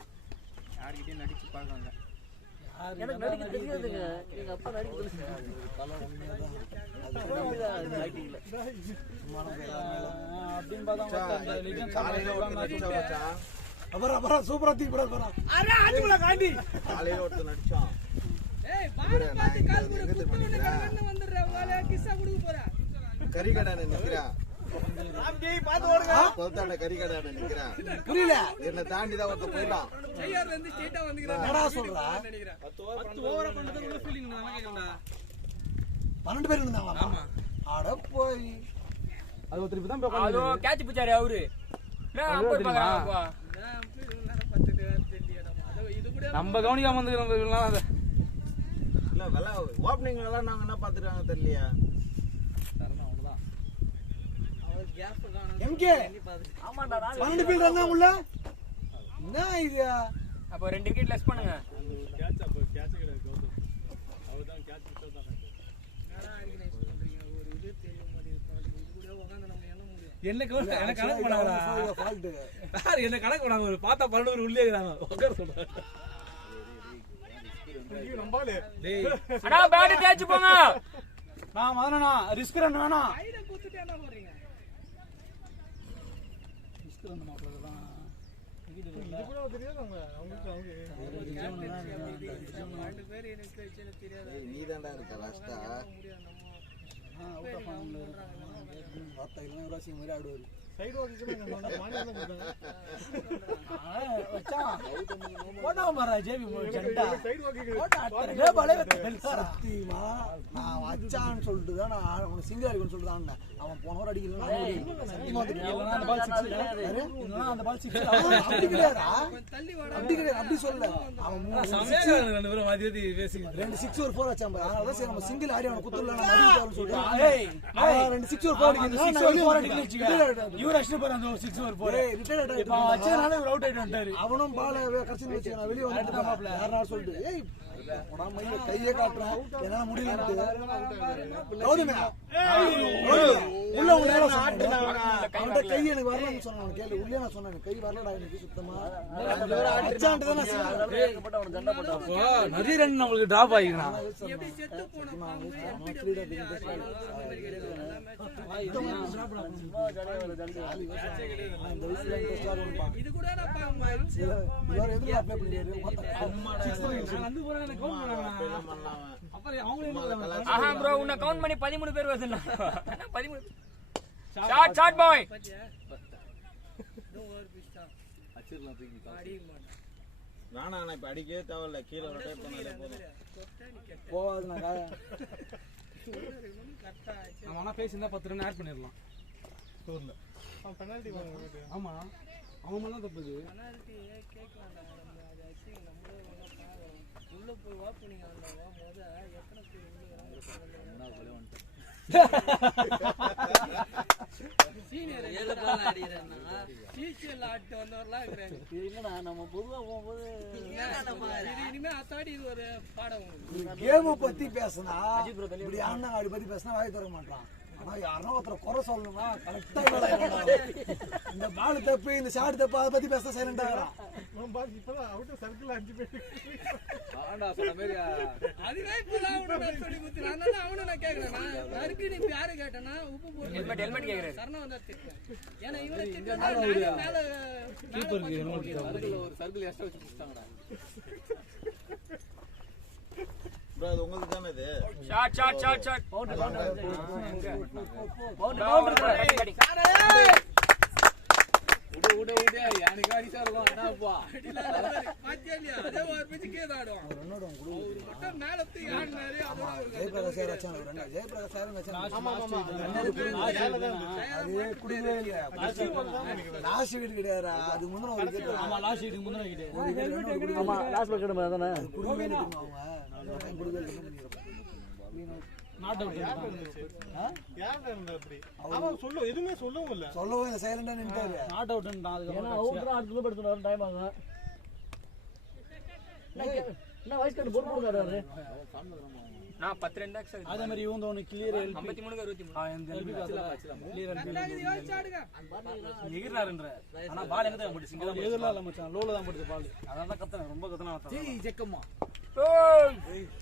யார்கிட்டயும் நடிச்சு பார்க்கறாங்க. எனக்கு நடிக்க தெரியாதுங்க. எங்க அப்பா நடிக்க தெரியும். ஆக்டிங்ல அப்படின்னு பார்த்தா காலையில ஒருத்தர் நடிச்சா மச்சான். அப்புறம் சூப்பரா தீ போறா. அரே ஆஜுல காண்டி. காலையில ஒருத்தர் நடிச்சான். ஏய் பாரு பாத்து கால் கூட குத்து கண்ணு வந்துற வாளே கிஸ்ஸா குடுக்க போறா. கறிக்கடான நிக்கிறான். அப்படியே பாத்து ஓடுங்க. கொல்தாண்ட கறிக்கடான நிக்கிறான். புரியல என்ன தாண்டி தான் ஒருத்தர் போயிட்டான். ஐயர்ல இருந்து ஸ்ட்ரைட்டா வந்துக்கிறான். என்னடா சொல்றா? நினைக்கிறேன். 10 ஓவர் பண்றதுக்கு கூட ஃபீலிங் நான் கேக்குறேன்டா. 12 பேர் இருந்தாங்களா? ஆமா. அட போய் அது ஒருத்தர் இப்பதான் போய் அதோ கேட்ச் பிச்சாரு அவரு. நான் போய் பார்க்கறான்ப்பா. நான் போய் நேரம் பார்த்துட்டு தெரியல. அது இது கூட நம்ம கவனிக்காம வந்துக்கிறோம் அத. இல்ல வெல ஓப்பனிங் எல்லாம் நாங்க என்ன பாத்துறாங்க தெரியலையா? அவர் கேப் காணோம். எம்கே ஆமாடா 12 பேர் இருந்தாங்க உள்ள. என்ன இது? அப்போ 2 விக்கெட் லெஸ் பண்ணுங்க. என்னடா ஆர்கனைஸ் பண்றீங்க? ஒரு இது தெரிய மாட்டேங்குது. இது கூட உட்கார்ந்து நம்ம என்ன முடியும்? என்ன கணக்கு பண்ணாங்களா? ஃபால்ட். யார் என்ன கணக்கு பண்ணாங்க? ஒரு பார்த்தா 12 பேர் உள்ளே இருக்காங்க. உட்கார சொல்றாங்க. டேய் அண்ணா பேட் தேய்ச்சு போங்க. நான் மதனண்ணா ரிஸ்க் ரன் வேணாம். ஐட குத்துட்டு என்ன பண்றீங்க? ரிஸ்க் ரன் மாப்ள தான். விக்கெட் தெரியுதுல்ல. ரெண்டு பேர் எனக்கு வச்சு தெரியாது. நீ தான்டா இருக்க லாஸ்டா அவுட் ஆஃப் ஆன்ல வார்த்தை இல்ல ராசி மாதிரி ஆடுவாரு. சைடு வாக்கிக்கு மாநிலம் கொடுத்தாங்க. வச்சான் போடா மாரா ஜேபி சண்டா சைடு வாக்கிக்கு போடா பாலே சத்தியமா நான் வச்சான்னு சொல்லிட்டு தான் நான் அவன் சிங்கிள் அடிக்கணும்னு சொல்லிட்டு தான் அவன் போன வாரம் அடிக்கலன்னா சத்தியமா இல்லனா அந்த பால் 6 இல்லனா அந்த பால் 6 அப்படி கிடையாதா தள்ளி வாடா. அப்படி கிடையாது அப்படி சொல்ல அவன் ரெண்டு பேரும் மாத்தி மாத்தி பேசி 2 6 ஒரு 4 வச்சான் பாரு. அதனால தான் சரி நம்ம சிங்கிள் ஆடி அவன குத்துறல நம்ம அடிக்கலாம்னு சொல்லிட்டு ஏய் 2 6 ஒரு 4 அடிக்கணும் 6 ஒரு 4 அடிக்கணும் இவர அடிச்சு பாரு அந்த 6 ஒரு 4 ஏய் ரிட்டையர்ட் ஆயிட்டு இப்ப வச்சனால இவர் அவுட் ஆயிட்டு வந்தாரு. அவனும் பால் கரெக்ஷன் வச்சு நான் வெளிய வந்துட்டேன் மாப்ள யாரனா சொல்லிட்டு ஏய் போடா மைய கையே காட்றான் என்னால முடியலன்னு கௌதமே உள்ள உள்ள அந்த கை எனக்கு வரலன்னு சொன்னான் கேளு உள்ளே நான் சொன்னேன் கை வரலடா எனக்கு சுத்தமா அடிச்சான்ட்டு தான் நான் ஏகப்பட்ட அவன ஜண்டா போட்டான். அப்போ நிறைய ரன் நம்மளுக்கு டிராப் ஆகிக்கிறான். எப்படி செத்து போன பாம்பு எப்படி இது கூட நான் பாம்பு இவர் எதுல அப்ளை பண்ணியாரு வந்து போறாங்க எனக்கு கவுண்ட் பண்ணாங்க. அப்புறம் அவங்களே என்ன ஆஹா ப்ரோ உன்னை கவுண்ட் பண்ணி 13 பேர் வருதுன்னா 13 ஷாட் ஷாட் பாய் பாத்தியா? இதோ ஒரு பிஸ்டா அச்சிரலாம் தூக்கி அடி மாட்டேன். வேணாம் இப்ப அடிக்கவே தேவையில்ல கீழே ரொட்டேட் பண்ணாலே போதும் தொட்டா நீ கெட்ட. போவாது நான் கரெக்டா ஆச்சு. நம்ம ஆனா பேசியிருந்தா 10 ரன் ஆட் பண்ணிடலாம் ஸ்கோர்ல. பெனால்டி வாங்க. ஆமா அவன் மேல தப்பு இது. பெனால்டி கேட்கலாம்டா நம்ம அது ஆச்சு நம்மளே ஒண்ணா பாவம் உள்ள போய் வாக் பண்ணி ஆண்டவா முத எத்தனை பேர் சீனியர் ஏழு பால் ஆடிறேன்னா டீச்சர்ல ஆட்டு வந்தவர்லாம் இருக்கிறாங்க. இல்லடா நம்ம பொதுவா போகும்போது இது இனிமே அத்தாடி இது ஒரு பாடம் உங்களுக்கு. கேம் பத்தி பேசினா இப்படி ஆனா அப்படி பத்தி பேசினா வாய் தர மாட்டான். ஆனா யாரோ ஒருத்தர் குறை சொல்லணும்னா கரெக்டா இந்த பால் தப்பு இந்த ஷாட் தப்பு அதை பத்தி பேச சைலண்டா இருக்கிறான். இப்பதான் அவுட் சர்க்கிள் 5 பேர். ஆண்டா சொன்ன மாதிரி அதுவே இப்பதான் அவனை சொல்லி கொடுத்து நான் அவனை நான் கேட்கறேன். நான் நறுக்கு நீ யாரு கேட்டேன்னா உப்பு போட்டு ஹெல்மெட் கேக்குறாரு. சரணம் வந்தா திட்டுறேன். ஏன்னா இவனை திட்டுறா மேல அதுக்குள்ள ஒரு சர்க்கிள் எக்ஸ்ட்ரா வச்சு கொடுத்தாங்கடா. ப்ரோ அது உங்களுக்கு தானே இது shot shot shot shot boundary உட உட உட எனக்கு அடிச்சா இருக்கும் என்னப்பா பாத்தியா இல்லையா? அதே ஒரு பிச்சு கேதாடும் அவரு மட்டும் மேல தூக்கி ஆடினாரு. அதோட ஜெயபிரகாஷ் சார் வச்சான் ஜெயபிரகாஷ் சார் வச்சான் அது குடிவே இல்ல லாஸ்ட் வீடு கிடையாது அது முன்ன ஒரு விக்கெட். ஆமா லாஸ்ட் வீட்டுக்கு முன்னாடி கிட்ட. ஆமா லாஸ்ட் விக்கெட் தானே குடிவே இல்ல அவங்க குடிவே இல்ல நாட் அவுட். யார்டா இருந்தா அப்படி அவன் சொல்ல எதுமே சொல்லவும் இல்ல சொல்லவே இல்ல சைலண்டா நின்னுட்டாரு. நாட் அவுட்ன்றான். அதுக்கு ஏன்னா அவுட்ரா அடுத்து படுத்துன வர டைம் ஆகும். என்ன வைஸ் கட் போட் போடுறாரு. நான் 10 ரன் எக்ஸ்ட்ரா அதே மாதிரி இவங்க ஒன்னு கிளியர் எல்பி 53 க்கு 23 இந்த எல்பி கிளியர் இது யோசிச்சாடுங்க. எகிர்றாருன்ற. ஆனா பால் எங்க தான் போட்டு சிங்கிள் தான் எதிரல இல்ல மச்சான் லோல தான் போடுது பால். அதான் தான் கத்துறேன் ரொம்ப கத்துனா அதான். ஜெய் ஜெக்கம்மா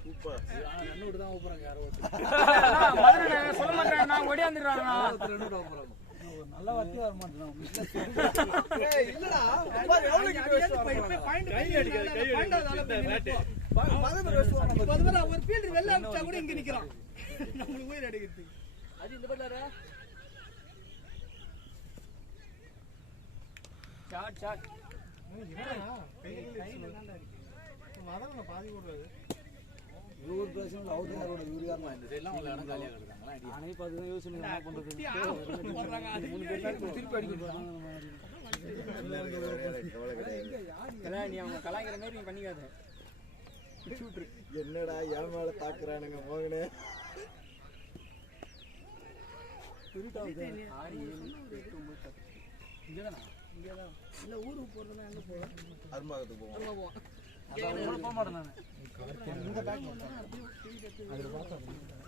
சூப்பர் ரன் விட்டு தான் ஓபறாங்க யாரோ மதுரை சொல்ல மாட்டேன் நான் ஓடியாந்துறானா ரன் விட்டு ஓபறாங்க. நல்ல வார்த்தை வர மாட்டேன். இல்லடா பாயிண்ட் கை அடிக்காத கை அடிக்காத ஒரு ஃபீல்டர் வெல்ல அடிச்சா கூட இங்க நிக்கிறான். நமக்கு உயிர் அடிக்குது. அது இந்த பல்லரா ஷாட் ஷாட் பாதி போடுறது. இவர் பிரச்சனை அவுட்ரோட யூரியாமா இந்த சைடுலாம் உள்ள இடம் காலியா கிடக்குறாங்களா அடி. நானே பாத்து தான் யோசனை என்ன பண்றது. போடுறாங்க. அது திருப்பி அடிக்கிறான். நீ அவங்க கலாய்க்கிற மாதிரி நீ பண்ணிக்காத. என்னடா என் மேல தாக்குறானுங்க மோகனே இல்ல ஊருக்கு போறதுனா எங்க போறோம்? அரும்பாகத்துக்கு போவோம் போக மாட்டேன் நானு.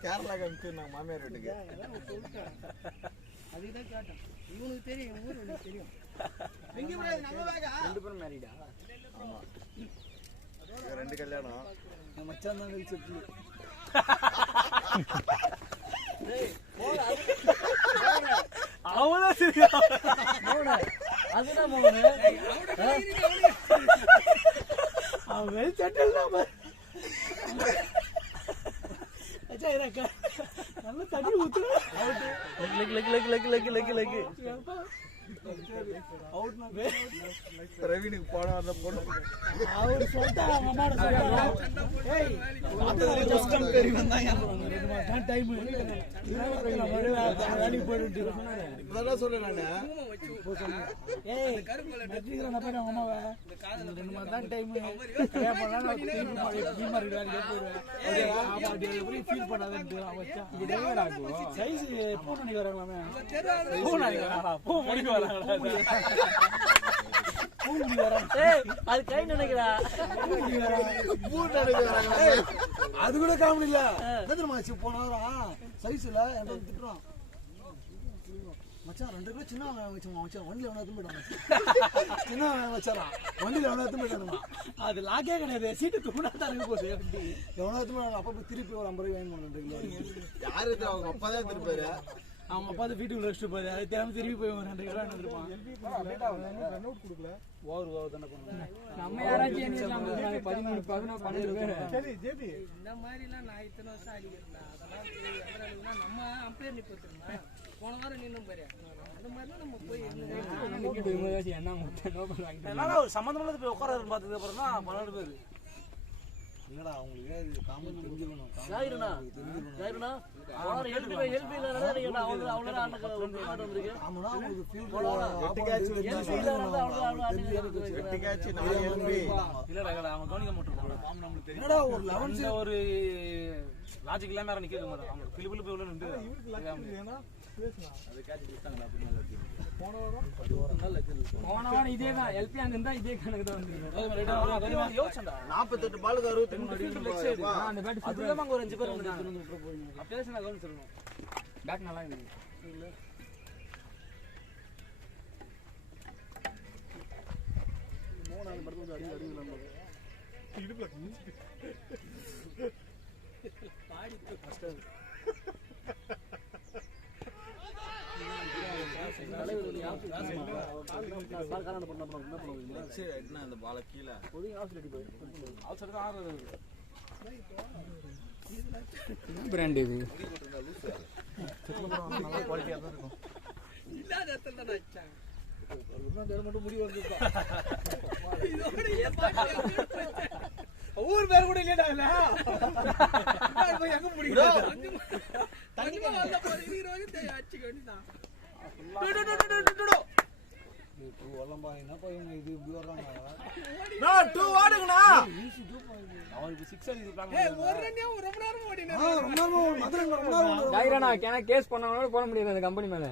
கேரளா கமிச்சு நாங்க மாமியார் வீட்டுக்கு அதுதான் கேட்டேன். இவனுக்கு தெரியும் ஊர் எனக்கு தெரியும். ரெண்டு பேரும் மேரிடா. ஆமா இது 2 கல்யாணம் மச்சான் தான் வெளிச்சிட்டு அவளே சரியா அதுதான் மோகனு அவன் வெல் செட்டில் தான் நல்ல தண்ணி ஊத்துறா ரவினுக்கு போன அந்த பொண்ணு அவர் சொல்லிட்டா அவங்க அம்மாட சொல்றாங்க ஏய் கஸ்டம் தெரியும் தான் டைம் வேலைக்கு போயிட்டு இப்பதான் சொல்றேன் நானு ஏய் நெற்றிக்கிறேன் அப்ப அவங்க அம்மா வேலை 2 மாதம் தான் டைம் பண்ணலாம் பீமாரி வேலைக்கு போயிடுவேன் ஃபீல் பண்ணாதன்ட்டு அவன் சைஸ் பூ நினைக்க வராங்களாமே பூ நினைக்க வராங்களா பூ முடிக்க வராங்களா பூ முடிக்க வராங்க ஏய் அது கை நினைக்கிறா பூ நினைக்கிறாங்க அது கூட காமெடி இல்ல எதிரமாச்சு போன வாரம் சைஸ்ல என்ன திட்டுறான் மச்சான் 2 கிலோ சின்ன வெங்காயம் வச்சோம் மச்சான் வண்டியில எவனா எடுத்து போயிட்டான் சின்ன வெங்காயம் வச்சாரான் வண்டியில எவனா எடுத்து போயிட்டான் அது லாக்கே கிடையாது சீட்டு தூணா தான் இருக்கு போகுது எவனா எடுத்து போயிட்டான் அப்ப திருப்பி ஒரு 50 ரூபாய் வாங்கி 2 கிலோ யாரு இது அவங்க அப்பா தான் திருப்பாரு அவன் அப்பா வீட்டுக்குள்ள வச்சுட்டு போய் அது தெரியாம திரும்பி போய் 2 கிலோ எடுத்துருப்பான் கொடுக்கல ஓவர் தானே பண்ணுவாங்க நம்ம யாராச்சும் 13 11 12 பேர் சரி ஜேபி இந்த மாதிரிலாம் நான் இத்தனை வருஷம் அடிக்கிறேன்டா அதெல்லாம் நம்ம அம்பையர் நிப்போம் போன வாரம் நின்னும் பாரு அந்த மாதிரிலாம் நம்ம போய் என்னால ஒரு சம்பந்தமானது போய் உட்காராரு பார்த்ததுக்கு அப்புறம் தான் 12 பேர் இல்லடா அவங்களுக்கு இது காமெடி தெரிஞ்சிரணும் ஜாயிரனா அவர் எல்பி ல நடறீங்கடா அவங்கள அண்ணக்கு வந்திருக்கு ஆமாடா அவங்களுக்கு ஃபீல் எட்டுக்காச்சு எட்டுக்காச்சு 4 எலும்பி இல்லடா அவன் கவனிக்க மாட்டான் பாம் நம்மளுக்கு தெரியும் என்னடா ஒரு 11 ஒரு லாஜிக் இல்லாம யாரும் நிக்க மாட்டாங்க அவங்க கிளிபிளு போய் உள்ள நின்று இவருக்கு லக்கி ஏனா பேசலாம் அது கேட்ச் கொடுத்தாங்களா அப்படின்னு போன வாரம் போன வாரம் இதே தான் எல்பி அங்க இருந்தா இதே கணக்கு தான் வந்துருக்கு யோசனை 48 பாலுக்கு 63 அடி அந்த பேட் அதுல அங்க ஒரு 5 பேர் வந்தாங்க அப்படியே நான் கவனிச்சிரணும் பேட் நல்லா இருக்கு மோனால மட்டும் அடி அடி நம்ம இடுப்புல பாடி கஷ்டம் அந்த பால கீழே பிராண்ட் இது இல்லாத இடத்துல தான் வச்சாங்க மட்டும் முடி வந்து ஊர் பேர் கூட இல்லடா இல்ல எங்க முடியும் தனிமா வந்த போது இருக்கிறவங்க அடிச்சுக்க வேண்டியதான் வல்லம்பா என்னப்பா இவங்க இது இப்படி வர்றாங்க நான் 2 ஓடுங்கண்ணா அவருக்கு 6 அடிச்சு பிளான் ஏய் ஒரு ரன்னியா ரொம்ப நேரம் ஓடினா ரொம்ப நேரம் மதுரை ரொம்ப நேரம் ஜாயிரனா கேஸ் பண்ணவனால போட முடியாது அந்த கம்பெனி மேல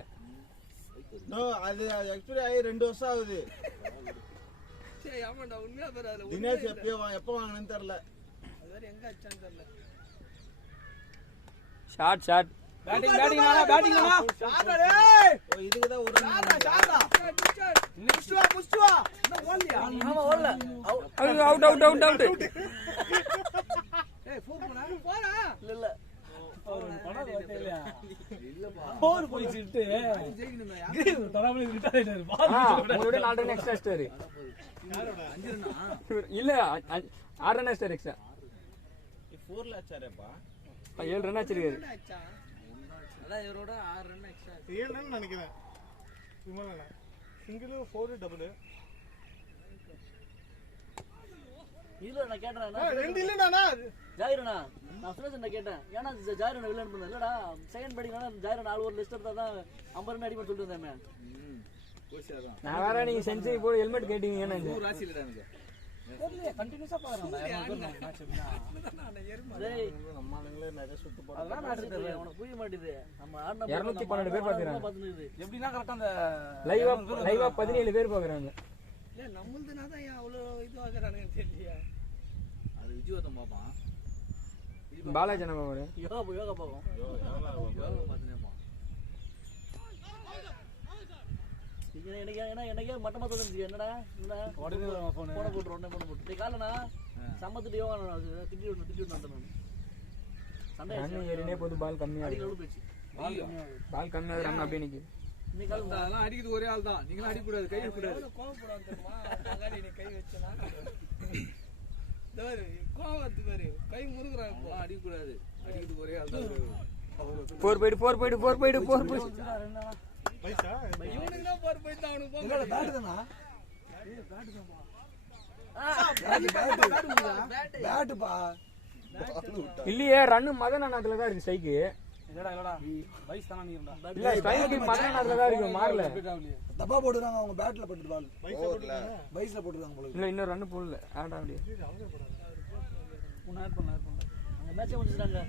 நோ அது எக்ஸ்பைரி ஆகி 2 வருஷம் ஆகுது சே ஆமாடா உண்மையா பரவாயில்ல தினேஷ் எப்போ வாங்கினேன்னு தெரியல அது வேற எங்க அடிச்சான்னு தெரியல ஷாட் பேட்டிங் வேணா ஷாட்டா டேய் ஓ இதுக்கு தான் ஒரு ஷாட்டா புஷ்டு வா இன்னும் ஓடலையா ஆமா ஓடல அவுட் ஏய் போறா போடா இல்ல போர் போயிச்சிட்டு ஜெயிக்கணுமே தராமலே ரிட்டையர் உங்களோட 4 ரன் எக்ஸ்ட்ரா ஸ்டார் யாரோட 5 ரன்னா இல்ல 6 ரன் ஸ்டார் எக்ஸ்ட்ரா 4 லாச்சாரேப்பா 7 ரன் ஆச்சிருக்காரு அடிச்சா அதான் இவரோட 6 ரன் எக்ஸ்ட்ரா 7 ரன் நினைக்கிறேன் சும்மால சிங்கிள் 4 டபுள் இல்ல நான் கேட்டறேன் ரெண்டு இல்லடானா ஜாயிரனா நான் சுரேஷ் கேட்டேன் ஏன்னா ஜாயிரனா வெளில அனுப்புனேன் இல்லடா செகண்ட் பேட்டிங்னா ஜாயிரனா 4 ஓவர் லிஸ்ட் எடுத்தா தான் 50 ரன் அடிப்பா சொல்லிட்டு வந்தேன் கோஷியாதான் நான் வேற நீங்க செஞ்சுரி போய் ஹெல்மெட் கேட்டீங்க ஏன்னா ஊர் ராசி இல்லடா எனக்கு தெரியல கண்டினியூஸா பாக்குறேன் டேய் நம்ம ஆளுங்களே நிறைய சுத்து போறாங்க அதெல்லாம் நான் தெரியல உனக்கு புரிய மாட்டேங்குது நம்ம ஆடின 212 பேர் பாக்குறாங்க பாத்துக்குது எப்படினா கரெக்ட்டா அந்த லைவா 17 பேர் பாக்குறாங்க இல்ல நம்மளுதுனா தான் அவ்வளவு இது ஆகுறானுங்க தெரியல அது விஜயவர்தன் பாப்பான் பாலாஜி என்ன பாக்குறாரு யோகா போகும் யோகா பார்த்துனே இருப்பான் எனக்கே மட்டமா தோணுச்சு என்னடா உடனே போன் போன போட்டு காலனா சம்மத்துட்டு யோகா திட்டி நான் சண்டை ரன் ஏறினே போது பால் கம்மியா அடிக்கல இருக்கு போயிடுச்சு பால் கம்மியா ரன் அப்படியே நிக்குது அதெல்லாம் அடிக்கிறது ஒரே ஆள் தான். நீங்களும் அடிக்கூடாது, கை கூடாது. கோவப்படாது தெரியுமா? பங்காளி நீ கை வச்சனா கோவம் வருது பாரு, கை முறுகுறாங்க. அதெல்லாம் அடிக்கூடாது, அடிக்கிறது ஒரே ஆள் தான். போர் போயிடு பைசா இவனுக்கு தான் போர் போயிட்டு அவனுக்கு போக பேட்டு தானா பேட்டுப்பா இல்லையே ரன்னு மதனாத்துல தான் இருக்கு ஸ்ட்ரைக்கு. இல்லடா வயசு தானே நீ இல்ல ஸ்ட்ரைக்கு மதனாத்துல தான் இருக்கு, மாறல. தப்பா போட்டுருக்காங்க அவங்க பேட்ல பட்டு பால் பைசா போட்டுருக்காங்க. பைஸ்ல போட்டுருக்காங்க போல. இல்ல இன்னும் ரன்னு போடல, ஆட் ஆகலையே. ஒன்னு ஆட் பண்ண அந்த மேட்ச் முடிச்சிட்டாங்க.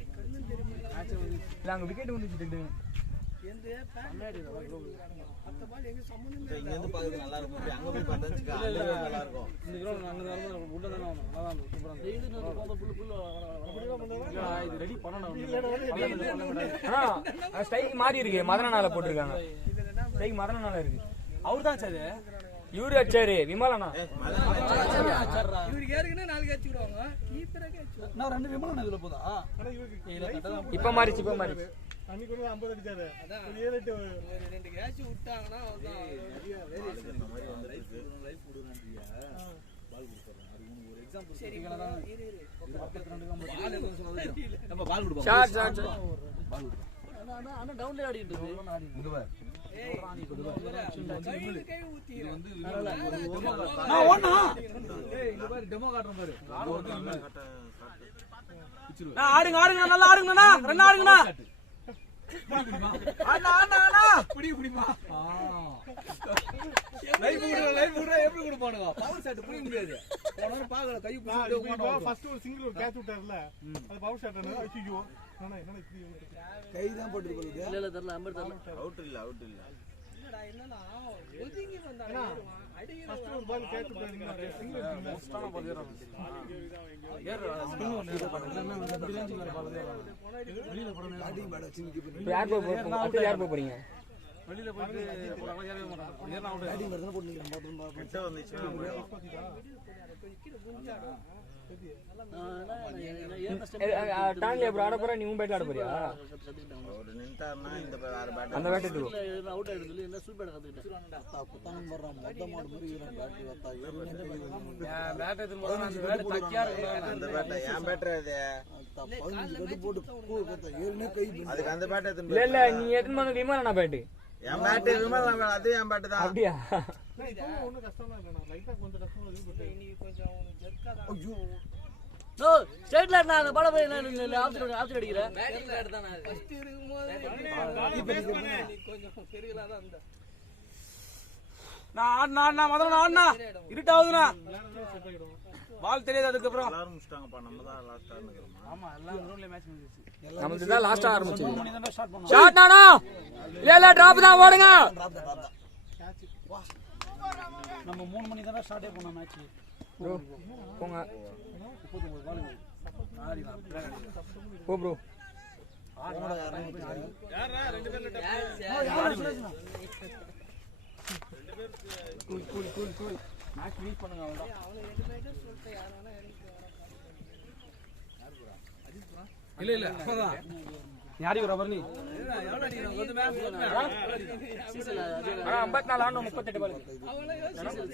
இல்ல அங்க விக்கெட் வந்துச்சு. எந்த அந்த பால் எங்க சம்பந்தமே இங்க இருந்து பாக்குறது நல்லா இருக்கும். அங்க போய் பார்த்தா நல்லா இருக்கும். இந்த கிரவுண்ட் அங்க வரணும் உள்ள தான வரணும். நல்லா தான் சூப்பரா இருக்கு. இது நம்ம போற புள்ள இது ரெடி பண்ணனும். ஆனா ஸ்ட்ரைக் மாறி இருக்கு, மதனால போட்டுருக்காங்க. ஸ்ட்ரைக் மதனால இருக்கு. அவர்தான் சார் இவரு அச்சாரு விமலனா. இவருக்கு ஏற்கனவே 4 கேட்ச் விடுவாங்க, கீப்பரே கேட்ச். நான் 2 விமலன் இதுல போதா இப்ப மாறிச்சு. அன்னைக்கு ஒரு 50 அடிச்சாரு. ஒரு 7 8 ஒரு 2 கேட்ச் விட்டாங்கன்னா அவ்வளவுதான். இந்த மாதிரி வந்து லைஃப் கொடுறான்றியா, பால் கொடுத்துறேன். அது ஒரு எக்ஸாம்பிள். சரி இரு பால் எதுவும் சொல்லாதீங்க. நம்ம பால் கொடுப்போம். ஷாட் பால் கொடுப்போம். ஆனா டவுன்ல ஆடிட்டு இருக்கு. இங்க பாரு. கை ஊத்தி இது வந்து நான் ஓடுனா ஏய் இங்க பாரு, டெமோ காட்டுறேன் பாரு. ஆடுங்க நல்லா ஆடுங்கண்ணா. ரன் ஆடுங்கண்ணா. புடிமா. லைஃப் குடுறா எப்படி கொடுப்பானுங்க? பவர் ஷாட் புரிய முடியாது. போன பாக்கல கை புடிச்சு ஃபர்ஸ்ட் ஒரு சிங்கிள் ஒரு கேட்ச் விட்டார்ல, அது பவர் ஷாட். ஐயோ என்ன இப்படி கை தான் போட்டு போகுது. இல்ல தெரியல அம்பர் தெரியல. அவுட் இல்ல என்னடா என்னன்னா ஒதுங்கி வந்தானே அடிக்கிற ஃபர்ஸ்ட் ஒரு பால் கேட்ச் விட்டாருங்க. சிங்கிள் மோஸ்டான பால் ஏறாங்க. பேட்டிங் பேட் வச்சு நிக்க போறீங்க. யார் போறீங்க? வெளியில போயிட்டு போறாங்க ஏறவே மாட்டாங்க. ஏறனா அவுட். பேட்டிங் பேட் தான் போட்டு நிக்கிறேன். பாத்து கிட்ட வந்துச்சு. டான்ல அப்புறம் ஆட போற, நீ உன் பேட்ல ஆட போறியா? ஒரு நின்ட்டார்னா இந்த வேற பேட் அந்த பேட் எடுத்துக்கோ. அவுட் ஆயிடுது சொல்லி என்ன சூப்பர் கத்துக்கிட்டேன். குத்தானம் போடுறான். மொத்த மாடு மாதிரி இருக்கிறான் பேட் வத்தா. பேட் எடுத்து போறா அந்த பேட் தக்கியா இருக்கு. அந்த பேட் என் பேட்டர் அது 15 கட்டு போட்டு கூ கத்த ஏறுனே கை பிடிச்சு. அதுக்கு அந்த பேட் எடுத்து இல்ல இல்ல நீ எத்தனை வந்து விமலனா பேட்? என் பேட் விமல் அது என் பேட் தான். அப்படியா? ஒண்ணும் கஷ்டமா இல்ல, லைட்டா கொஞ்சம் கஷ்டமா இருக்கு. நீ கொஞ்சம் உனக்கு ஜர்க்கா தான். ஐயோ நோ ஸ்ட்ரைட் லைன் நான் பால போய் நான் ஆப்ஷன் அடிக்கிறேன். பேட்டிங் பேட் தான் நான் ஃபர்ஸ்ட் இருக்கும்போது நீ கொஞ்சம் தெரியல தான் அந்த நான் ஆடுனா இருட்டாவுதுனா பால் தெரியாது. அதுக்கு அப்புறம் எல்லாரும் முடிச்சிட்டாங்கப்பா, நம்ம தான் லாஸ்டா இருக்கோம். ஆமா எல்லாம் கிரவுண்ட்ல மேட்ச் முடிஞ்சிச்சு. நமக்கு தான் லாஸ்டா ஆரம்பிச்சது. 3 மணி தான் ஸ்டார்ட் பண்ணோம். ஷாட் நானா? இல்ல டிராப் தான் ஓடுங்க. நம்ம 3 மணி தான் ஸ்டார்ட் பண்ணோம் மேட்ச். ப்ரோ போங்க. 39 பால் ஆடிலாம். போ ப்ரோ. யாரா ரெண்டு பேர்ல கூல் மேட்ச் ரீச் பண்ணுங்க அவ்வளவுதான். அவனை 2 மேட்ச் சொல்லிட்டு யார் வேணா இறங்கி வர. இல்ல அப்பதான் யாரி வர வரனி எவ்வளவு அடிக்கிறாங்க? கொஞ்சம் மேல சீசல 54 ஆன 38 பால்.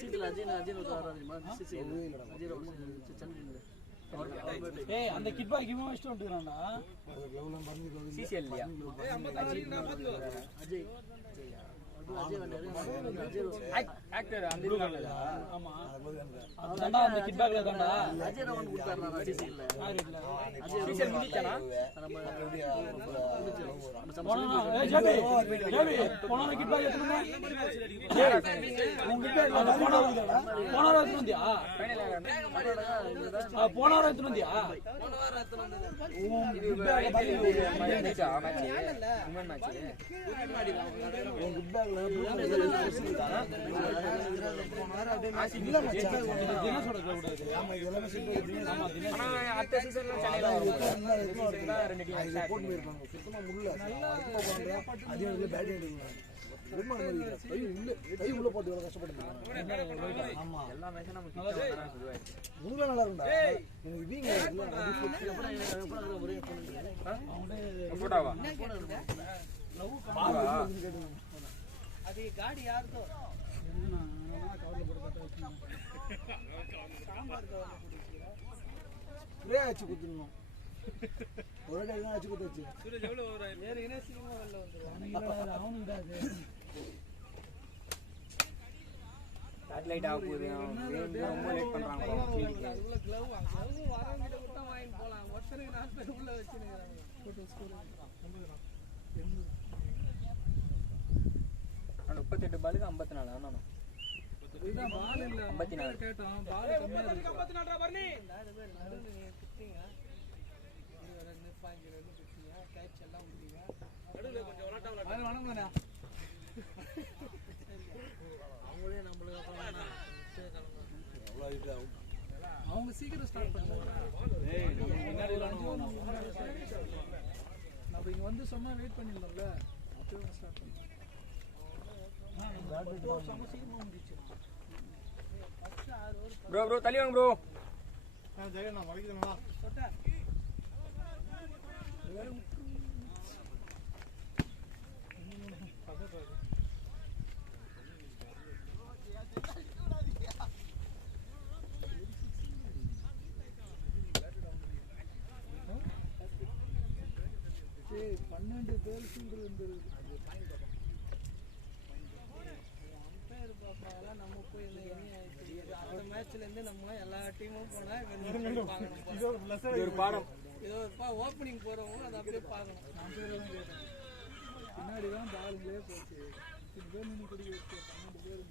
சீசல அஜய் வராதுமா சீசல ஏய் அந்த கிட் பால் கிமோ வெஸ்ட் வந்துறானடா. சிசிஎல் இல்லையா? அஜய் ஆக்டர் அந்த இது காணல. ஆமா அதுதான்டா அந்த கிட் பேக்ல தான்டா அஜய் ரவுண்ட் கொடுத்தாருடா சிசிஎல்ல. சிசிஎல் முடிச்சானா? ஏய் ஜேபி போன கிட் பேக் எடுத்துனே. உங்க கிட் பேக் போன வாரம் எடுத்துனியா? போன வாரம் எடுத்துனியா? போன வாரம் எத்தனை வந்தது? அடுத்த சீசன்ல சென்னையில வரும். சுத்தமா முள்ள அதே பேட்டிங் எடுக்கலாம். கை உள்ள போட்டு கஷ்டப்பட்டு. ஆமா எல்லா மேட்சும் நம்ம கிட்ட வந்தா இதுவாயிடுச்சு. உள்ள நல்லா இருந்தா இவங்க போட்டாவா? அது காடி யாருதோ கவர்ல போட்டு கட்ட வச்சுக்கணும். சாம்பார் கவர்ல போட்டு வச்சுக்கிறேன். ஸ்ப்ரே வச்சு குத்துடணும். ஒரு அடி தான் வச்சு குத்து வச்சு. சூரஜ் எவ்வளவு ஒரு ஏற்கனவே சீக்கிரமா வெளில வந்துருவான். அவனுக்கு தான் அது. சேட்டலைட் ஆக போகுது ரொம்ப லேட் பண்றாங்க அதுக்குள்ள க்ளவ் வரவங்கிட்ட கூட வாங்கிட்டு போலாம். ஒருத்தருக்கு 4 பேர் உள்ள வச்சுருக்காங்க. நான் 38 பாலுக்கு 54 ஆனானோ இதுதான் பால் இல்ல. 54 கேட்டோம். பால் கம்மியா இருக்கு. 54 பர்னி. 4 பேர் நடுவுல நீங்க குத்திங்க. 22 பாயிண்ட் குத்திங்க. கேட்ச் எல்லாம் விட்டீங்க. நடுவுல கொஞ்சம் விளையாட்டா அது வணங்கண்ணா. அவங்களே நம்மளுக்கு அப்புறம் அவங்க சீக்கிரம் ஸ்டார்ட் பண்ணுவாங்க. நம்ம இங்க வந்து சொன்னா வெயிட் பண்ணிடலாம்ல. அப்பவே ஸ்டார்ட் பண்ணுவோம். ப்ரோ தள்ளி வாங்க ப்ரோ. ஜெகன் நான் வலிக்குதுண்ணா. சரி 12 பேர் சிங்கிள் இருந்தது. நம்ம போய் அடுத்த மேட்ச்ல இருந்து நம்ம எல்லா டீமும் போனா ஒரு பாடம் ஏதோ ஓப்பனிங் போறவங்க அதை அப்படியே பார்க்கணும். நான் பேர் தான் கேட்டேன். பின்னாடி தான் பாலுங்களே போச்சு. 10 பேர் நின்று குடிக்க வச்சு 12 பேர்.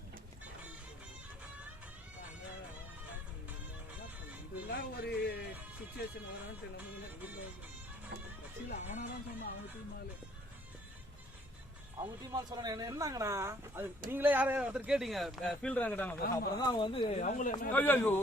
இதெல்லாம் ஒரு சிச்சுவேஷன் வரான்ட்டு நம்ம கட்சியில் அவனா தான் சொன்னான். அவங்க டீம் ஆளு. அவங்க டீம் ஆள் சொல்லணும். என்ன என்னங்கண்ணா அது நீங்களே யாரையும் ஒருத்தர் கேட்டீங்க ஃபீல்டர் கேட்டாங்க. அப்புறம் தான் அவங்க வந்து அவங்களே ஐயோ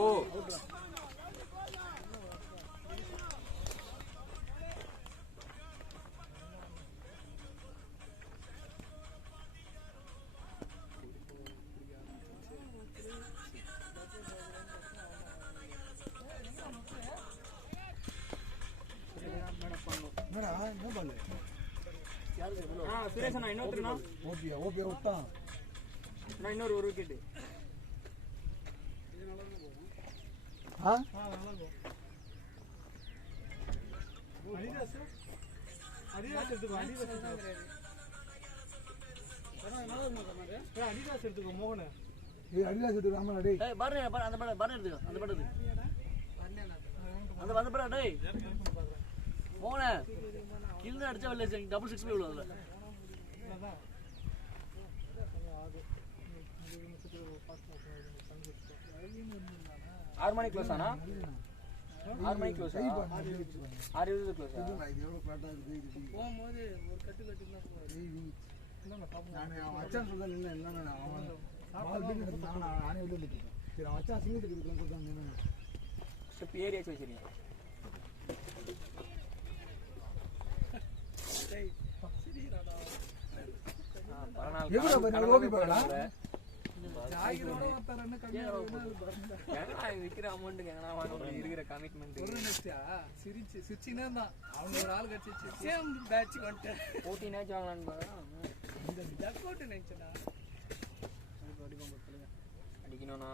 என்னடா என்ன பால்? சுரேஷ் அண்ணா இன்னொருத்தருண்ணா ஓபியா விட்டான். நான் இன்னொரு ஒரு விக்கெட்டு ஆ அடிதாஸ் எடுத்துக்கோ. அடிதாஸ் எடுத்துக்கோ மோகன. ஏய் அடிதாஸ் எடுத்து ராமனா டேய். அந்த படம் எடுத்துக்கோ. அந்த படம் அந்த படம் டேய் போன கில்ல அடிச்சா வெளில டபுள் 6 போய் விழுவாங்க. ஆறு மணி க்ளோஸ் ஆனா 6 மணிக்கு க்ளோஸ் 6:20 க்ளோஸ் இது எவ்வளவு ஃபிளாட்டா இருக்கு இது. போகும்போது ஒரு கட்டு கட்டுனா போதும். நான் அச்சான் சொல்ல நின்ன என்ன அவன் பால் பின் எடுத்து நானே வெளில வந்துட்டேன். சரி அச்சான் சிங்கிள் எடுத்துக்கலாம் சொல்றான் நின்னு. ஸ்டெப் ஏரியாச்சு வச்சிருக்கீங்க. எவ்வளவு பேர் ஓபி பாலா? ஜாகிரோட ஒருத்தர் என்ன கம்மியா விற்கிற அமௌண்ட்டுக்கு எங்கன்னா வாங்க இருக்கிற கமிட்மெண்ட் ஒரு நிமிஷா சிரிச்சுனே இருந்தான். அவங்க ஒரு ஆள் கட்சிச்சு சேம் பேட்ச் வந்துட்டேன். 14 வாங்கலான்னு பார்த்தா இந்த டக் அவுட் நினைச்சடா. அடிக்கணும்னா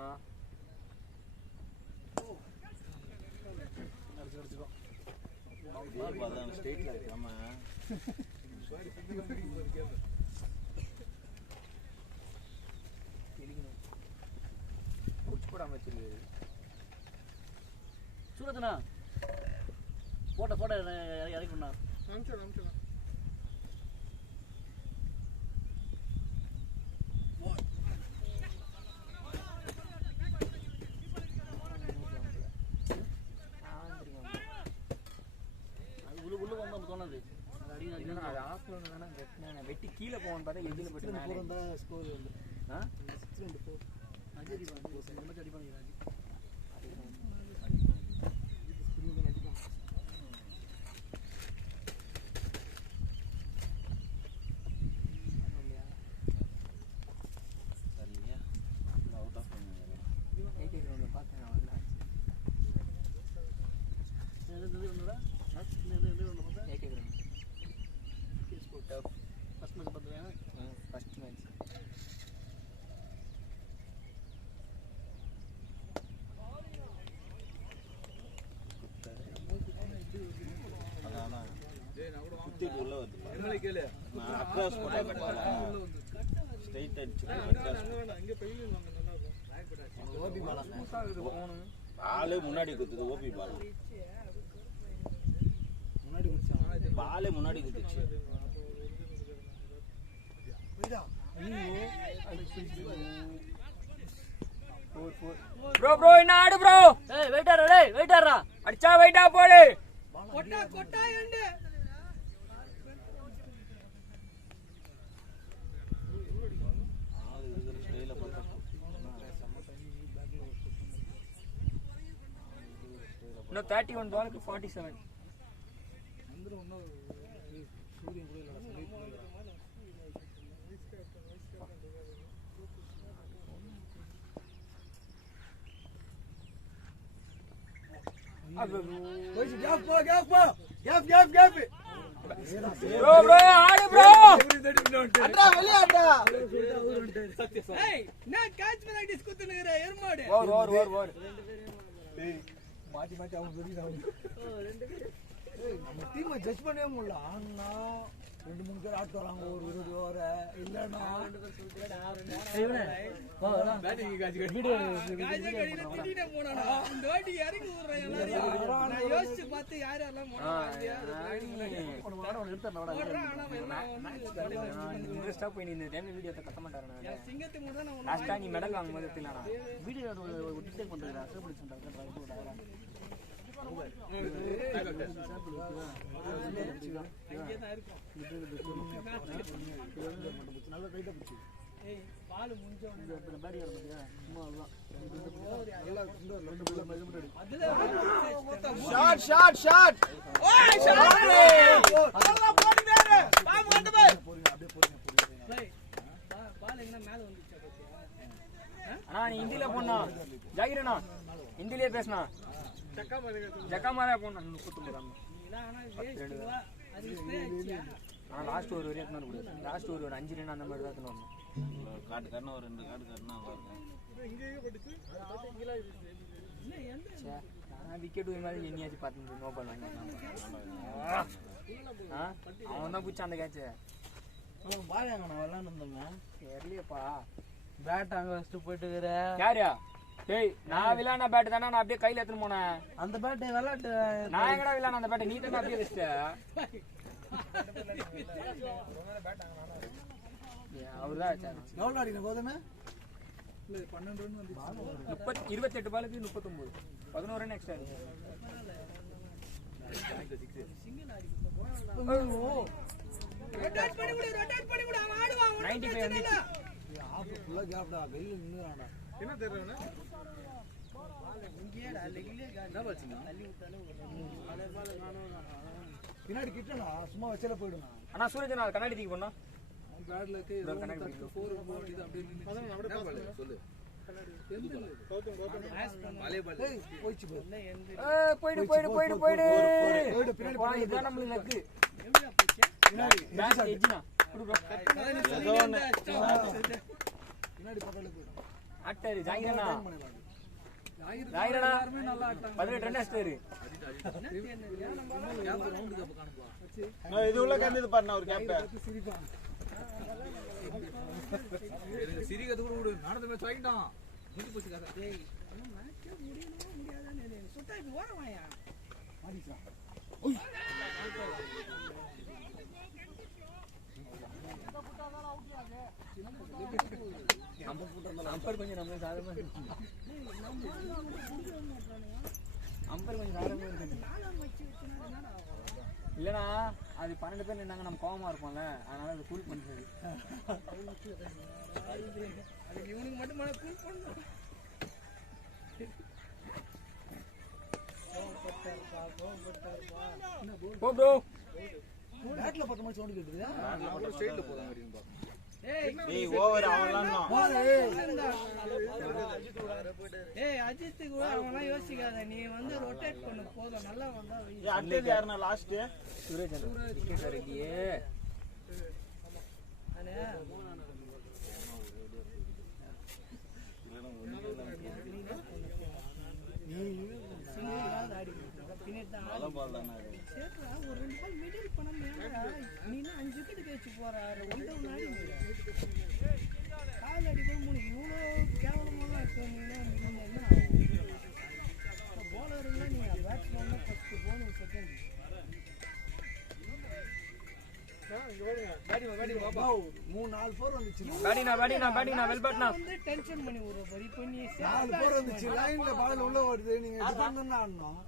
ஸ்டேட்ல இருக்காம போடாம வச்சிருக்காரு. சூரத்னா போட்டோ இறக்கினா அனுப்பிச்சு உள்ள வந்து நம்ம தோணுது. அது ஆஃப்ல தானே வெட்டி கீழே போகணும்னு பார்த்தா எதில் போட்டு மேலே ஸ்கோர் வந்து ஆ 6-4 அஜய் ரொம்ப அடி பண்ணிக்கிறாங்க. சரியா அவுட் ஆஃப் பண்ணுங்க. ஏகே கிரவுண்டில் பார்த்தேன் நான் வரல. ஏகே கிரவுண்ட் ஃபர்ஸ்ட் மேட்ச் பார்த்துருவேன். ஃபர்ஸ்ட் மேட்ச் நான் அக்ராஸ் போட்டேன் பால ஸ்ட்ரைட் அடிச்சு பால் முன்னாடி குத்துது ஓபி பால் பால் முன்னாடி குத்துச்சு ப்ரோ என்ன ஆடு ப்ரோ ஏய் வெயிட்டரா அடிச்சா வெயிட்டா போடு கொட்டா எண்டு இன்னும் 31 பாலுக்கு 47 ப்ரோ ஆடு ப்ரோ ஏய் நான் கேட்ச் பெனால்டிஸ் குத்துனேற எர்மாடு ஓவர் மாத்தி அவங்க தெரியுது நம்ம டீமை ஜட்ஜ் பண்ணவே முடியல ஆனா 2-3 பேர் ஆட்டு வராங்க ஒரு 20 ஓவர் இல்லன்னா திட்டிட்டே போனானா இந்த வாட்டி இறங்கி ஊர்றேன் எல்லாரும் நான் யோசிச்சு பார்த்து யாரெல்லாம் இன்ட்ரெஸ்டா போய் இந்த டைம் வீடியோத்தை கட்ட மாட்டாரு சிங்கத்தை மட்டும் நான் லாஸ்டா நீ மெடல் வாங்கும் போது தெரியலனா வீடியோ டிக்டேக் பண்றேன் அக்செப்ட் பண்றேன் நல்லா கைட்ட பிடிச்சி பால் முடிஞ்ச பேடி ஆடுறதுக்கு சும்மா அதுதான் ஷாட் ஓய் ஷாட் நல்லா போடு வேற பாம்பு வந்து போ அப்படியே போறீங்க பால் எங்க மேல வந்துச்சா அண்ணா நீ ஹிந்தில போனா ஜாகிரனா ஹிந்திலே பேசனா ஜக்கா மாரா போனா 39 ஆனா வேஸ்ட்வா அது ஸ்பேச்சியா ஆனா லாஸ்ட் ஒரு வரையும் எடுத்துட்டு வரணும் லாஸ்ட் ஒரு 5 ரன் அந்த மாதிரி தான் எடுத்துட்டு வரணும் காட்டு கண்ணா ஒரு 2 காட்டு கண்ணா பாருங்க இங்கேயே படிச்சு அது இங்கல இல்ல எந்த நான் விக்கெட் மாதிரி எண்ணியாச்சு பார்த்து நோ பால் வாங்கிட்டான் அவன் தான் புடிச்ச அந்த கேட்ச் அவன் பால் எங்க நான் விளையாண்டுந்தோமே தெரியலையேப்பா பேட் அங்க வச்சுட்டு போயிட்டு இருக்கற யாரியா டேய் நான் விளையாடின பேட் தானே நான் அப்படியே கையில எடுத்துட்டு போனேன் அந்த பேட் விளையாட்டு நான் எங்கடா விளையாடின அந்த பேட் நீ தானே அப்படியே வச்சிட்ட அவர்தான் வச்சாரு எவ்வளவு அடிக்கணும் கோதமே 12 ரன் வந்து 28 பாலுக்கு 39 11 ரன் எக்ஸ்ட்ரா ரொட்டேட் பண்ணி விடு அவன் ஆடுவான் 95 வந்துச்சு ஆஃப் ஃபுல்லா கேப்டா வெளிய நின்னுறானே என்ன தெரியறேன்னா இங்கேடா லெக்லயே என்ன வச்சிங்க தள்ளி விட்டானே பின்னாடி கிட்டனா சும்மா வச்சல போய்டுனா அண்ணா சூரஜ் நான் கண்ணாடி தூக்கி போனா பேட்ல இருக்கு 4 போர்டு இது அப்படியே நின்னு அப்படியே பாஸ் சொல்லு ஏய் போய்ச்சு போ போயிடு வா இதான் நம்ம லக்கு எப்படியா போச்சு பின்னாடி பேக் எஜ்ஜினா குடு ப்ரோ பின்னாடி பக்கத்துல போய்டும் ஆட்டர் ஜாகிரனா எல்லாரும் நல்லா ஆட்டாங்க 18 ரன் அடிச்சாரு நான் இது உள்ள கண்டது பாருங்க ஒரு கேப் சிரிக்கிறது கூட விடு நானது மேட்ச் வாங்கிட்டான் முடிஞ்சு போச்சு கதை டேய் நம்ம மேட்ச் முடியணுமா முடியாதானே சுத்தா இது ஓரமாயா ஆடிச்சா அம்பர் கொஞ்சம் நம்ம சாதமா அம்பர் கொஞ்சம் சாதமா இருக்கு இல்லனா அது 12 பேர் நின்னாங்க நம்ம கோவமா இருப்போம்ல அதனால அது கூல் பண்றது அது இவனுக்கு மட்டும் மன கூல் பண்ணனும் போ ப்ரோ பேட்ல பத்த மாதிரி சவுண்ட் கேக்குது அப்புறம் ஸ்ட்ரைட்ல போறாங்க அப்படினு பாரு ஏய் டேய் ஓவர் அவன்லாம் ஏய் அஜித் கூட அவன்லாம் யோசிக்காத நீ வந்து ரொட்டேட் பண்ணு போதும் நல்லா வந்தா வை அட்டல் யாருன்னா லாஸ்ட் சுரேஷ் விக்கெட் அடிக்கியே அண்ணே நீ சிங்கிள் ஆடி பின்னேட் தான் பால் தானே சேர்த்து ஒரு 2 பால் மிடில் பண்ணாம நீ 5 விக்கெட் கேட்சி போற 1 டவுன் ஆடிங்க கால் அடிக்கும் மூணு இவ்வளோ கேவலமாக இருக்கீங்கன்னா நீங்கள் என்ன போலருங்க நீங்கள் பேட்ஸ்மேன் ஃபஸ்ட்டு போனு செகண்ட் 3-4 போர் வந்துச்சு வந்து டென்ஷன் பண்ணி விடுற இப்போ நீ 4 போர் வந்துச்சு லைன்ல பால் உள்ள வருது நீங்க டிஃபெண்ட் தான் ஆடணும்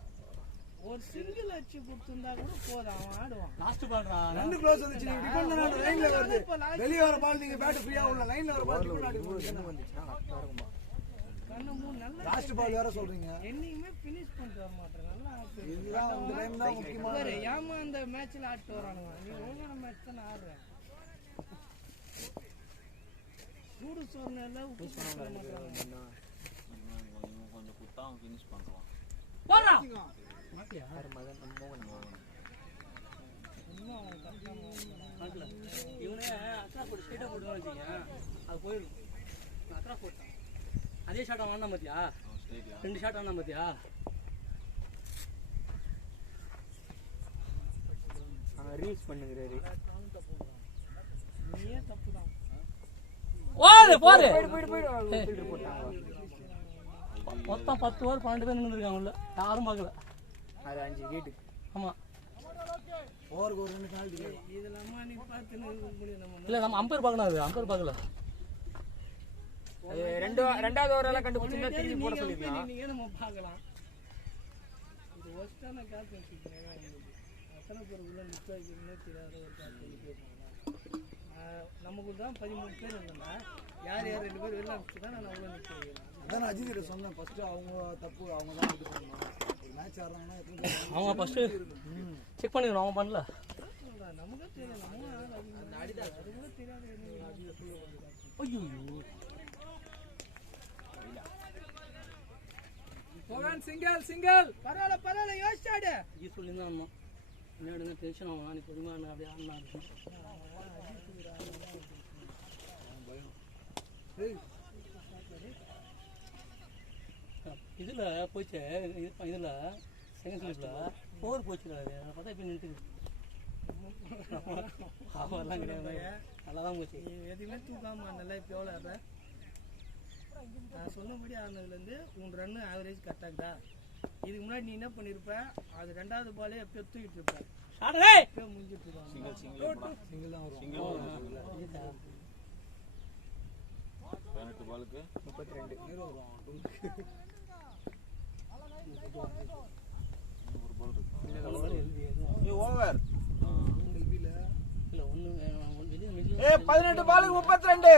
ஒரு சிங்கிள் அடிச்சு கொடுத்துருந்தா கூட போதும் அவன் ஆடுவான் லாஸ்ட் பால்றா 2 க்ளோஸ் வந்துச்சு நீங்க டிஃபெண்ட் தான் ஆட லைன்ல வருது வெளிய வர பால் நீங்க பேட் ஃப்ரீயா உள்ள லைன்ல வர பால் டிஃபெண்ட் ஆடுங்க என்ன வந்துச்சுனா கண்ணு மூணு நல்லா லாஸ்ட் பால் வேற சொல்றீங்க என்னையுமே ஃபினிஷ் பண்ணிட்டு வர மாட்டேன் நல்லா இதுதான் இந்த டைம் தான் முக்கியமான ஏமா அந்த மேட்ச்ல ஆட்டு வரானுங்க நீ ஒழுங்கான மேட்ச் தான் ஆடுற சூடு சோறுனால உப்பு சாப்பிட மாட்டாங்க கொஞ்சம் குத்தா ஃபினிஷ் பண்றோம் போடா இவனே அக்கா போட்டு ஸ்ட்ரைட்டா போட்டு வச்சுங்க அது போயிடும் அக்கா போட்டான் அதே ஷாட் வாங்கினா பாத்தியா 2 ஷாட் வாங்கினா பாத்தியா ரீல்ஸ் பண்ணுகிறாரு நீயே தப்பு தான் போடு போட்டாங்க மொத்தம் 10 ஓவர் 12 பேர் நின்றுருக்காங்க உள்ள யாரும் பார்க்கல அது 5 விக்கெட் ஆமா ஓவருக்கு ஒரு 2 கால் இதெல்லாமா நீ பார்த்து முடியும் நம்ம இல்ல நம்ம அம்பேர் பார்க்கணும் அது அம்பேர் பார்க்கல ரெண்டாவது ஓவர் எல்லாம் கண்டுபிடிச்சிருந்தா திருப்பி போட சொல்லிருக்கலாம் நீங்க நம்ம பார்க்கலாம் இது ஒஸ்டான கேப்டன் அத்தனை பேர் உள்ள நிற்க வைக்கணும்னே தெரியாத ஒரு கேப்டன் நமக்கு தான் 13 பேர் இருந்தாங்க யார் 2 பேர் வெளில அனுப்பிச்சு தான் நான் உள்ள நிற்க வைக்கிறேன் அதான் அஜித் கிட்ட சொன்னேன் ஃபர்ஸ்ட் அவங்க தப்பு அவங்க தான் இது பண்ணணும் மேட்ச் ஆடுறாங்கன்னா எத்தனை பேர் அவங்க ஃபர்ஸ்ட் செக் பண்ணிக்கணும் அவங்க பண்ணல நமக்கு தெரியும் நம்ம அது கூட தெரியாது ஐயோ போகான் சிங்கிள் பரவாயில்ல யோசிச்சாடு இது சொல்லியிருந்தான் அம்மா என்ன டென்ஷன் ஆகும் நீ பொறுமையா அப்படியே ஆடலாம் இதுல போச்சு இதுல செகண்ட் ஸ்லிப்ல 4 போச்சு பார்த்தா இப்போ நின்று அவெல்லாம் கிடையாது நல்லா தான் போச்சு எதுவுமே தூக்காம நல்லா இப்போ எவ்வளோ ஆடுற நான் சொன்னபடி ஆனதுலேருந்து உன் ரன்னு ஆவரேஜ் கரெக்டாகுதா இதுக்கு முன்னாடி நீ என்ன பண்ணியிருப்ப அது 2வது பாலே எப்போ தூக்கிட்டு இருப்ப எப்போ முடிஞ்சிட்டு இருக்காங்க சிங்கிள் தான் வரும் சிங்கிள் 18 பாலுக்கு 32 ஒரு பால் இருக்கு ஓவர் இல்ல ஒண்ணு வெளியே 18 பாலுக்கு 32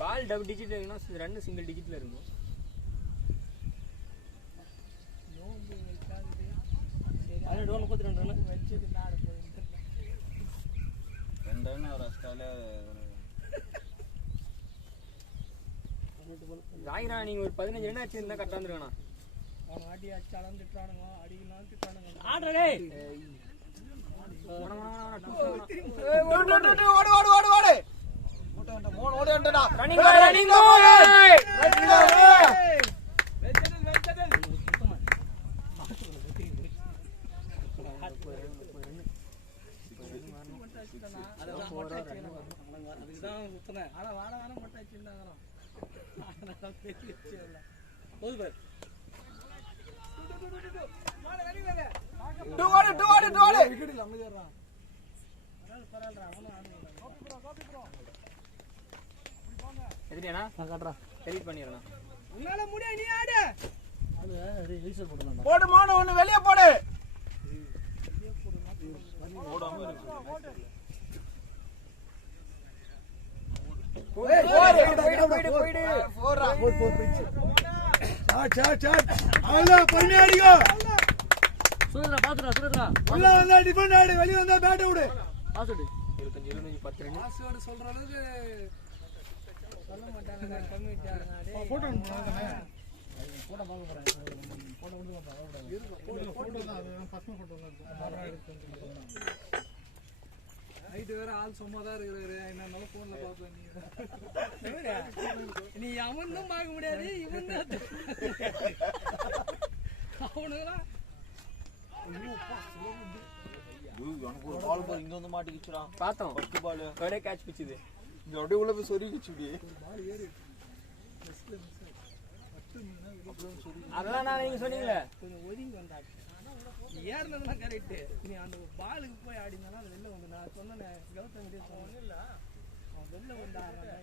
பால் டபுள் டிஜிட் இருக்குன்னா ரன் சிங்கிள் டிஜிட்ல இருக்கும் அது 32 ரன் வச்சுட்டு நாட போயிட்டு ரெண்டாயிரம் ஒரு ஸ்டைல ராயிரா நீங்க ஒரு 15 ரன் அடிச்சிருந்தா கரெக்டா இருந்திருக்கணும் அவன் அடி அடிச்சு அளந்துட்டானுங்க அடிக்கலாம் திட்டானுங்க ஆடுற டேய் அதுதான் சுத்தனேன் ஆனா வாட மட்டும் வச்சிருந்தாங்க போது பாரு விக்கெட் இல்ல அமைதியாடுறான் எதிரியானா நான் காட்டுறேன் டெலீட் பண்ணிடலாம் உன்னால முடிய நீ ஆடு அது ரீசர் போடலாம் போடு மானு ஒன்னு வெளிய போடு ஓடாம இருக்கு போயிடு சுரேந்திரா பாத்துடா சுரேந்திரா உள்ள வந்தா டிஃபெண்ட் ஆடு வெளிய வந்தா பேட் விடு பாத்துடு 25 10 ரன் காசோட சொல்ற அளவுக்கு சொல்ல மாட்டாங்க கம்மிட்டி ஆடுங்க டேய் போட்டோ போட்டோ பார்க்க போறேன் போட்டோ வந்து போட்டோ தான் அது ஃபர்ஸ்ட் போட்டோ தான் நைட் வேற ஆள் சும்மா தான் இருக்கிறாரு என்னன்னாலும் போன்ல பாப்பேன் நீ அவனும் பார்க்க முடியாது இவன் அவனுங்களாம் எனக்கு ஒரு பால் பால் இங்க வந்து மாட்டிக்கிச்சுடா. பார்த்தோம் ஃபர்ஸ்ட் பால் அப்படியே கேட்ச் பிச்சுது. இங்க அப்படியே உள்ள போய் சொருகிச்சு இப்படி. அதெல்லாம் நான் நீங்க சொன்னீங்களே கொஞ்சம் ஒதுங்கி வந்தாங்க. ஏறினதுலாம் கரெக்டு. நீ அந்த பாலுக்கு போய் ஆடினாலும் அது வெளில வந்து நான் சொன்னேன் கௌதம் கிட்டே சொன்னேன் அவன் வெளில வந்து ஆடுறான்.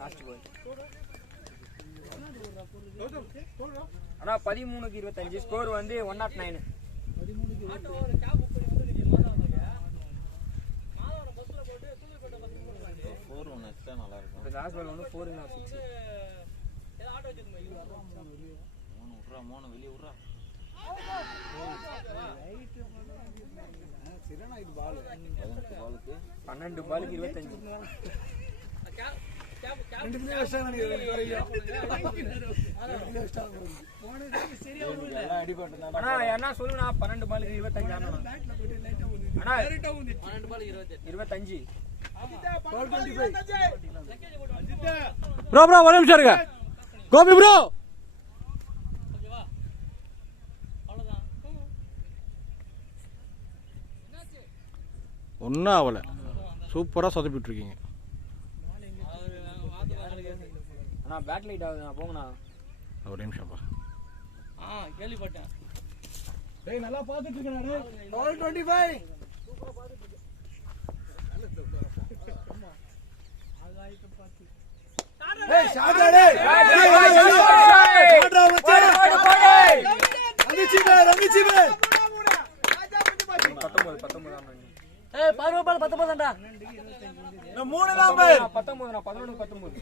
Last ball. ஆனா 13-25 ஸ்கோர் வந்து 109. ஃபோர் ஒன் எக்ஸ்ட்ரா நல்லா இருக்கும். லாஸ்ட் பால் வந்து 4 இல்ல 6. மூணு விட்றா, மூணு வெளியே விட்றா. 12 பாலுக்கு 25. எல்லாம் அடிபட்டு ஆனா என்ன சொல்லுனா 12 பாலுக்கு 25 ஆனோம். ஆனா 12 பால் 25. ப்ரோ ஒரு நிமிஷம் இருங்க. கோபி ப்ரோ ஒன்றும் ஆகலை, சூப்பராக சொதப்பிட்டு இருக்கீங்க. ஆனா பேட் லைட் ஆகுது. நான் போங்கண்ணா ஒரு நிமிஷம்ப்பா. கேள்விப்பட்டேன். டேய் நல்லா பார்த்துட்டு இருக்கேன் நானு. பால் 25. ஏய் ஷாடா டேய் ஷாடா மச்சான் ரங்கிச்சி பே 19 ஆமா. ஏய் 19 டா. நான் 3 நம்பர் 19 நான் 11 19.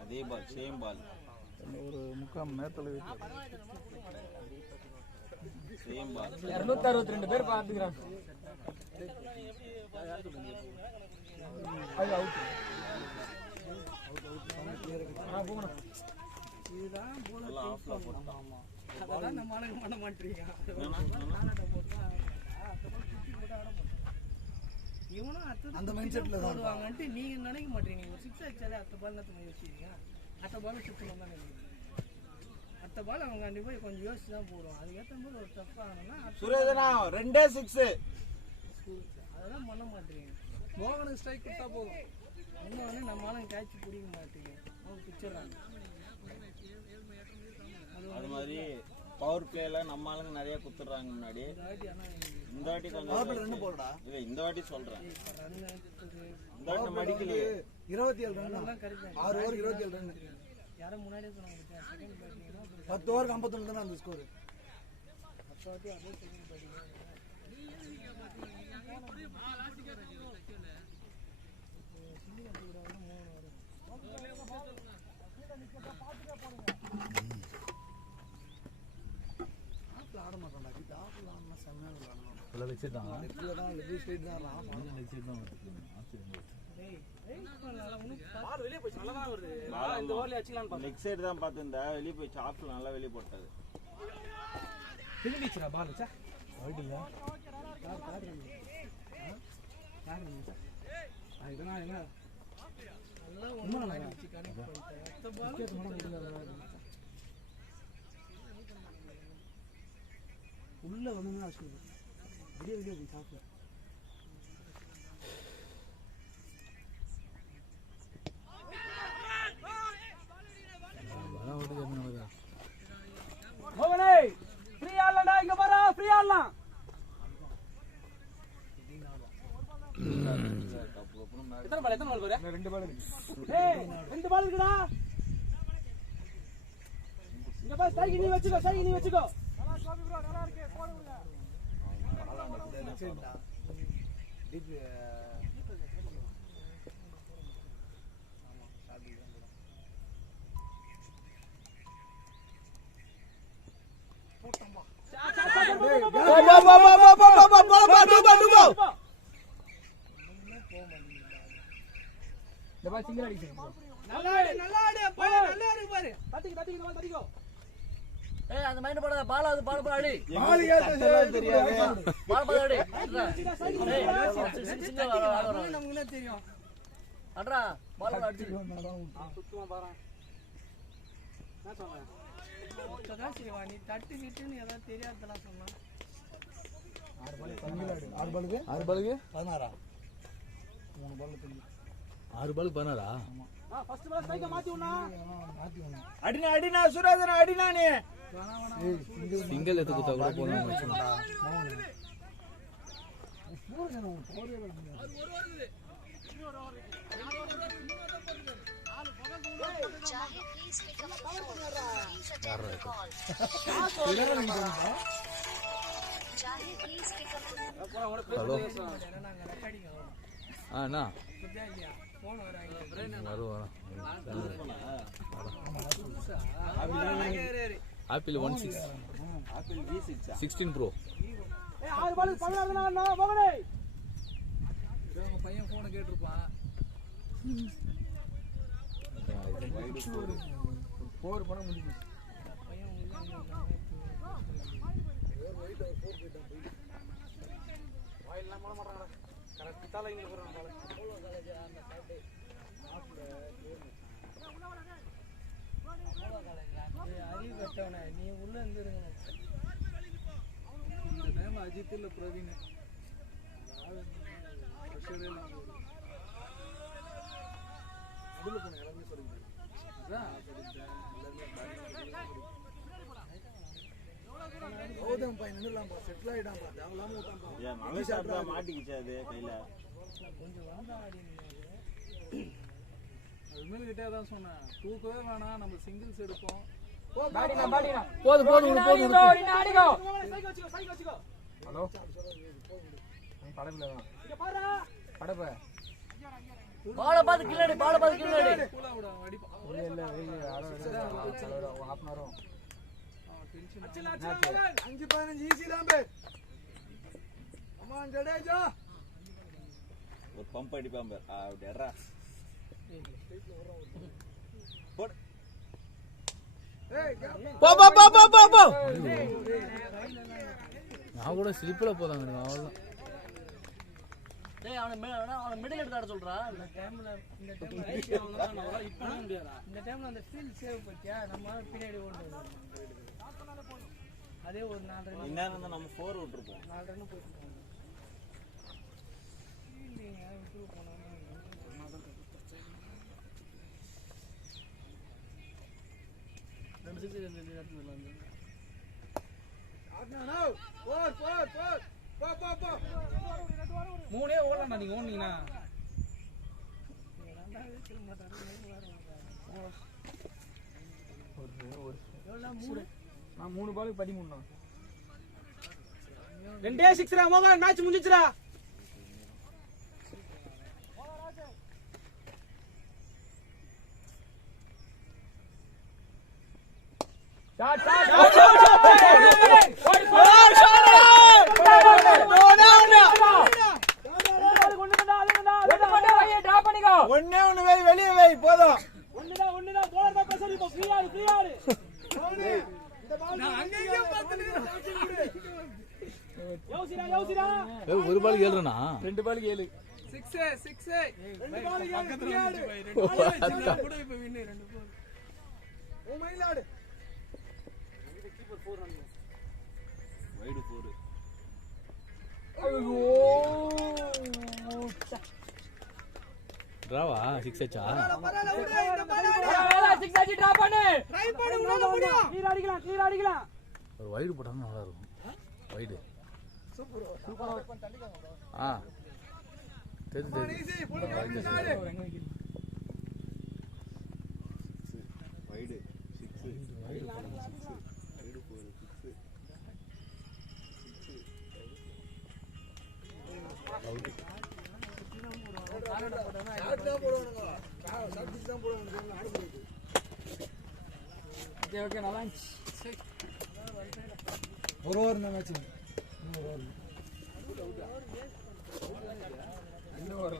அதே பால் சேம் பால் ஒரு முக்கால் மணி நேரத்துல சேம் பால் 262 பேர் பாத்துக்கறாங்க. அது அவுட். போங்கண்ணா. இதுதான் போல எல்லாம் ஆஃப்ல போட்டான். அதெல்லாம் நம்ம ஆளுங்க பண்ண மாட்டீங்க. இவனும் அந்த மைண்ட் செட்ல தான் போடுவாங்கன்ட்டு நீங்க நினைக்க மாட்டீங்க. ஒரு 6 அடிச்சாலே அடுத்த பால் நேத்து யோசிச்சீங்க. அடுத்த பால் சுத்தணும் தான் நினைக்கிறீங்க. அடுத்த பால் அவங்க கண்டிப்பா கொஞ்சம் யோசிச்சு தான் போடுவான். அதுக்கேற்ற மாதிரி ஒரு டஃப் ஆகணும்னா சுரேதனா 2 6 அதெல்லாம் பண்ண மாட்டீங்க. மோகனுக்கு ஸ்ட்ரைக் கொடுத்தா போதும். இன்னொன்று நம்ம ஆளுங்க கேட்ச் பிடிக்க மாட்டீங்க. பிடிச்சிடறாங்க. அது மாதிரி பவர் பிளேல நம்ம ஆளுங்க நிறைய குத்துறாங்க முன்னாடி. இந்த வாட்டி கொஞ்சம் ரெண்டு போடுடா. இல்ல இந்த வாட்டி சொல்றேன். இந்த வாட்டி நம்ம அடிக்கலையே. 27 ரன். 6 over 27 run. யாரும் முன்னாடியே சொன்னாங்க. செகண்ட் பேட்டிங்னா 10 ஓவர் 51 தான அந்த ஸ்கோர். 10 வாட்டி அதே செகண்ட் பேட்டிங். ஆட மாட்டான்டா. இது ஆஃப்ல ஆனா செமையா விளையாடணும். உள்ள வச்சிட்டாங்க. லெஃப்ட்ல தான் லெஃப்ட் ஸ்ட்ரைட் தான் ஆஃப். லெஃப்ட் சைடு தான் வருது. பால் வெளியே போச்சு. நல்லா தான் வருது. இந்த ஓவர்ல அடிச்சலாம்னு பார்த்தேன். லெக் சைடு தான் பார்த்திருந்தா வெளிய போய் ஆஃப்ல நல்லா வெளிய போட்டது. திரும்பிச்சுடா பால் சே. ரைட் இல்ல. இதெல்லாம் என்ன எல்லாம் ஒண்ணு ஆயிடுச்சு. கனெக்ட் பண்ணிட்டேன். அடுத்த பால் உள்ள வந்துனா அடிச்சு. விடிய விடிய போய் சாப்பிடு. வர ஓடி என்ன வர. மோகனே ஃப்ரீ ஆடலடா. இங்க பாரு ஃப்ரீ ஆடலாம். எத்தனை பால் பாரு? 2 பால். ஏய் 2 பால் இருக்குடா. இங்க பாரு சைக்கு நீ வச்சுக்கோ. இந்த பால் சிங்கிள் அடிச்சு. நல்லா ஆடு பாரு. நல்லா இருக்கு பாரு. தட்டிக்கு இந்த பால் தட்டிக்கோ. ஏய் அந்த மைண்ட் போடாத பால் அது பால் போடு அடி பால் ஏத்த தெரியாது பால் போடு அடி ஏய் சிங்கிள் நமக்கு என்ன தெரியும் அட்ரா பால் போடு அடி சுத்தமா பாரு என்ன சொன்னேன் அதான் செய்வா நீ தட்டு கிட்டுன்னு ஏதாவது தெரியாததெல்லாம் சொன்னா 6 பாலுக்கு 16 3 பால் 6 பால் 16 ஃபர்ஸ்ட் பால் ஸ்ட்ரைக்க மாத்தி உண்ணா அடினா சுரேந்திரன் அடினா நீ சிங்கிள் எடுத்து குத்தா கூட போலாம் மச்சான் ஹலோ அண்ணா வரும் ஆப்பிள் 16 ஆப்பிள் V6 16 ப்ரோ ஏய் 6 பால் 16 அண்ணா மகனே உங்க பையன் போனை கேட்டிருப்பான் போர் பண்ண முடியும் வாயில்லாம் மூட மாட்டாங்கடா கரெக்ட்டா லைன்ல போறாங்க அறிவு கட்டவனே நீ உள்ள இருந்துருங்க இந்த டைம் அஜித் இல்ல பிரவீன் நடுவுல போன எல்லாமே சொல்லுங்க கௌதம் பையன் நின்னுலாம்பா செட்டில் ஆயிட்டாம்பா தேவலாம விட்டாம்பா ஏன் மகேஷ் சாப்பிட்டா மாட்டிக்கிச்சு அது கையில கொஞ்சம் வந்தா ஆடி விமல் கிட்டே தான் சொன்னேன் தூக்கவே வேணாம் நம்ம சிங்கிள்ஸ் எடுப்போம் போதும் சைக்கு வச்சுக்கோ ஹலோ படத்துல இங்க பாருடா படப்ப பால பாத்து கில்லடி பால பாத்து கில்லடி கூலா விட அடிப்பான் இல்ல half an hour Achala 5-15 easy தான் பே அம்மா ஜடேஜா ஒரு பம்ப் அடிப்பான் பார் அப்படி அறா போடு போ நான் கூட ஸ்லிப்ல போதாங்க அவ்வளவுதான் டேய் அவன மிடில் எடுத்து ஆட சொல்றா இந்த டைம்ல அந்த ஃபீல்ட் சேவ் பத்தியா நம்ம பின்னாடி ஓடுது அதே ஒரு 4 ரன் இந்நேரம் தான் நம்ம 4 விட்டுருப்போம் 4 ரன் போயிட்டு ஃபீல்டிங் இம்ப்ரூவ் பண்ணனும் ரெண்டு சிக்ஸ் ரெண்டு இடத்துல வந்து ஆட்னா போர் போ மூணே ஓடலாம் நீங்க ஓடுனீங்கனா நான் 3 பாலுக்கு 13 ரெண்டே 6 ரா மோகன் மேட்ச் முடிஞ்சிச்சுடா ஒண்ணே வை வெளியே வை போதும் ஒண்ணுதான் போலர் தான் பேசறீ இப்போ ஃப்ரீ ஆடு இந்த பால் நான் அங்கேயே பார்த்துட்டு யோசிடா ஒரு பால் 7 ரனா 2 பாலுக்கு 7 6 ரெண்டு பால் பக்கத்துல வந்து போய் 2 பால் கூட இப்ப வின்னு 2 பால் ஓ மயிலாடு வைடு 4 டிராவா 6 ஆச்சா கிளியர் அடிக்கலாம் ஒரு வைடு போட்டா நல்லா இருக்கும் வைடு சூப்பர் ஆ தெரியுது வைடு 6 வைடு 4 ஓகே நல்லா ஒரு ஓவர் இந்த மேட்ச் இன்னும் ஒரு